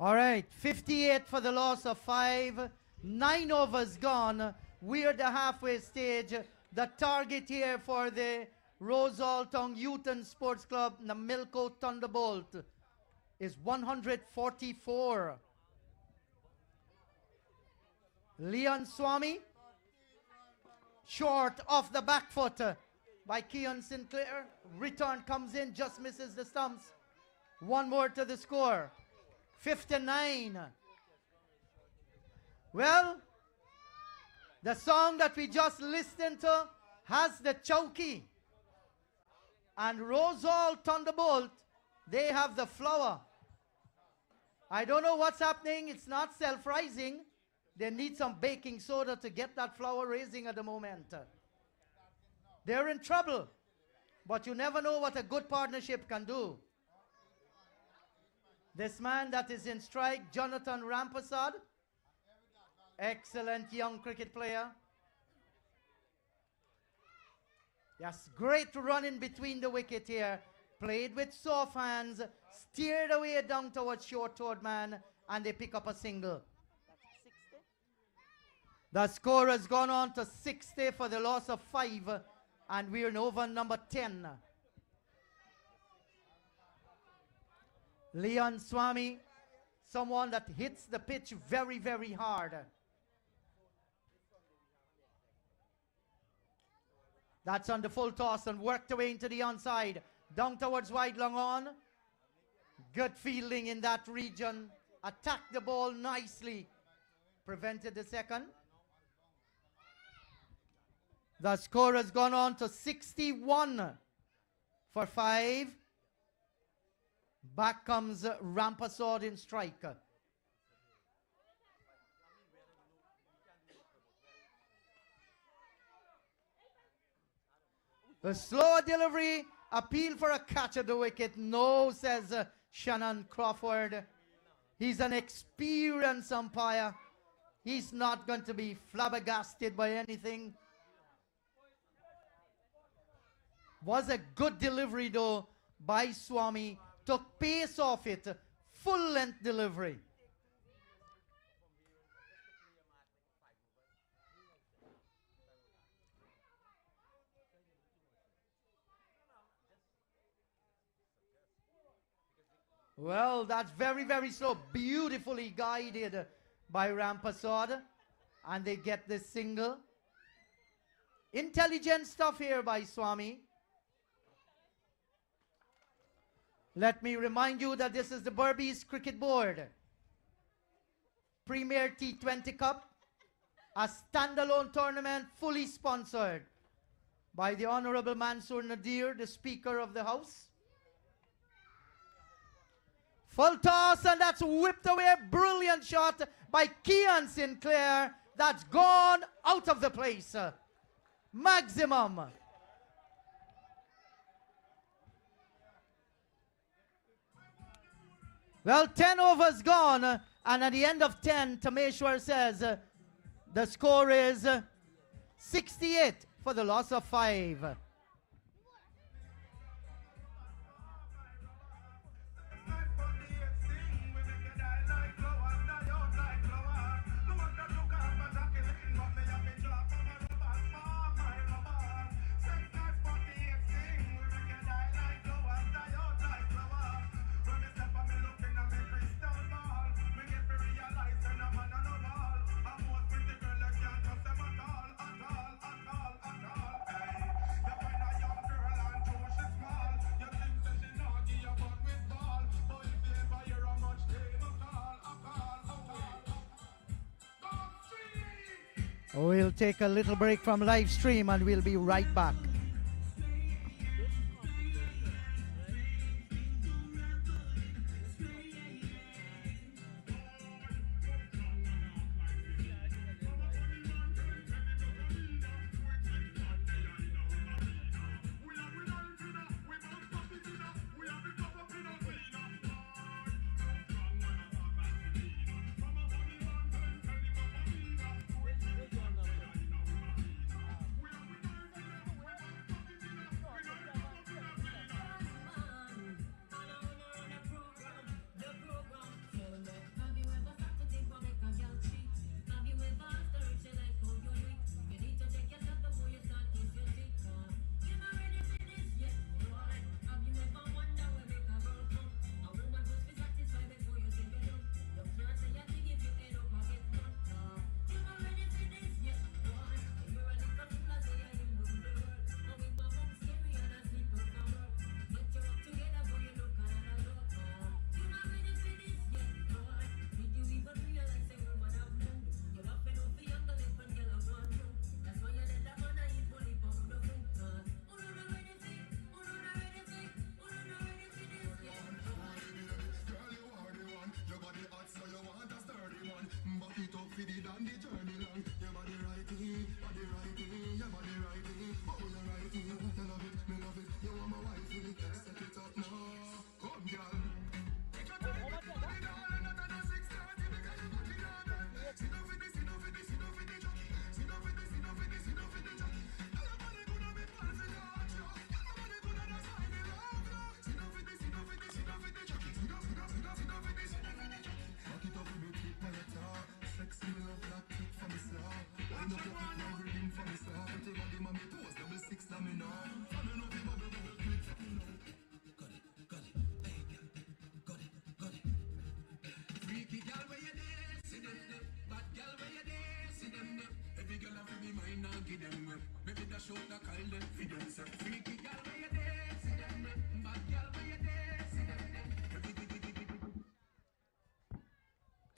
All right, 58 for the loss of 5. 9 overs gone. We're at the halfway stage. The target here for the Rosaltong Youth and Sports Club, Namilco Thunderbolt, is 144. Leon Swami, short off the back foot by Keon Sinclair. Return comes in, just misses the stumps. One more to the score. 59. Well, the song that we just listened to has the chowky. And Rosal Thunderbolt, they have the flower. I don't know what's happening. It's not self-rising. They need some baking soda to get that flower raising at the moment. They're in trouble. But you never know what a good partnership can do. This man that is in strike, Jonathan Rampasad, excellent young cricket player. Yes, great run in between the wicket here. Played with soft hands, steered away down towards short-toed man, and they pick up a single. The score has gone on to 60 for the loss of 5, and we're in over number 10. Leon Swami, someone that hits the pitch very, very hard. That's on the full toss and worked away into the onside. Down towards wide long on. Good fielding in that region. Attacked the ball nicely. Prevented the second. The score has gone on to 61 for 5. Back comes Rampasad in strike. A slower delivery, appeal for a catch at the wicket. No, says Shannon Crawford. He's an experienced umpire. He's not going to be flabbergasted by anything. Was a good delivery though by Swami. Took pace off it. Full length delivery. Well, that's very, very slow. Beautifully guided by Rampasad. And they get this single. Intelligent stuff here by Swami. Let me remind you that this is the Berbice Cricket Board Premier T20 Cup, a standalone tournament fully sponsored by the Honorable Mansoor Nadir, the Speaker of the House. Full toss, and that's whipped away. Brilliant shot by Keon Sinclair. That's gone out of the place. Maximum. Well, 10 overs gone, and at the end of 10, Tameshwar says the score is 68 for the loss of 5. We'll take a little break from live stream and we'll be right back.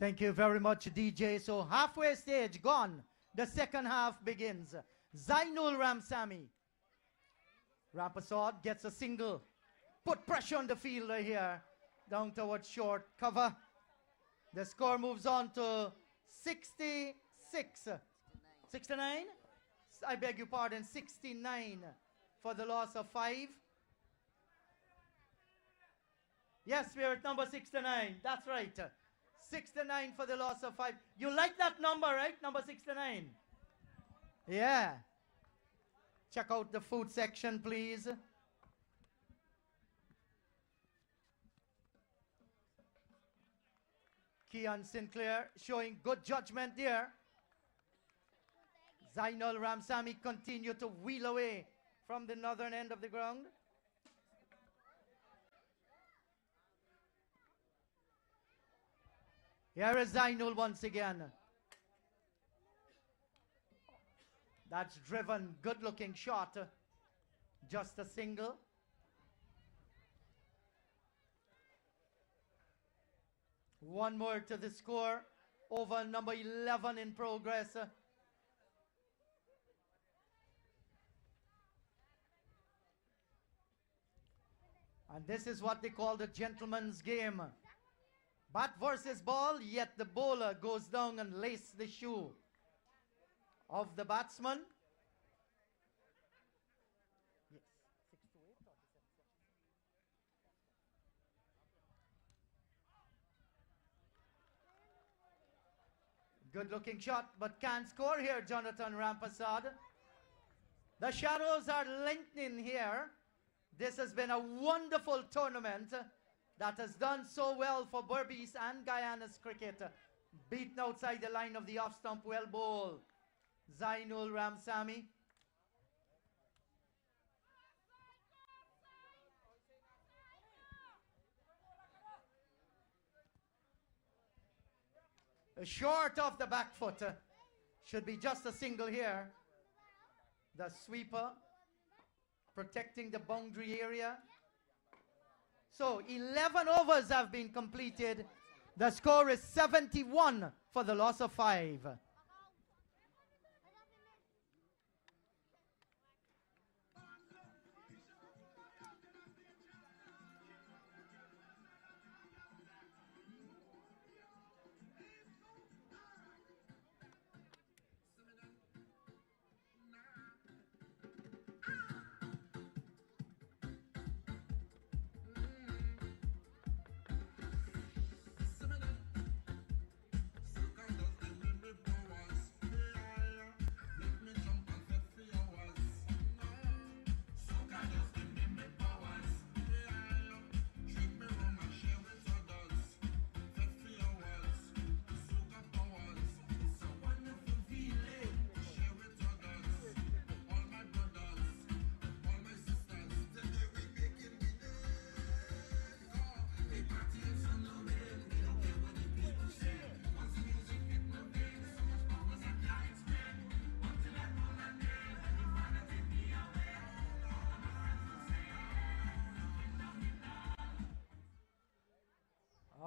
Thank you very much, DJ. So halfway stage gone. The second half begins. Zainul Ramsamy. Rampasad gets a single. Put pressure on the fielder here. Down towards short cover. The score moves on to 66. 69? I beg your pardon, 69 for the loss of 5. Yes, we're at number 69. That's right. 69 for the loss of 5. You like that number, right? Number 69. Yeah. Check out the food section, please. Keon Sinclair showing good judgment there. Zainul Ramsamy continue to wheel away from the northern end of the ground. Here is Zainul once again. That's driven, good-looking shot. Just a single. One more to the score. Over number 11 in progress. And this is what they call the gentleman's game. Bat versus ball, yet the bowler goes down and laces the shoe. of the batsman. Yes, 6 to 8 or 7. Good looking shot, but can't score here, Jonathan Rampasad. The shadows are lengthening here. This has been a wonderful tournament that has done so well for Berbice and Guyana's cricket. Beaten outside the line of the off stump, well bowled. Zainul Ramsamy. Short off the back foot. Should be just a single here. The sweeper protecting the boundary area. So 11 overs have been completed. The score is 71 for the loss of 5.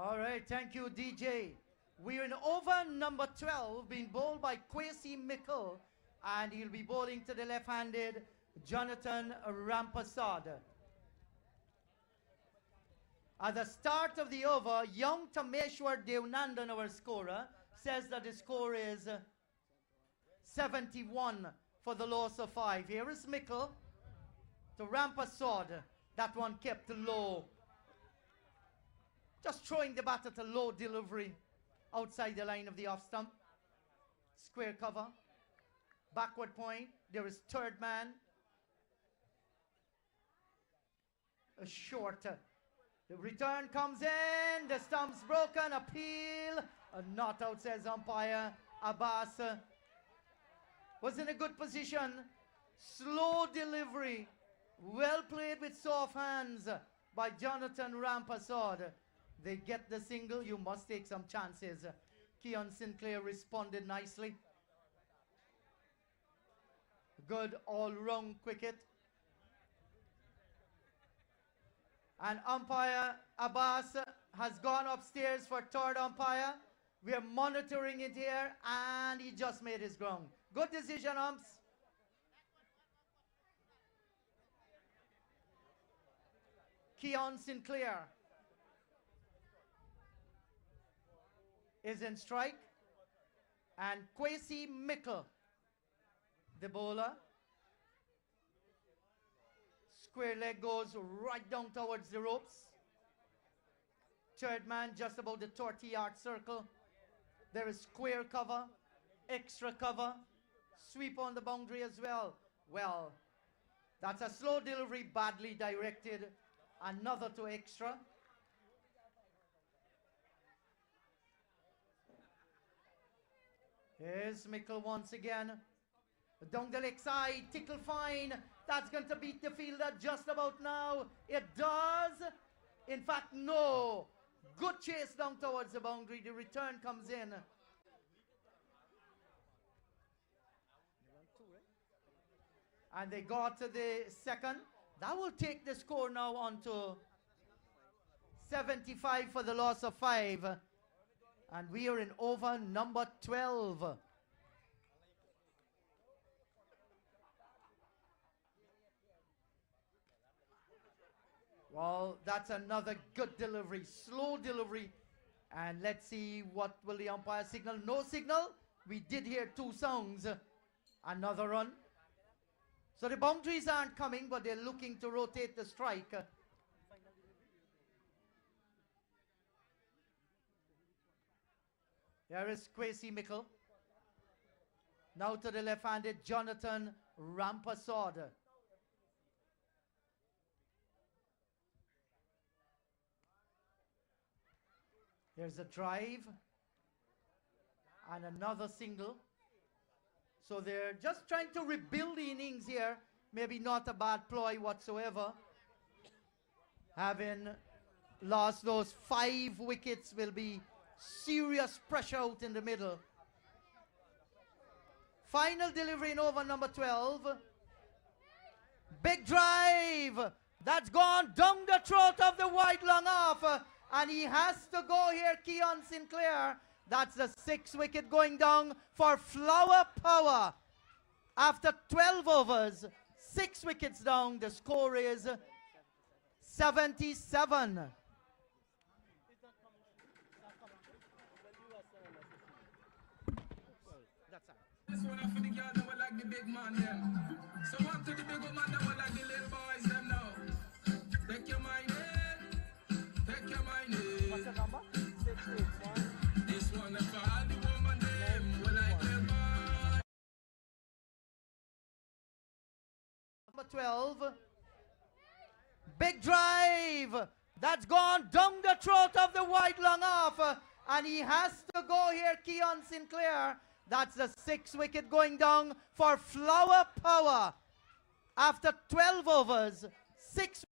All right, thank you, DJ. We're in over number 12, being bowled by Kwesi Mickle, and he'll be bowling to the left-handed Jonathan Rampasad. At the start of the over, young Tameshwar Devnandan, our scorer, says that the score is 71 for the loss of 5. Here is Mickle to Rampasad. That one kept low. Just throwing the bat at a low delivery outside the line of the off stump. Square cover. Backward point. There is third man. A short. The return comes in. The stump's broken. Appeal. A not out, says umpire. Abbas was in a good position. Slow delivery. Well played with soft hands by Jonathan Rampasad. They get the single. You must take some chances. Keon Sinclair responded nicely. Good all-round cricket. And umpire Abbas has gone upstairs for third umpire. We are monitoring it here, and he just made his ground. Good decision, umps. Keon Sinclair is in strike, and Kwesi Mickle, the bowler. Square leg goes right down towards the ropes. Third man just about the 30-yard circle. There is square cover, extra cover, sweep on the boundary as well. Well, that's a slow delivery, badly directed. Another to extra. Here's Mickle once again. Down the leg side, tickle fine. That's going to beat the fielder just about now. It does. In fact, no. Good chase down towards the boundary. The return comes in. And they got to the second. That will take the score now on to 75 for the loss of 5. And we are in over number 12. Well, that's another good delivery, slow delivery. And let's see what will the umpire signal. No signal. We did hear 2 sounds. Another run. So the boundaries aren't coming, but they're looking to rotate the strike. Here is Kwesi Mickle. Now to the left-handed Jonathan Rampasod. Here's a drive. And another single. So they're just trying to rebuild the innings here. Maybe not a bad ploy whatsoever. Having lost those 5 wickets will be serious pressure out in the middle. Final delivery in over number 12. Big drive. That's gone down the throat of the wide long off. And he has to go here, Keon Sinclair. That's the 6th wicket going down for Flower Power. After 12 overs, 6 wickets down, the score is 77. This one for the girls that were like the big man them. So one to the big old man that were like the little boys them now. Take your mind in. Take your mind in. What's the number? 681. This one for all the woman them were like the boys. Number 12. Big drive. That's gone down the throat of the wide long off. And he has to go here, Keon Sinclair. That's the 6th wicket going down for Flower Power. After 12 overs, 6.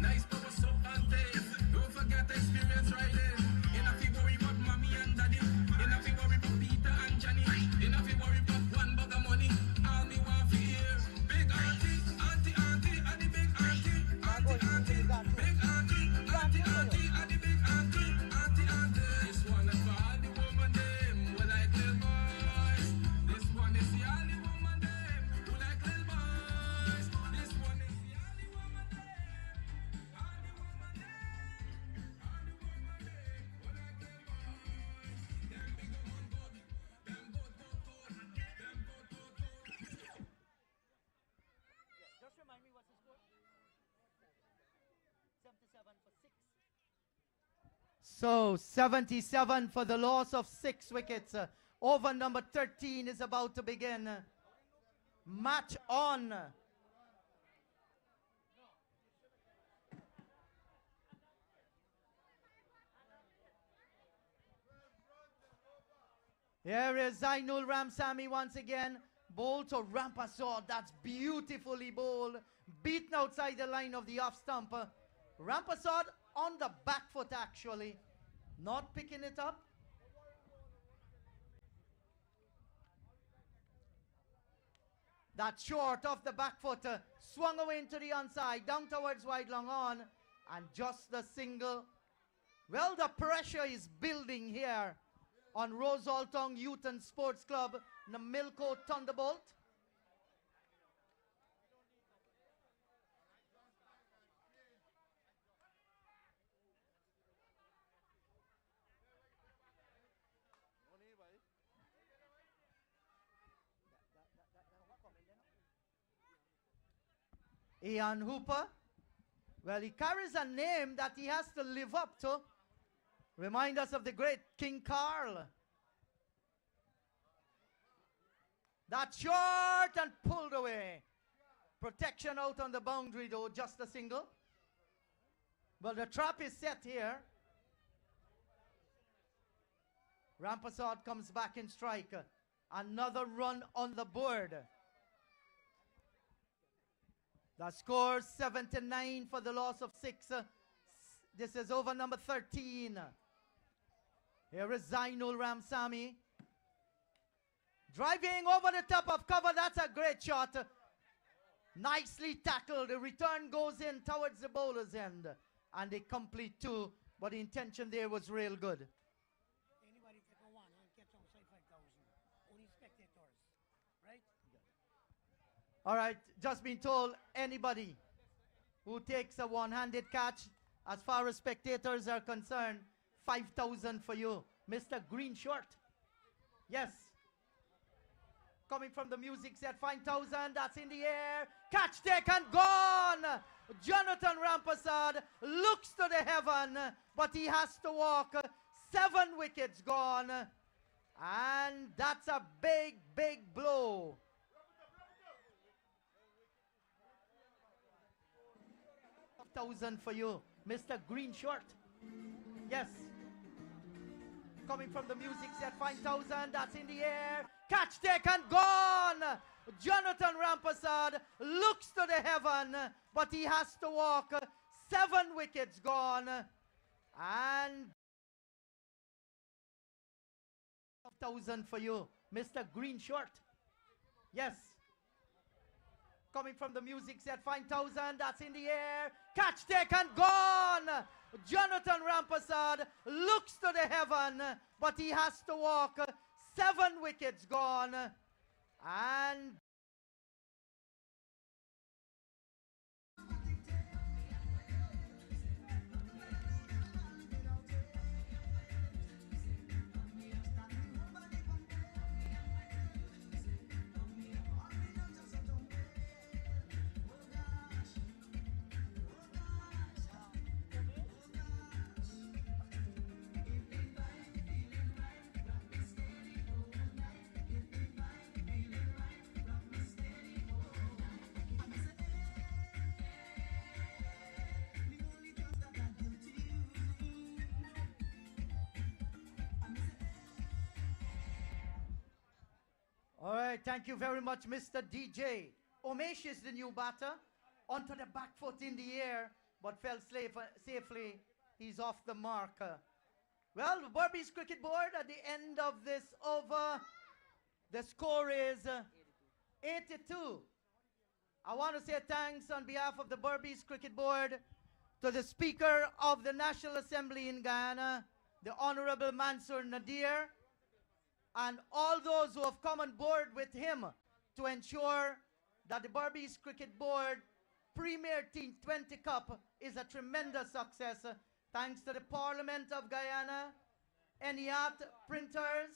Nice power soap and taste. Don't forget the experience riding. You know if you worry about mommy and daddy. You know if you worry about Peter and Johnny. You know if you worry about one bag of money. All me want to hear. Big auntie, auntie, auntie, and the big auntie. Auntie, auntie, big auntie, auntie, auntie, and the big auntie. Auntie, auntie. This one is for all the woman them who like little boys. This one is the only woman them who like little boys. This one is the only woman them. Just remind me what's the score? 77 for 6. So 77 for the loss of 6 wickets. Over number 13 is about to begin. Match on. Here is Zainul Ramsamy once again. Ball to Rampasod. That's beautifully bowled. Beaten outside the line of the off stump. Rampasod on the back foot actually. Not picking it up. That short off the back foot. Swung away into the onside. Down towards wide long on. And just the single. Well, the pressure is building here on Rosaltong Youth and Sports Club, Namilco Thunderbolt. Ian Hooper, well, he carries a name that he has to live up to. Remind us of the great King Carl. That short and pulled away. Protection out on the boundary though, just a single. Well, the trap is set here. Rampasod comes back in strike. Another run on the board. The score 79 for the loss of 6. This is over number 13. Here is Zainul Ramsamy. Driving over the top of cover. That's a great shot. Nicely tackled. The return goes in towards the bowler's end. And they complete 2. But the intention there was real good. Anybody take a 1 and catch outside 5,000. Only spectators. Right? All right. Just been told anybody who takes a one-handed catch, as far as spectators are concerned, 5,000 for you. Mr. Green Short. Yes. Coming from the music set, 5,000, that's in the air. Catch taken, gone! Jonathan Rampasad looks to the heaven, but he has to walk. 7 wickets gone. And that's a big, big blow. Thousand for you, Mr. Green Short. Yes. Coming from the music set, 5,000, that's in the air. Catch taken, gone! Jonathan Rampasad looks to the heaven, but he has to walk. 7 wickets gone. And 1,000 for you, Mr. Green Short. Yes. Coming from the music set, 5,000, that's in the air. Catch taken, gone! Jonathan Rampasad looks to the heaven, but he has to walk. 7 wickets gone. And all right, thank you very much, Mr. DJ. Umesh is the new batter. Onto the back foot in the air, but fell safely. He's off the mark. Well, the Berbice Cricket Board at the end of this over, the score is 82. I want to say thanks on behalf of the Berbice Cricket Board to the Speaker of the National Assembly in Guyana, the Honorable Mansour Nadir, and all those who have come on board with him to ensure that the Berbice Cricket Board Premier T20 Cup is a tremendous success. Thanks to the Parliament of Guyana, Eniat Printers,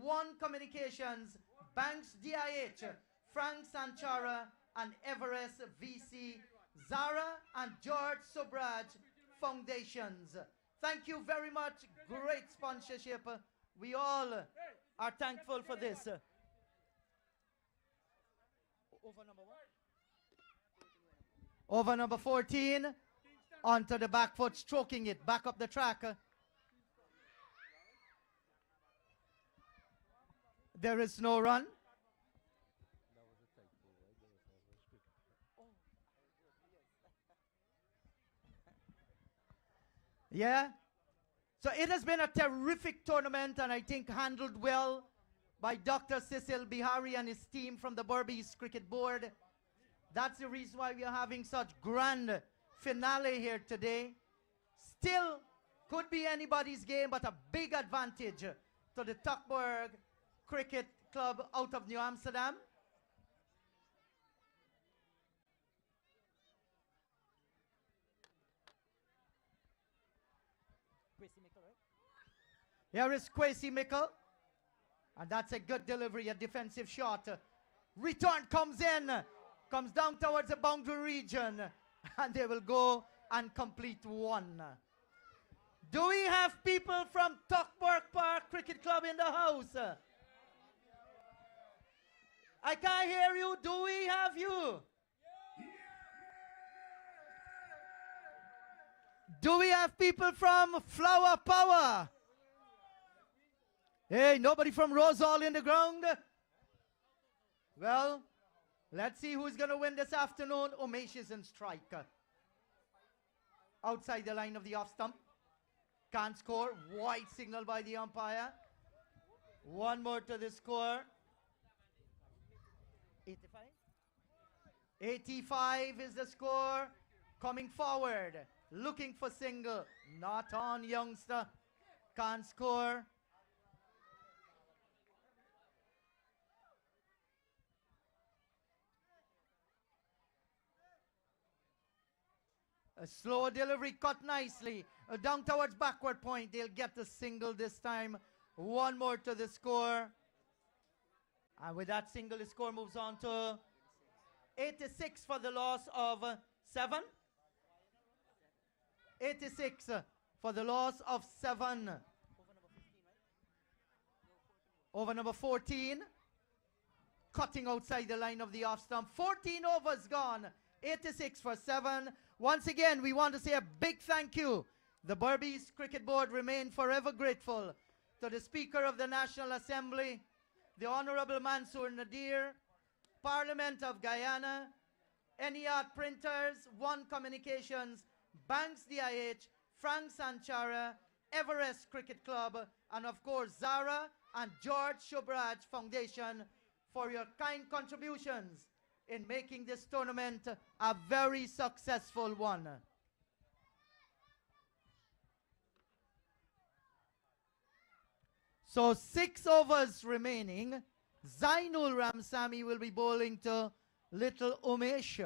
One Communications, Banks DIH, Frank Sanchara, and Everest VC, Zara and George Subraj Foundations. Thank you very much. Great sponsorship. We all are thankful for this. Over number 1. Over number 14. Onto the back foot, stroking it. Back up the track. There is no run. Yeah. So it has been a terrific tournament, and I think handled well by Dr. Cecil Bihari and his team from the Berbice Cricket Board. That's the reason why we are having such grand finale here today. Still could be anybody's game, but a big advantage to the Tuckburg Cricket Club out of New Amsterdam. Here is Kwesi Mickle. And that's a good delivery, a defensive shot. Return comes in, comes down towards the boundary region. And they will go and complete 1. Do we have people from Tuckburg Park Cricket Club in the house? I can't hear you. Do we have you? Do we have people from Flower Power? Hey, nobody from Rose Hall in the ground? Well, let's see who's going to win this afternoon. Umesh is in strike. Outside the line of the off stump. Can't score. Wide signal by the umpire. 1 more to the score. 85? 85 is the score. Coming forward. Looking for single. Not on, youngster. Can't score. A slow delivery cut nicely. Down towards backward point. They'll get the single this time. One more to the score. And with that single, the score moves on to 86 for the loss of 7. 86 for the loss of 7. Over number 14. Cutting outside the line of the off stump. 14 overs gone. 86 for 7. Once again, we want to say a big thank you. The Berbice Cricket Board remain forever grateful to the Speaker of the National Assembly, the Honorable Mansour Nadir, Parliament of Guyana, Eniat Printers, One Communications, Banks DIH, Frank Sanchara, Everest Cricket Club, and of course Zara and George Shubraj Foundation for your kind contributions in making this tournament a very successful one. So 6 overs remaining. Zainul Ramsamy will be bowling to Little Umesh.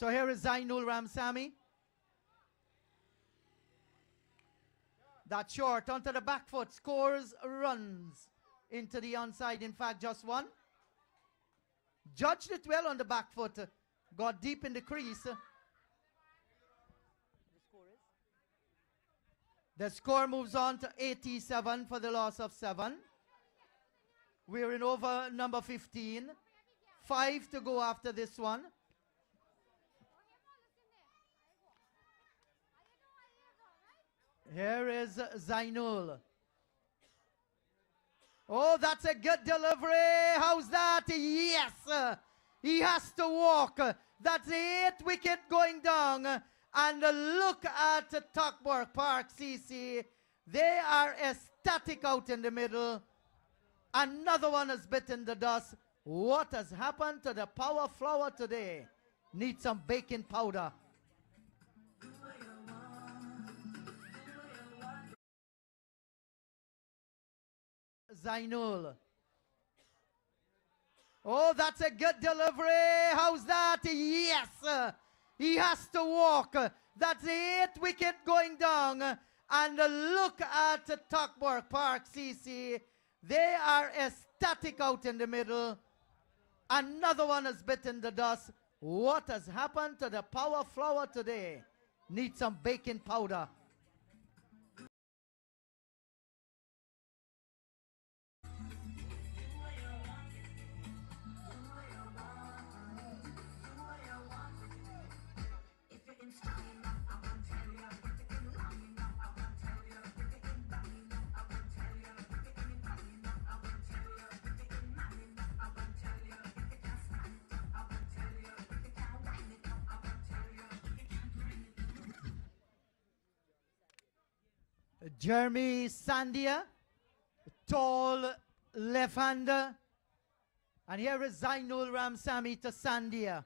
So here is Zainul Ramsamy. That short onto the back foot, scores runs into the onside. In fact, just one. Judged it well on the back foot. Got deep in the crease. The score moves on to 87 for the loss of 7. We're in over number 15. 5 to go after this one. Here is Zainul. Oh, that's a good delivery. How's that? Yes. He has to walk. That's the 8th wicket going down. And look at Tuckburg Park, CC. They are ecstatic out in the middle. Another one has bitten the dust. What has happened to the power flower today? Need some baking powder. Zainul. Oh, that's a good delivery. How's that? Yes. He has to walk. That's the 8th wicket going down. And look at Tuckburg Park, CC. They are ecstatic out in the middle. Another one has bitten the dust. What has happened to the power flower today? Need some baking powder. Jeremy Sandia, tall left-hander. And here is Zainul Ramsamy to Sandia.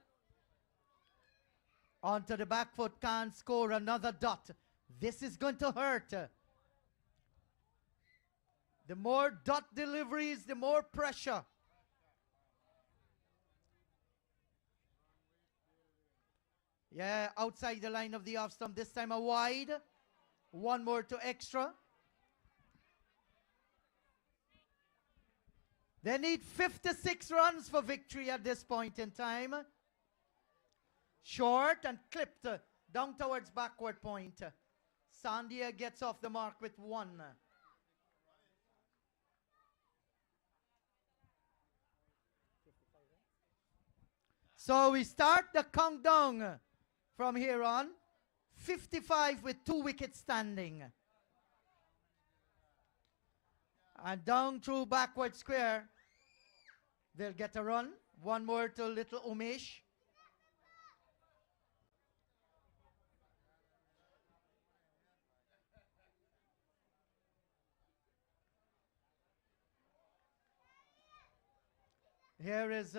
Onto the back foot, can't score another dot. This is going to hurt. The more dot deliveries, the more pressure. Yeah, outside the line of the off stump, this time a wide. One more to extra. They need 56 runs for victory at this point in time. Short and clipped down towards backward point. Sandia gets off the mark with 1. So we start the countdown from here on. 55 with 2 wickets standing. And down through backward square, they'll get a run. One more to Little Umesh. Here is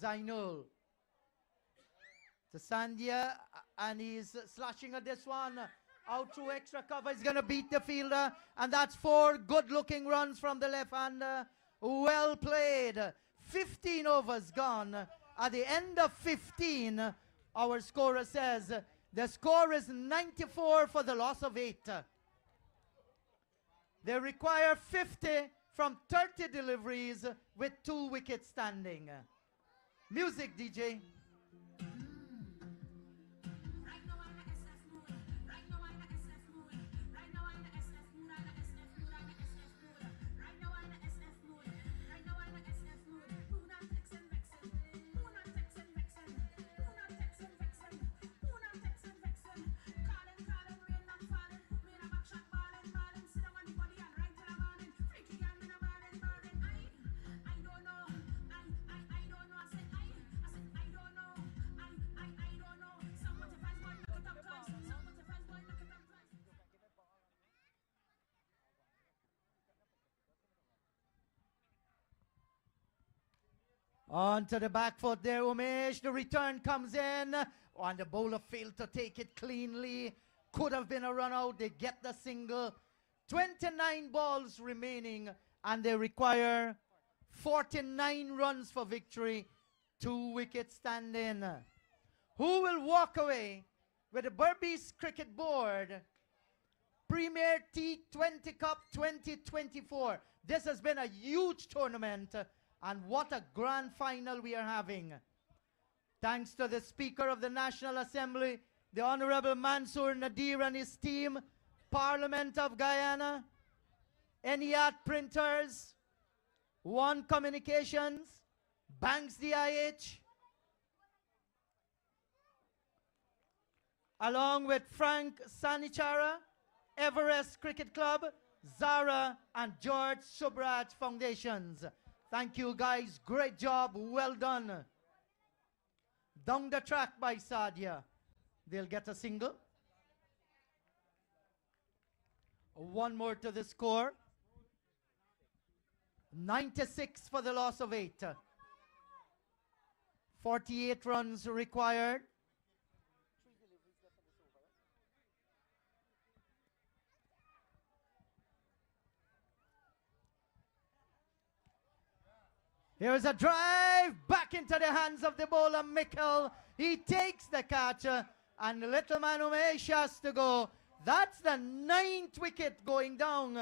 Zainul. To Sandia, and he's slashing at this one. Out through extra cover, he's going to beat the fielder. And that's 4 good-looking runs from the left-hander. Well played. 15 overs gone. At the end of 15, our scorer says, The score is 94 for the loss of 8. They require 50 from 30 deliveries with 2 wickets standing. Music, DJ. Right now I'm in a SF mood. Right now I'm in a SF mood. Right now I'm in a SF mood. I'm in a SF mood. I'm in a SF mood. Right now I'm in a SF mood. Right now I'm in a SF mood. Who not texting vexing? Who not texting vexing? Who not texting vexing? Who not texting vexing? Calling, calling, rain not falling. Put me in a back shot, balling, balling. Sit down on the body and right till the morning. Freaky girl, me no balling, balling. I don't know. I don't know. I said I don't know. I don't know. Someone to find one, knock it up twice. Someone to find one, knock it up twice. On to the back foot there, Umesh. The return comes in. And the bowler failed to take it cleanly. Could have been a run out. They get the single. 29 balls remaining. And they require 49 runs for victory. 2 wickets standing. Who will walk away with the Berbice Cricket Board Premier T20 Cup 2024? This has been a huge tournament. And what a grand final we are having. Thanks to the Speaker of the National Assembly, the Honorable Mansour Nadir and his team, Parliament of Guyana, Eniat Printers, One Communications, Banks DIH, along with Frank Sanichara, Everest Cricket Club, Zara and George Subraj Foundations. Thank you guys, great job, well done. Down the track by Sadia. They'll get a single. One more to the score. 96 for the loss of 8. 48 runs required. Here's a drive back into the hands of the bowler, Mikkel. He takes the catch, and the little man Umesh has to go. That's the 9th wicket going down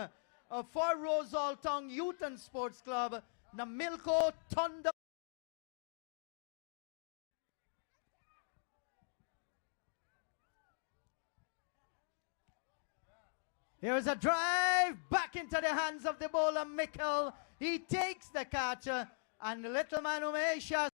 for Rosaltong Youth and Sports Club. Namilko Thunder. Here's a drive back into the hands of the bowler, Mikkel. He takes the catch, and the little man Umesh has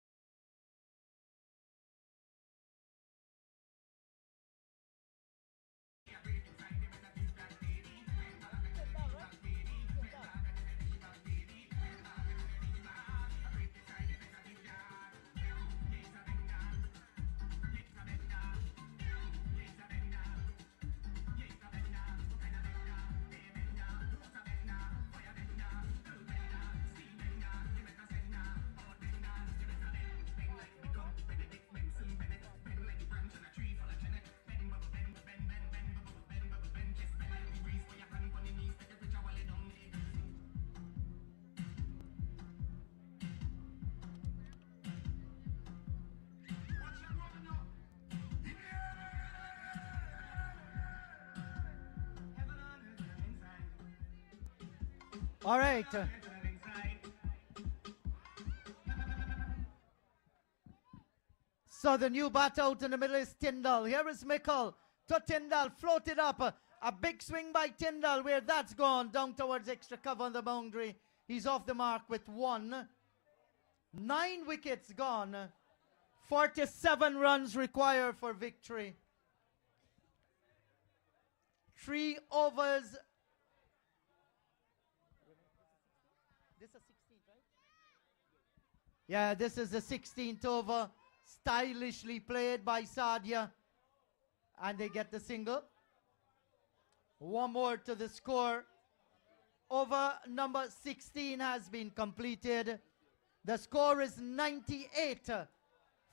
all right. So the new bat out in the middle is Tyndall. Here is Mikkel to Tyndall. Floated up. A big swing by Tyndall. Where that's gone. Down towards extra cover on the boundary. He's off the mark with 1. 9 wickets gone. 47 runs required for victory. 3 overs. This is 16th, right? Yeah, this is the 16th over. Stylishly played by Sadia. And they get the single. One more to the score. Over number 16 has been completed. The score is 98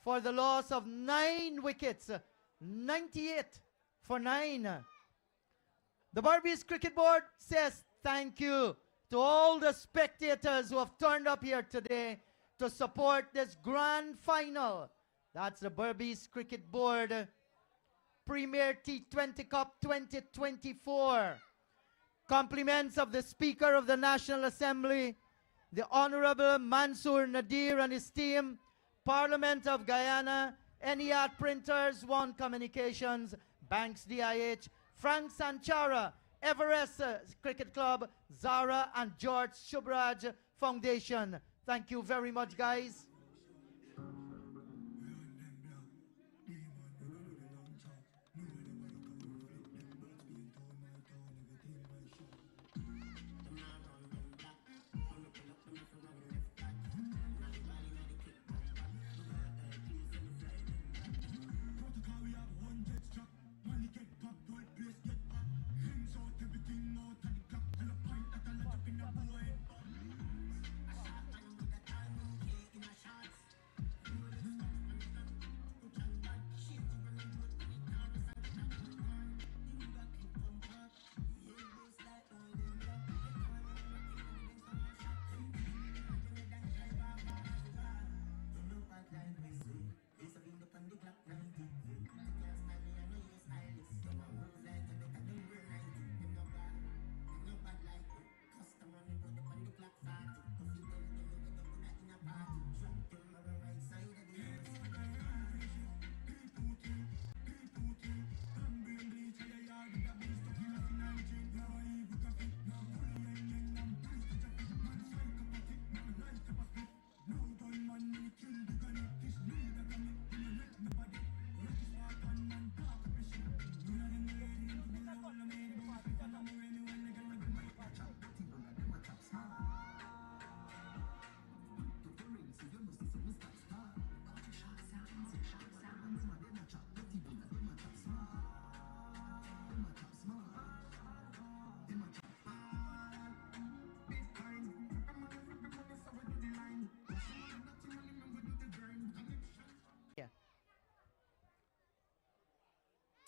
for the loss of 9 wickets. 98 for 9. The Berbice Cricket Board says thank you to all the spectators who have turned up here today to support this grand final. That's the Berbice Cricket Board Premier T20 Cup 2024. Compliments of the Speaker of the National Assembly, the Honorable Mansour Nadir and his team, Parliament of Guyana, Eniat Printers, One Communications, Banks DIH, Frank Sanchara, Everest Cricket Club, Zara and George Shubraj Foundation. Thank you very much, guys.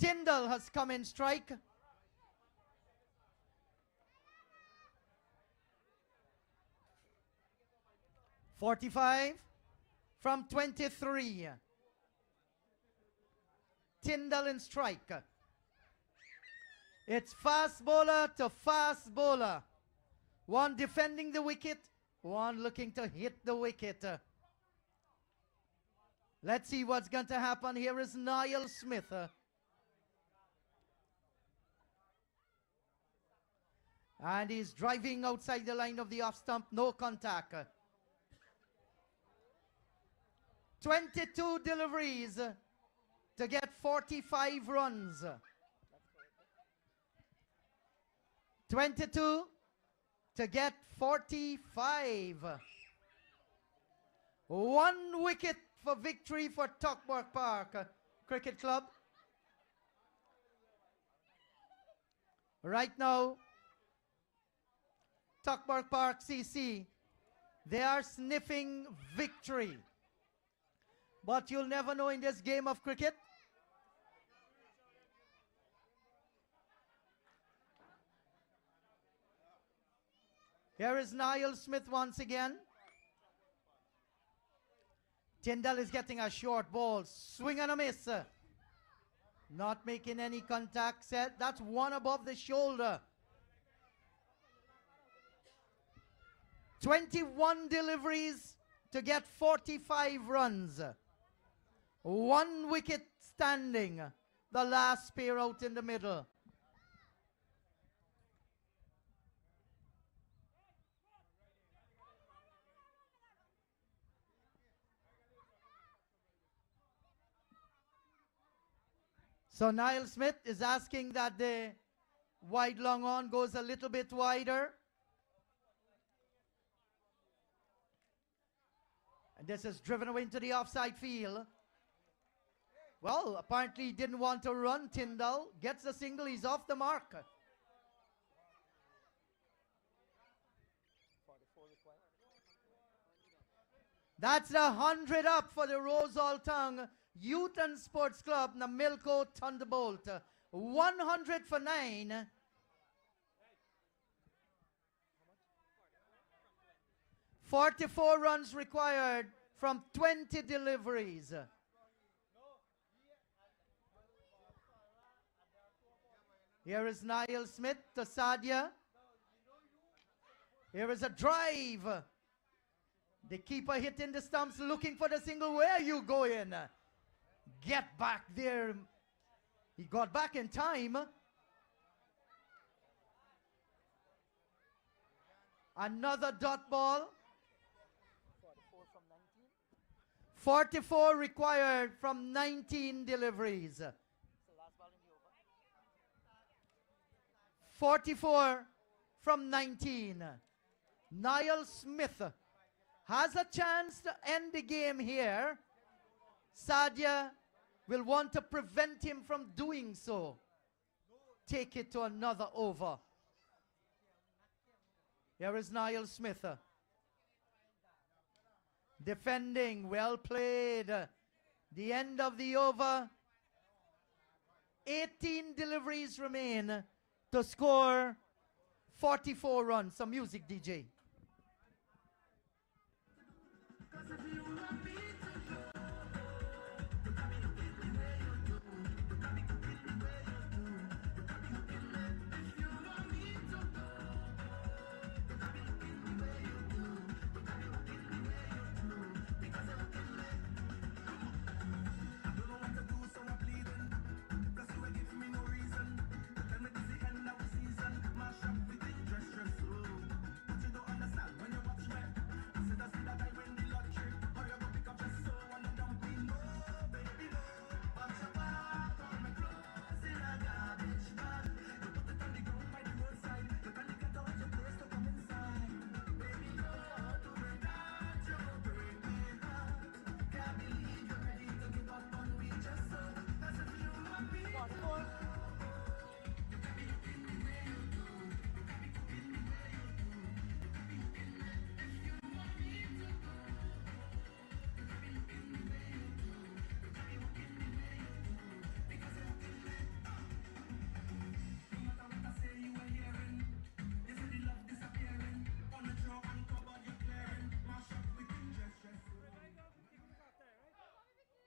Tyndall has come in strike. .45 from 23. Tyndall in strike. It's fast bowler to fast bowler. One defending the wicket, one looking to hit the wicket. Let's see what's going to happen. Here is Niall Smith. And he's driving outside the line of the off stump. No contact. 22 deliveries to get 45 runs. 22 to get 45. One wicket for victory for Tuckburg Park Cricket Club. Right now, Tuckburg Park CC, they are sniffing victory. But you'll never know in this game of cricket. Here is Niall Smith once again. Tyndall is getting a short ball. Swing and a miss. Not making any contact. Set. That's one above the shoulder. 21 deliveries to get 45 runs. One wicket standing. The last pair out in the middle. So Niall Smith is asking that the wide long on goes a little bit wider. And this is driven away into the offside field. Well, apparently he didn't want to run. Tyndall gets the single. He's off the mark. That's the 100 up for the Rosal Tongue Youth and Sports Club, the Milko Thunderbolt. 100 for 9. .44 runs required from 20 deliveries. Here is Niall Smith to Sadia. Here is a drive. The keeper hitting the stumps, looking for the single. Where are you going? Get back there. He got back in time. Another dot ball. 44 required from 19 deliveries. 44 from 19. Niall Smith has a chance to end the game here. Sadia will want to prevent him from doing so. Take it to another over. Here is Niall Smith. Defending, well played. The end of the over. 18 deliveries remain to score 44 runs. Some music, DJ.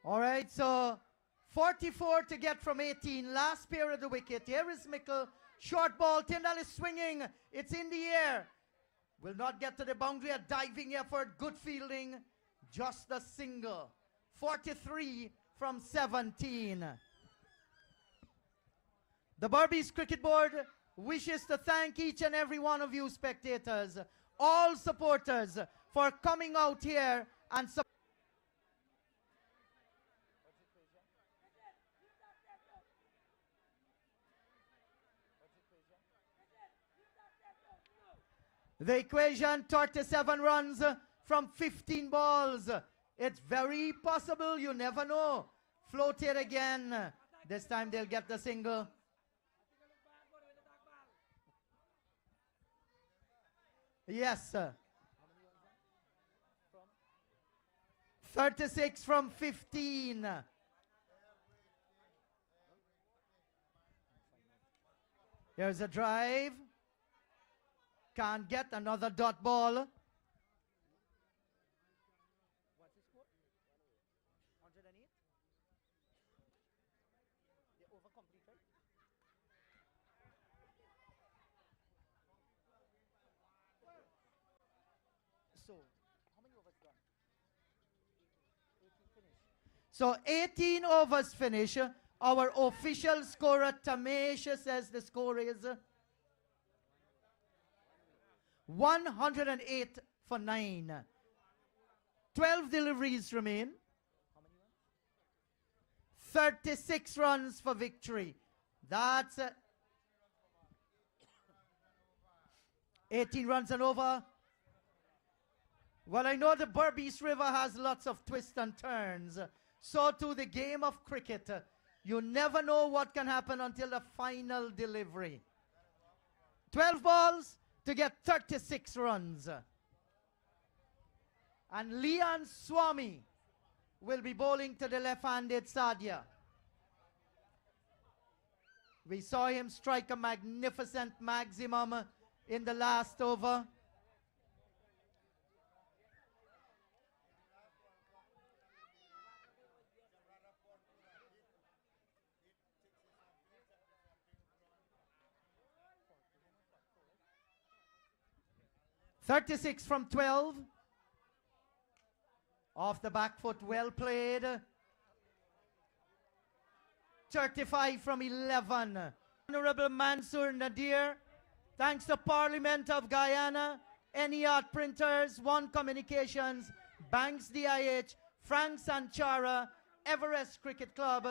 All right, so 44 to get from 18. Last pair of the wicket. Here is Mickle. Short ball. Tyndall is swinging. It's in the air. Will not get to the boundary. A diving effort. Good fielding. Just a single. 43 from 17. The Barbies Cricket Board wishes to thank each and every one of you spectators, all supporters, for coming out here and supporting. The equation, 37 runs from 15 balls. It's very possible, you never know. Float it again. This time they'll get the single. Yes, sir. 36 from 15. Here's a drive. Can't get another dot ball. What's the score? 108? The over completed. So, how many overs done? 18 finish. So, 18 overs finish. Our official scorer, Tamesh, says the score is 108 for 9. 12 deliveries remain. 36 runs for victory. That's 18 runs and over. Well, I know the Berbice River has lots of twists and turns. So too the game of cricket. You never know what can happen until the final delivery. 12 balls to get 36 runs. And Leon Swami will be bowling to the left-handed Sadia. We saw him strike a magnificent maximum in the last over. 36 from 12. Off the back foot, well played. 35 from 11. Honorable Mansour Nadir, thanks to Parliament of Guyana, Any Art Printers, One Communications, Banks DIH, Frank Sanchara, Everest Cricket Club.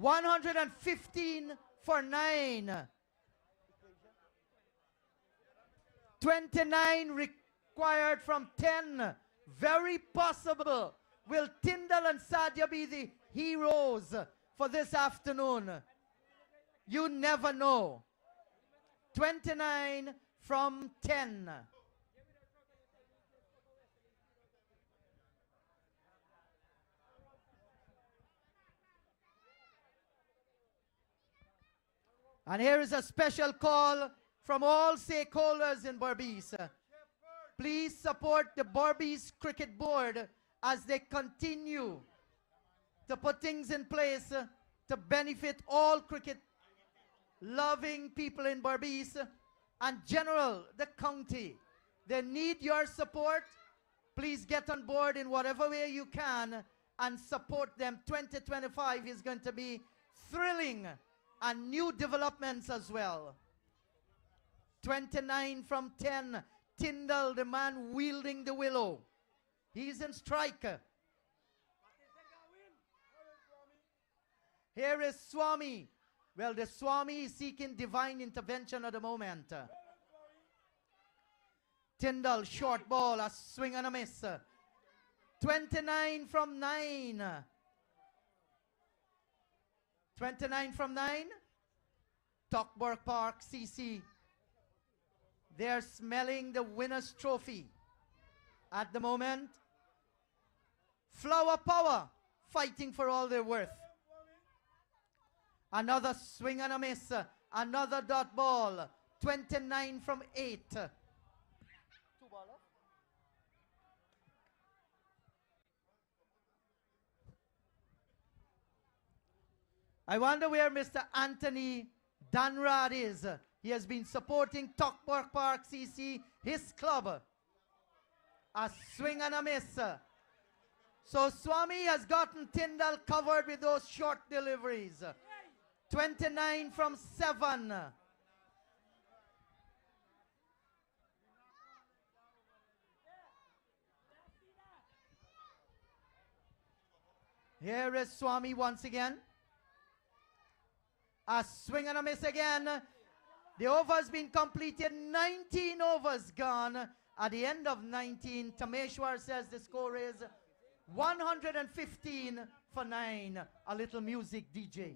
115 for 9. 29 required from 10. Very possible. Will Tyndall and Sadia be the heroes for this afternoon? You never know. 29 from 10. And here is a special call from all stakeholders in Berbice. Please support the Berbice Cricket Board as they continue to put things in place to benefit all cricket-loving people in Berbice and general the county. They need your support. Please get on board in whatever way you can and support them. 2025 is going to be thrilling and new developments as well. 29 from 10. Tyndall, the man wielding the willow. He's in strike. Here is Swami. Well, the Swami is seeking divine intervention at the moment. Tyndall, short ball, a swing and a miss. 29 from 9. 29 from 9. Tuckburg Park, CC. They're smelling the winner's trophy at the moment. Flower Power fighting for all they're worth. Another swing and a miss. Another dot ball. 29 from 8. I wonder where Mr. Anthony Danrad is. He has been supporting Tuckburg Park CC, his club. A swing and a miss. So Swami has gotten Tyndall covered with those short deliveries. 29 from 7. Here is Swami once again. A swing and a miss again. The over has been completed. 19 overs gone. At the end of 19, Tameshwar says the score is 115 for 9. A little music, DJ.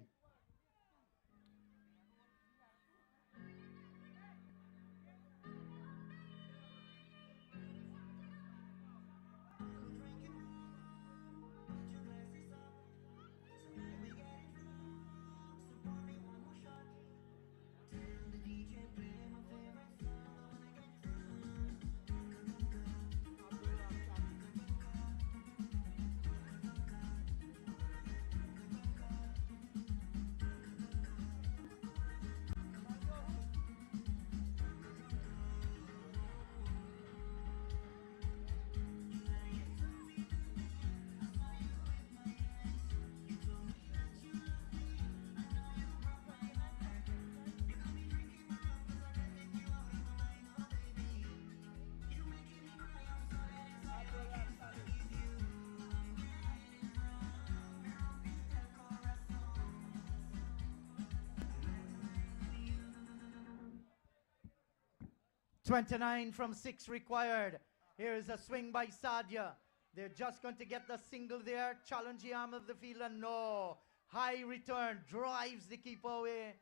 .29 from 6 required. Here is a swing by Sadia. They're just going to get the single there. Challenge the arm of the fielder. No. High return. Drives the keeper away.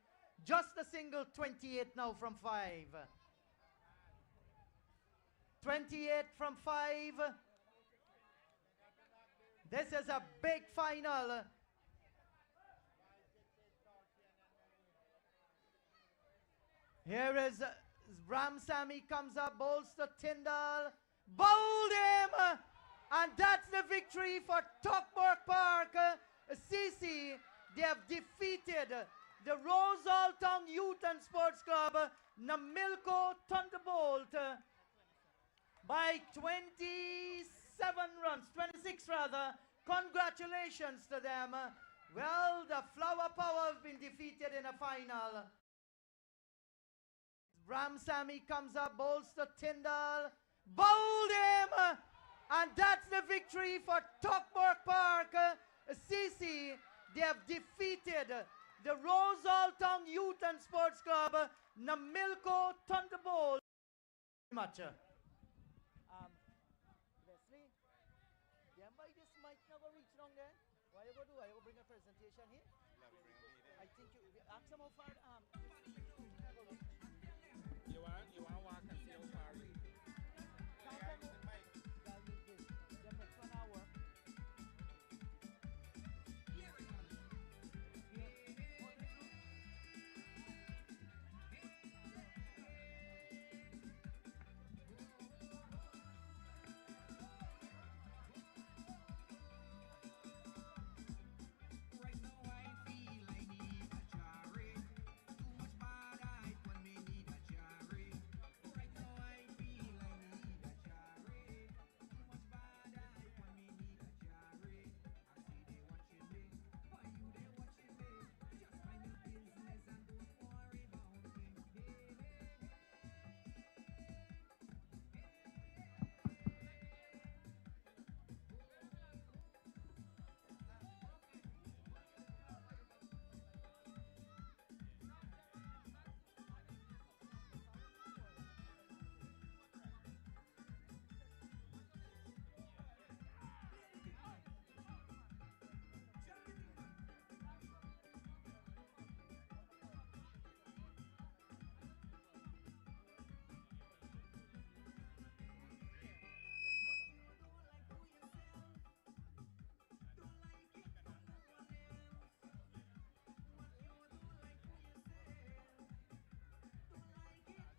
Just a single. 28 now from 5. 28 from 5. This is a big final. Here is Ramsamy comes up, bowls to Tyndall, bowled him, and that's the victory for Tuckburg Park. CC, they have defeated the Rosal Town Youth and Sports Club, Namilco Thunderbolt, by 27 runs, 26 rather. Congratulations to them. Well, the Flower Power have been defeated in a final. Ram Sammy comes up, bowls to Tyndall, bowled him, and that's the victory for Tuckburg Park. CC, they have defeated the Rosal Town Youth and Sports Club, Namilco Thunderbolt. Much. Leslie, remember this mic never reach down there? What you gonna do? Are you gonna bring a presentation here? I think you ask them how far You want walk and see how far we right now I feel I need a cherry. Too much bad I when me need a cherry. Right now I feel I need a cherry. Too much bad I when me need a cherry. I see they watching me. Why you they watching me? Just mind your business and don't worry about me. Right now I feel I need a cherry. Too much bad I when me need a cherry.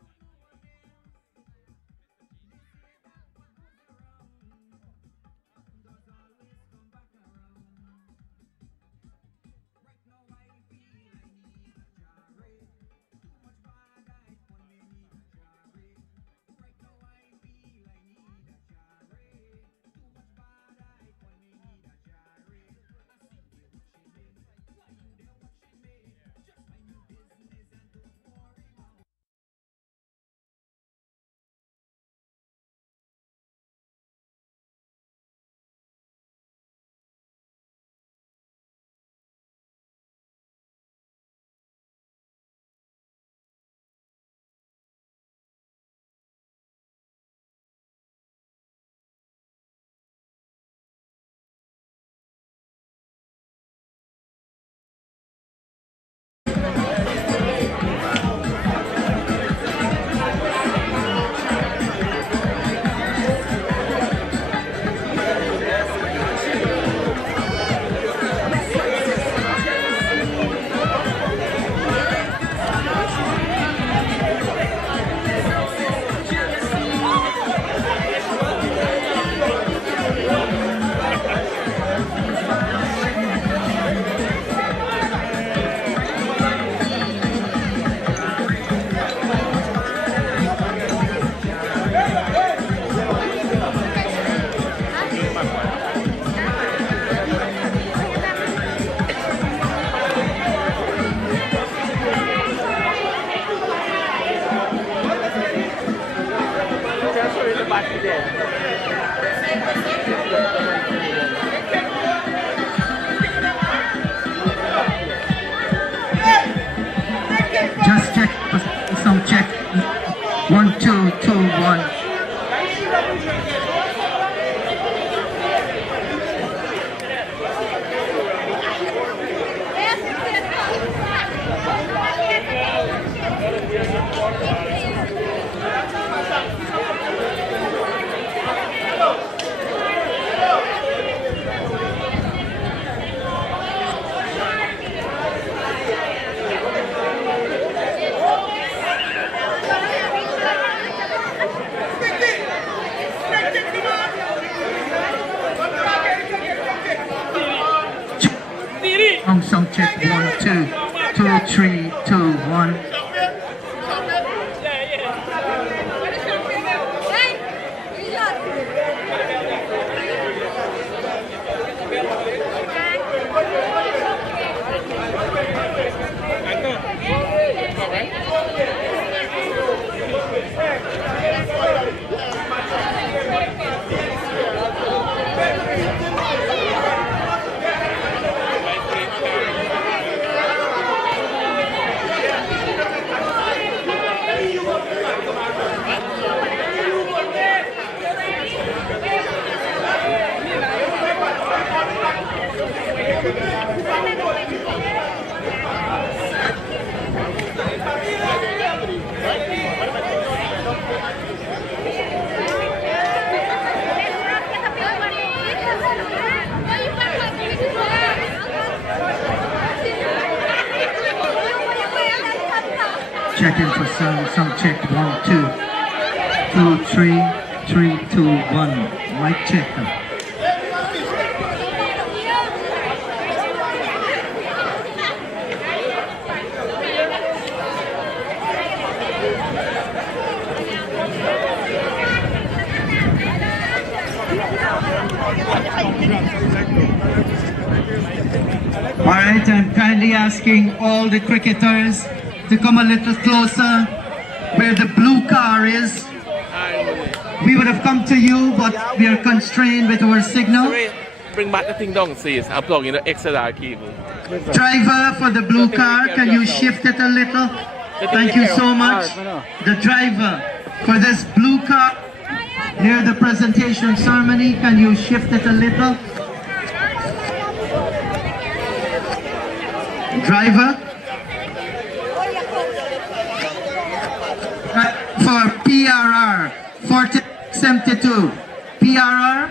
Right now I feel I need a cherry. Too much bad I when me need a cherry. I see they watching me. Why you they watching me? Just mind your business and don't worry about. Just check, some check. 1, 2, 2, 1. Some check. 1, 2, 2, 3, 2, 1. checking for sound check. 1, 2, 2, 3, 3, 2, 1. Mic check. Alright, I'm kindly asking all the cricketers to come a little closer where the blue car is. We would have come to you, but we are constrained with our signal. Bring back the thing downstairs and plug in the XLR cable. Driver for the blue car, can you shift it a little? Thank you so much. The driver for this blue car near the presentation ceremony, can you shift it a little? Driver for PRR 4672. PRR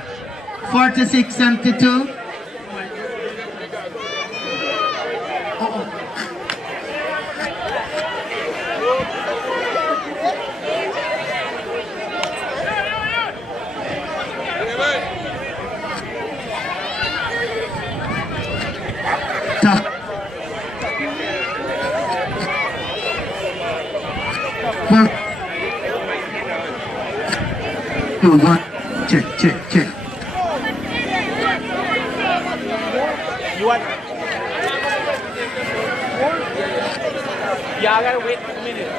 4672. One. Check, check, check. You want? Yeah, I gotta wait a minute.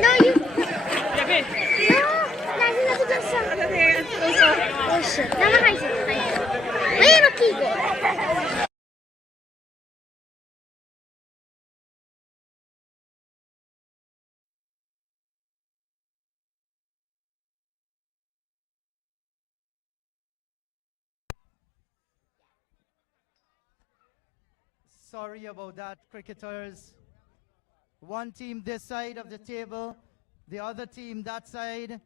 No, you. Oh shit. Sorry about that, cricketers. One team this side of the table, the other team that side.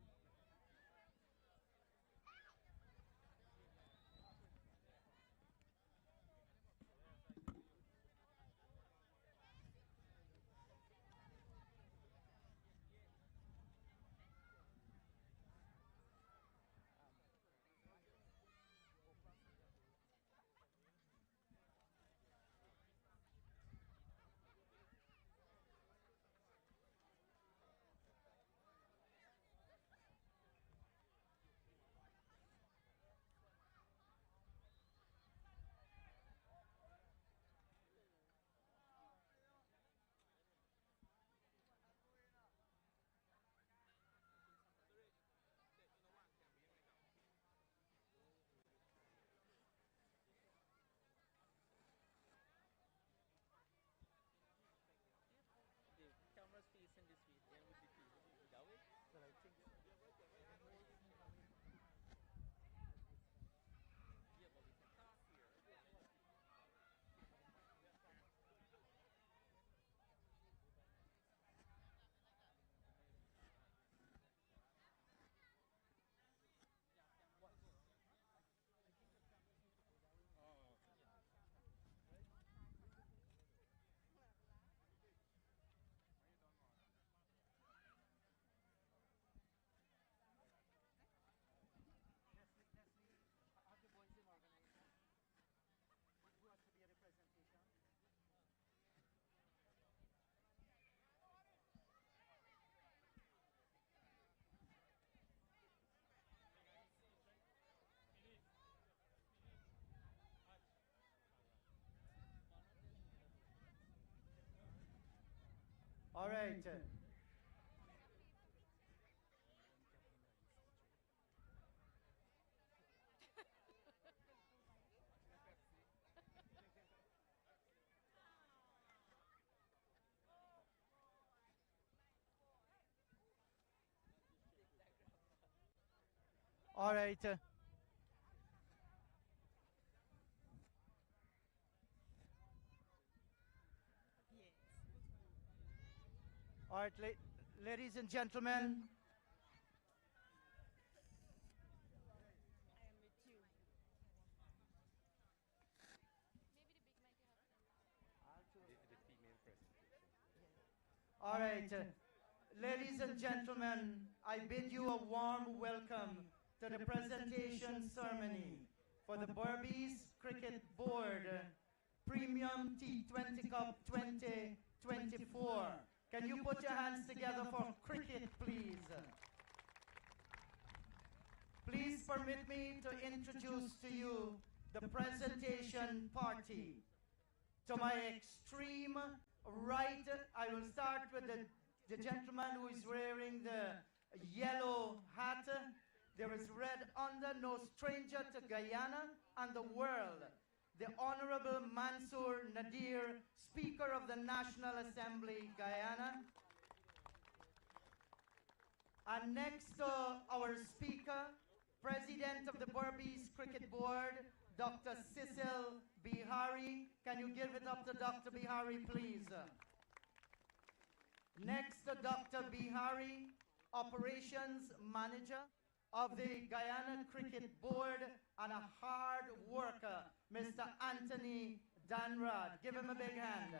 All right. All right. All right, Ladies and gentlemen, all right, ladies and gentlemen, I bid you a warm welcome to the presentation ceremony for the Berbice Cricket Board Premium T20 Cup 2024. Can you put your hands together for cricket, please? Please permit me to introduce to you the presentation party. To my extreme right, I will start with the gentleman who is wearing the yellow hat. There is red under, no stranger to Guyana and the world. The Honorable Mansour Nadir, Speaker of the National Assembly, Guyana. And next to our Speaker, President of the Berbice Cricket Board, Dr. Cecil Bihari. Can you give it up to Dr. Bihari, please? Next to Dr. Bihari, Operations Manager of the Guyana Cricket Board and a hard worker, Mr. Anthony Danrad. Give him a big hand.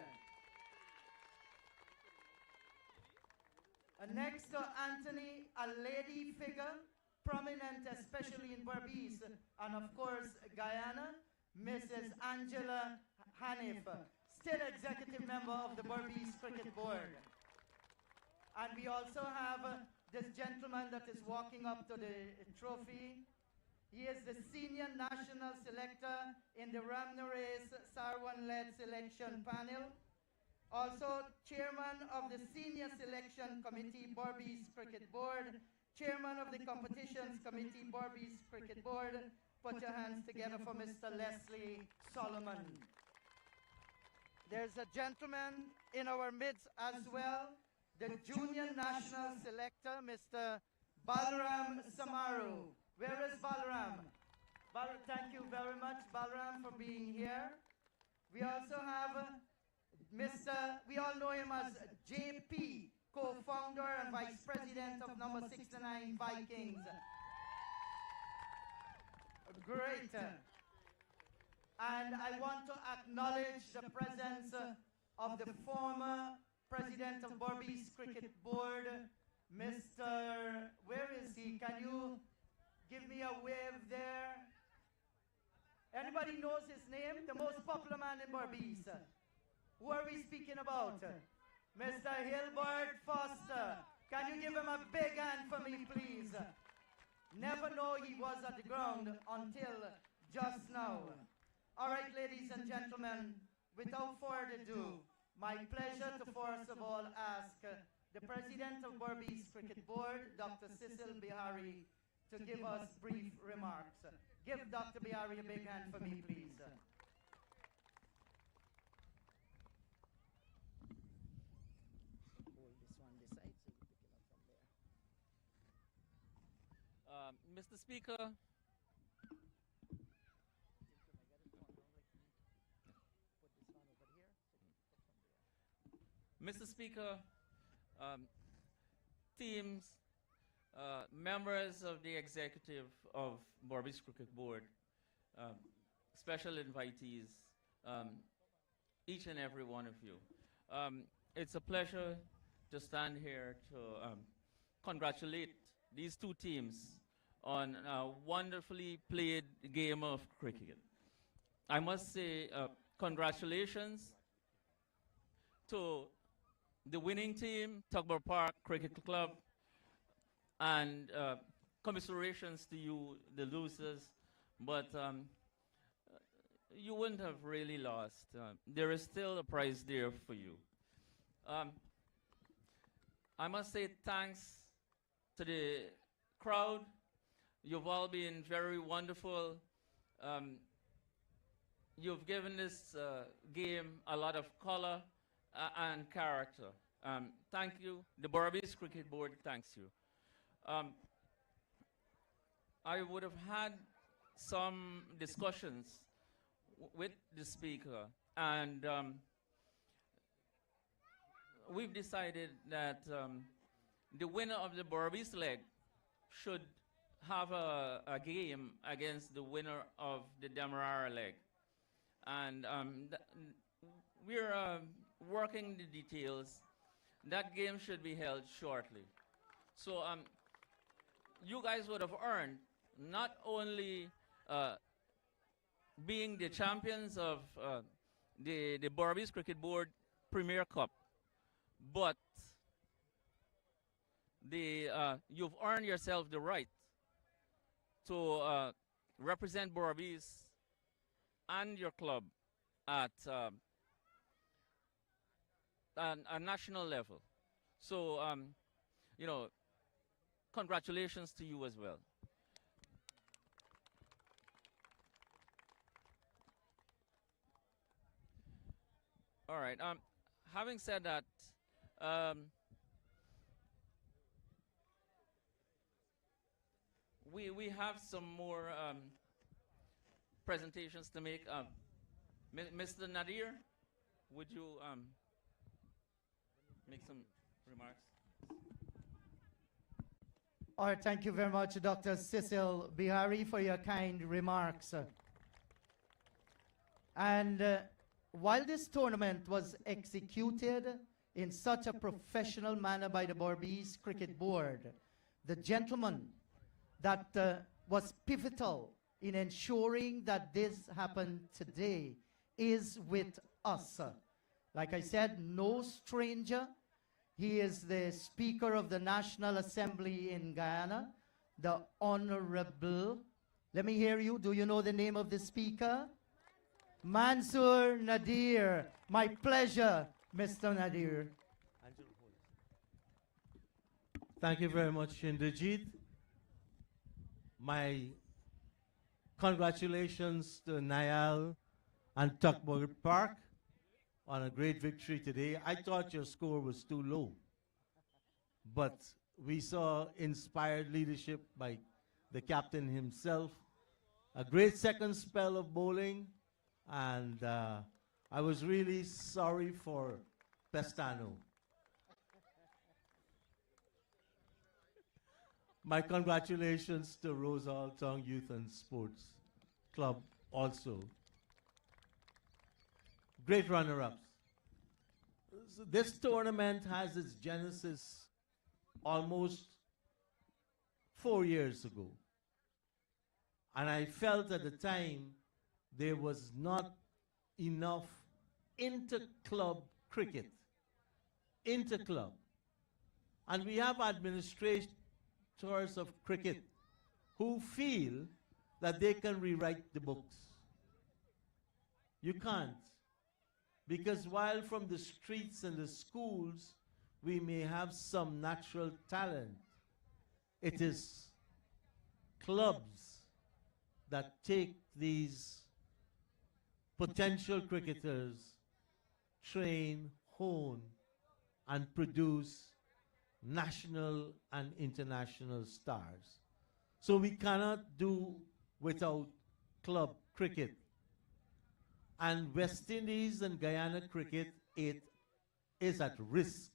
Next to Anthony, a lady figure, prominent especially in Berbice and of course Guyana, Mrs. Angela Hanif, still executive member of the Berbice Cricket Board. And we also have this gentleman that is walking up to the trophy. He is the senior national selector in the Ramnare's Sarwan-led selection panel. Also chairman of the senior selection committee, Berbice Cricket Board, chairman of the competitions committee, Berbice Cricket Board. Put your hands together for Mr. Leslie Solomon. There's a gentleman in our midst as well, the junior national selector, Mr. Balaram Samaru. Where is Balaram? Thank you very much, Balaram, for being here. We also have we all know him as JP, co-founder and vice president of number 69 Vikings. Great. And I want to acknowledge the presence of the former president of Berbice Cricket Board, Mr. Where is he? Can you give me a wave there? Anybody knows his name? The most popular man in Berbice. Who are we speaking about? Mr. Hilbert Foster. Can you give him a big hand for me, please? Never know he was at the ground until just now. All right, ladies and gentlemen, without further ado, my pleasure to first of all ask the president of Berbice Cricket Board, Dr. Cecil Bihari, to give us brief remarks. Give Dr. Bihari a big hand for me, please. Hold this one this side so you pick it up from there. Mr. Speaker, Mr. Speaker, teams, members of the executive of Berbice Cricket Board, special invitees, each and every one of you. It's a pleasure to stand here to congratulate these two teams on a wonderfully played game of cricket. I must say congratulations to the winning team, Tugboat Park Cricket Club, and commiserations to you, the losers, but you wouldn't have really lost. There is still a prize there for you. I must say thanks to the crowd. You've all been very wonderful. You've given this game a lot of color and character. Thank you. The Berbice Cricket Board thanks you. I would have had some discussions with the speaker, and we've decided that the winner of the Berbice leg should have a game against the winner of the Demerara leg. And we're working the details. That game should be held shortly. So you guys would have earned not only being the champions of the Berbice Cricket Board Premier Cup, but you've earned yourself the right to represent Berbice and your club at a national level. So, you know, congratulations to you as well. All right. Having said that, we have some more presentations to make. Mr. Nadir, would you make some remarks? All right, thank you very much, Dr. Cecil Bihari, for your kind remarks. And while this tournament was executed in such a professional manner by the Berbice Cricket Board, the gentleman that was pivotal in ensuring that this happened today is with us. Like I said, no stranger. He is the Speaker of the National Assembly in Guyana, the Honorable, let me hear you, do you know the name of the Speaker? Mansour Nadir. My pleasure, Mr. Nadir. Thank you very much, Indrajit. My congratulations to Niall and Tuckburg Park on a great victory today. I thought your score was too low, but we saw inspired leadership by the captain himself, a great second spell of bowling, and I was really sorry for Pestano. My congratulations to Rosal Tong Youth and Sports Club also. Great runner-ups. So this tournament has its genesis almost 4 years ago. And I felt at the time there was not enough inter-club cricket. Inter-club. And we have administrators of cricket who feel that they can rewrite the books. You can't. Because while from the streets and the schools we may have some natural talent, it is clubs that take these potential cricketers, train, hone, and produce national and international stars. So we cannot do without club cricket. And West Indies and Guyana cricket, it is at risk.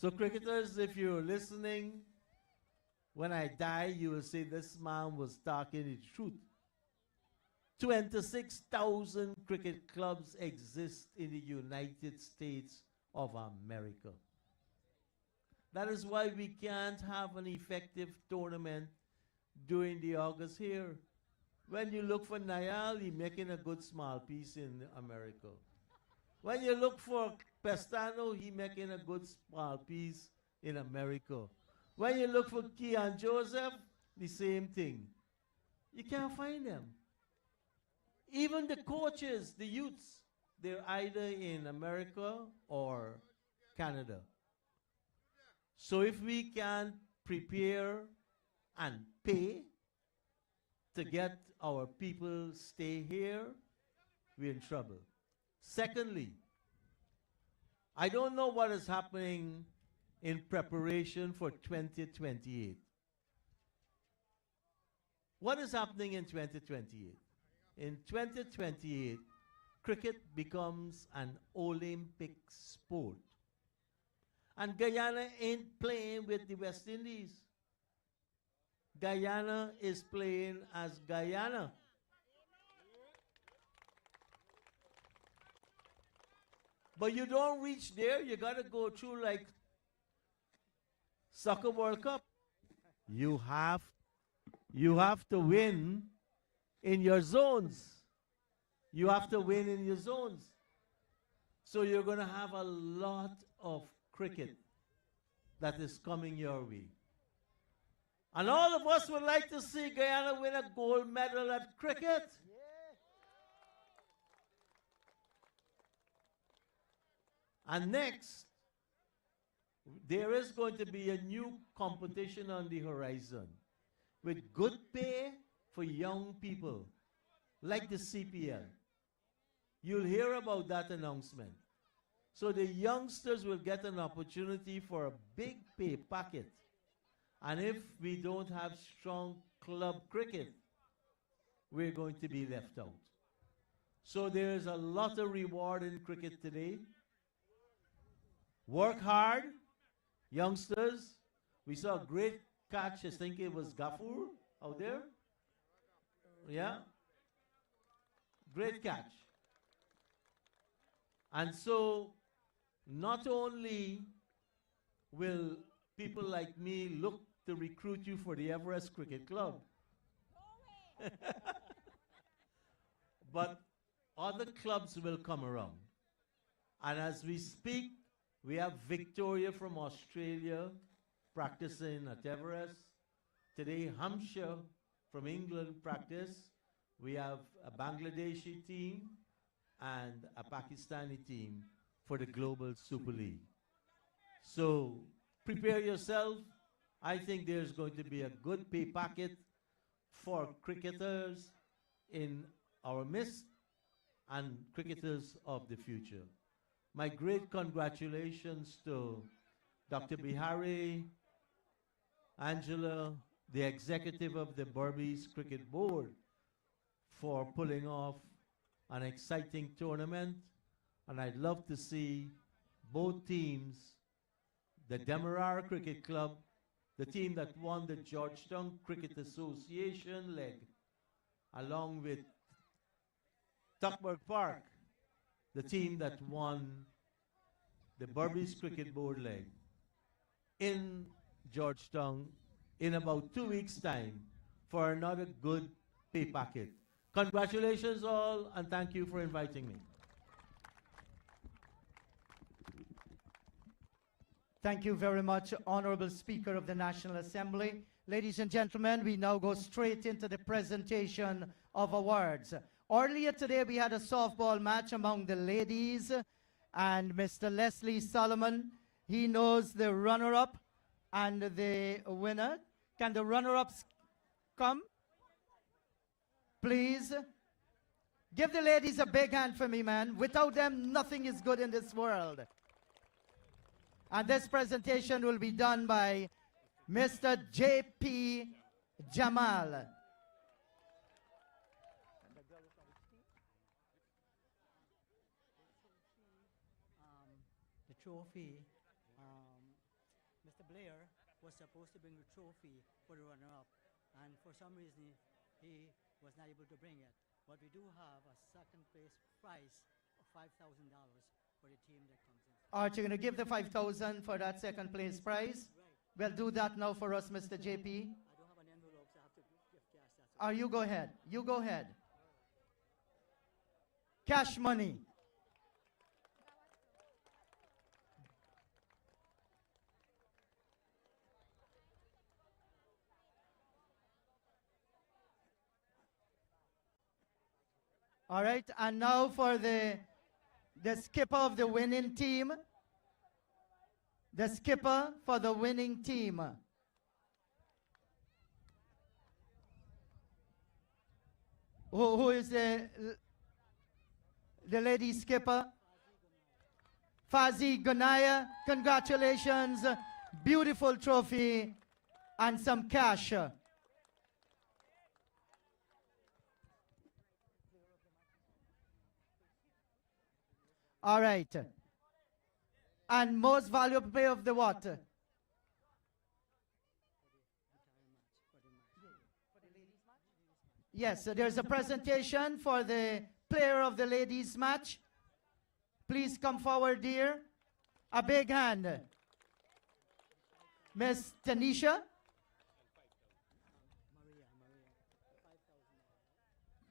So cricketers, if you're listening, when I die, you will say this man was talking the truth. 26,000 cricket clubs exist in the United States of America. That is why we can't have an effective tournament during the August here. When you look for Niall, he's making a good small piece in America. When you look for Pestano, he's making a good small piece in America. When you look for Kean Joseph, the same thing. You can't find them. Even the coaches, the youths, they're either in America or Canada. So if we can prepare and pay to get our people stay here, we're in trouble. Secondly, I don't know what is happening in preparation for 2028. What is happening in 2028? In 2028, cricket becomes an Olympic sport. And Guyana ain't playing with the West Indies. Guyana is playing as Guyana. But you don't reach there, you gotta go through like Soccer World Cup. You have to win in your zones. You have to win in your zones. So you're gonna have a lot of cricket that is coming your way. And all of us would like to see Guyana win a gold medal at cricket. And next, there is going to be a new competition on the horizon with good pay for young people, like the CPL. You'll hear about that announcement. So the youngsters will get an opportunity for a big pay packet. And if we don't have strong club cricket, we're going to be left out. So there's a lot of reward in cricket today. Work hard, youngsters. We saw a great catch, I think it was Gafur out there. Yeah? Great catch. And so, not only will people like me look to recruit you for the Everest Cricket Club, but other clubs will come around. And as we speak, we have Victoria from Australia practicing at Everest. Today, Hampshire from England practice. We have a Bangladeshi team and a Pakistani team for the Global Super League. So prepare yourself. I think there's going to be a good pay packet for cricketers in our midst and cricketers of the future. My great congratulations to Dr. Bihari, Angela, the executive of the Berbice Cricket Board, for pulling off an exciting tournament. And I'd love to see both teams, the Demerara Cricket Club, the team that won the Georgetown Cricket Association leg, along with Tuckburg Park, the team that won the Berbice Cricket Board leg, in Georgetown in about 2 weeks' time for another good pay packet. Congratulations all, and thank you for inviting me. Thank you very much, Honorable Speaker of the National Assembly. Ladies and gentlemen, we now go straight into the presentation of awards. Earlier today, we had a softball match among the ladies, and Mr. Leslie Solomon, he knows the runner-up and the winner. Can the runner-ups come? Please. Give the ladies a big hand for me, man. Without them, nothing is good in this world. And this presentation will be done by Mr. J.P. Jamal. The trophy, Mr. Blair was supposed to bring the trophy for the runner-up, and for some reason he was not able to bring it. But we do have a second place prize of $5,000 for the team that comes in. Aren't you going to give the 5,000 for that second place prize? Right. Well, do that now for us, Mr. JP. I don't have an envelope, so I have to give cash. That's You go ahead. You go ahead. Cash money. All right, and now for the skipper of the winning team. The skipper for the winning team. Who is the lady skipper? Fazi Gunaya. Congratulations. Beautiful trophy and some cash. All right. And most valuable player of the what? Yes, so there's a presentation for the player of the ladies match. Please come forward, dear. A big hand. Miss Tanisha.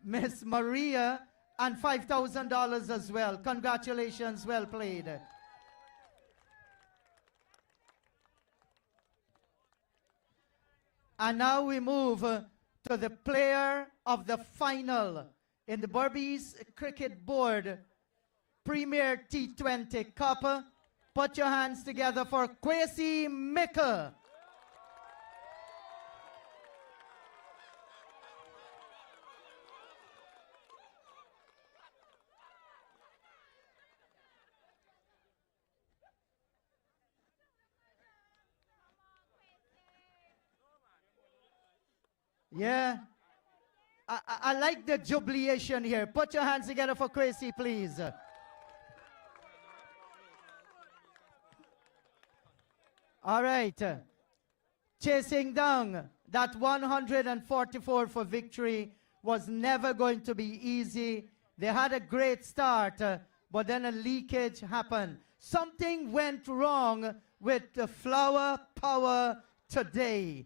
Miss Maria, and $5,000 as well. Congratulations, well played. And now we move to the player of the final in the Barbies Cricket Board Premier T20 Cup. Put your hands together for Kwesi Mickle. Yeah. I like the jubilation here. Put your hands together for Kwesi, please. All right. Chasing down that 144 for victory was never going to be easy. They had a great start, but then a leakage happened. Something went wrong with the flower power today.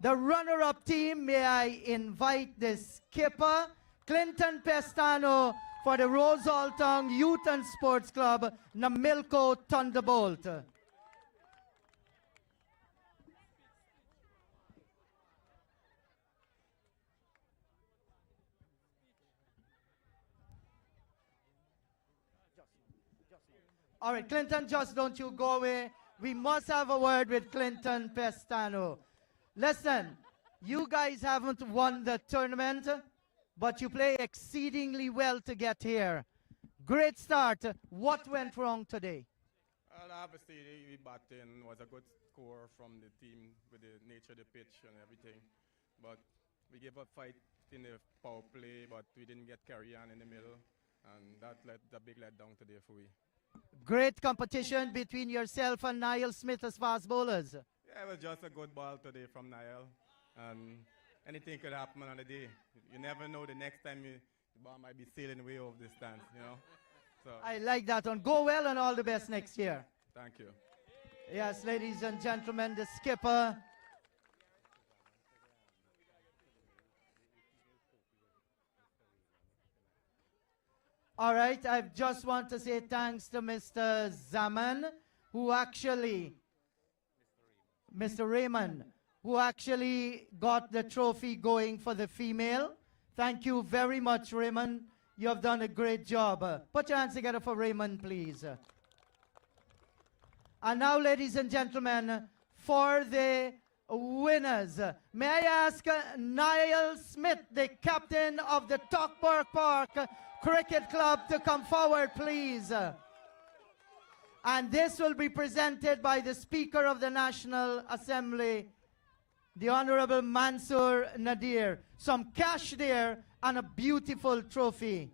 The runner-up team, may I invite the skipper, Clinton Pestano, for the Rosaltong Youth and Sports Club, Namilco Thunderbolt. All right, Clinton, just don't you go away. We must have a word with Clinton Pestano. Listen, you guys haven't won the tournament, but you play exceedingly well to get here. Great start. What went wrong today? Well, obviously, we batted in, was a good score from the team with the nature of the pitch and everything. But we gave up fight in the power play, but we didn't get carry on in the middle. And that led the big letdown today for we. Great competition between yourself and Niall Smith as fast bowlers. Yeah, it was just a good ball today from Niall. And anything could happen on the day. You never know the next time the ball might be sailing way over the stands, you know. So I like that one. Go well and all the best next year. thank you. Yes, ladies and gentlemen, the skipper. All right, I just want to say thanks to Mr. Zaman, who actually, Mr. Raymond, who actually got the trophy going for the female. Thank you very much, Raymond. You have done a great job. Put your hands together for Raymond, please. And now, ladies and gentlemen, for the winners, may I ask Niall Smith, the captain of the Talkburg Park Cricket Club, to come forward, please. And this will be presented by the Speaker of the National Assembly, the Honorable Mansour Nadir. Some cash there and a beautiful trophy.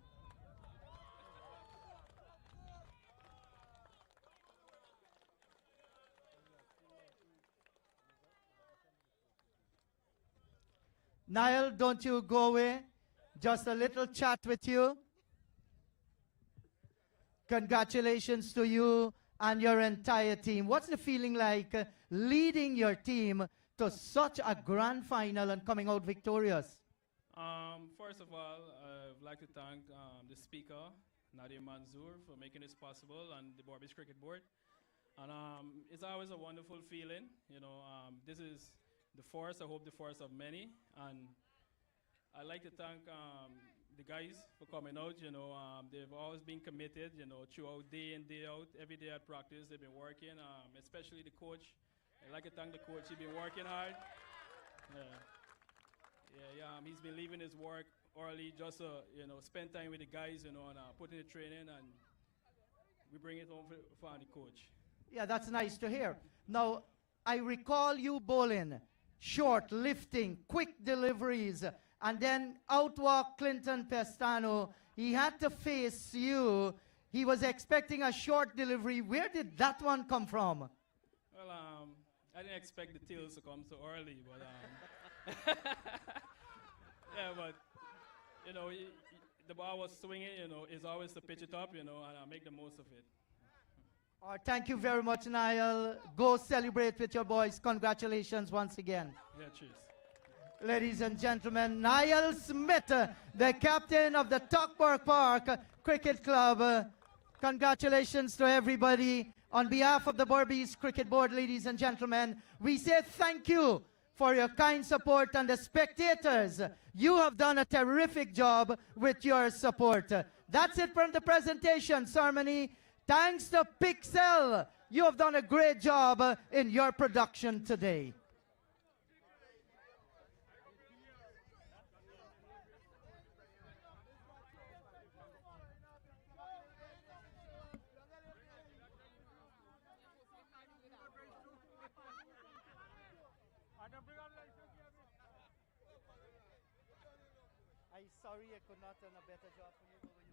Niall, don't you go away. Just a little chat with you. Congratulations to you and your entire team. What's the feeling like leading your team to such a grand final and coming out victorious? First of all, I'd like to thank the Speaker, Nadir Manzoor, for making this possible, and the Barbies Cricket Board. And it's always a wonderful feeling. You know, this is the first, I hope the first of many. And I'd like to thank the guys for coming out. You know, they've always been committed, you know, throughout day in, day out. Every day at practice, they've been working, especially the coach. I'd like to thank the coach. He's been working hard. He's been leaving his work early just to, you know, spend time with the guys, you know, and put in the training, and we bring it home for the coach. Yeah, that's nice to hear. Now, I recall you bowling, short, lifting, quick deliveries, and then outwalk Clinton Pestano. He had to face you He was expecting a short delivery. Where did that one come from? Well, I didn't expect the tails to come so early, but yeah, but you know, the ball was swinging. You know, it's always to pitch it up. You know, and I make the most of it. Thank you very much, Niall. Go celebrate with your boys. Congratulations once again. Yeah, cheers. Ladies and gentlemen, Niall Smith, the captain of the Tuckburg Park Cricket Club. Congratulations to everybody. On behalf of the Berbice Cricket Board, ladies and gentlemen, we say thank you for your kind support, and the spectators, you have done a terrific job with your support. That's it from the presentation ceremony. Thanks to Pixel, you have done a great job in your production today. I'm sorry I could not done a better job for you.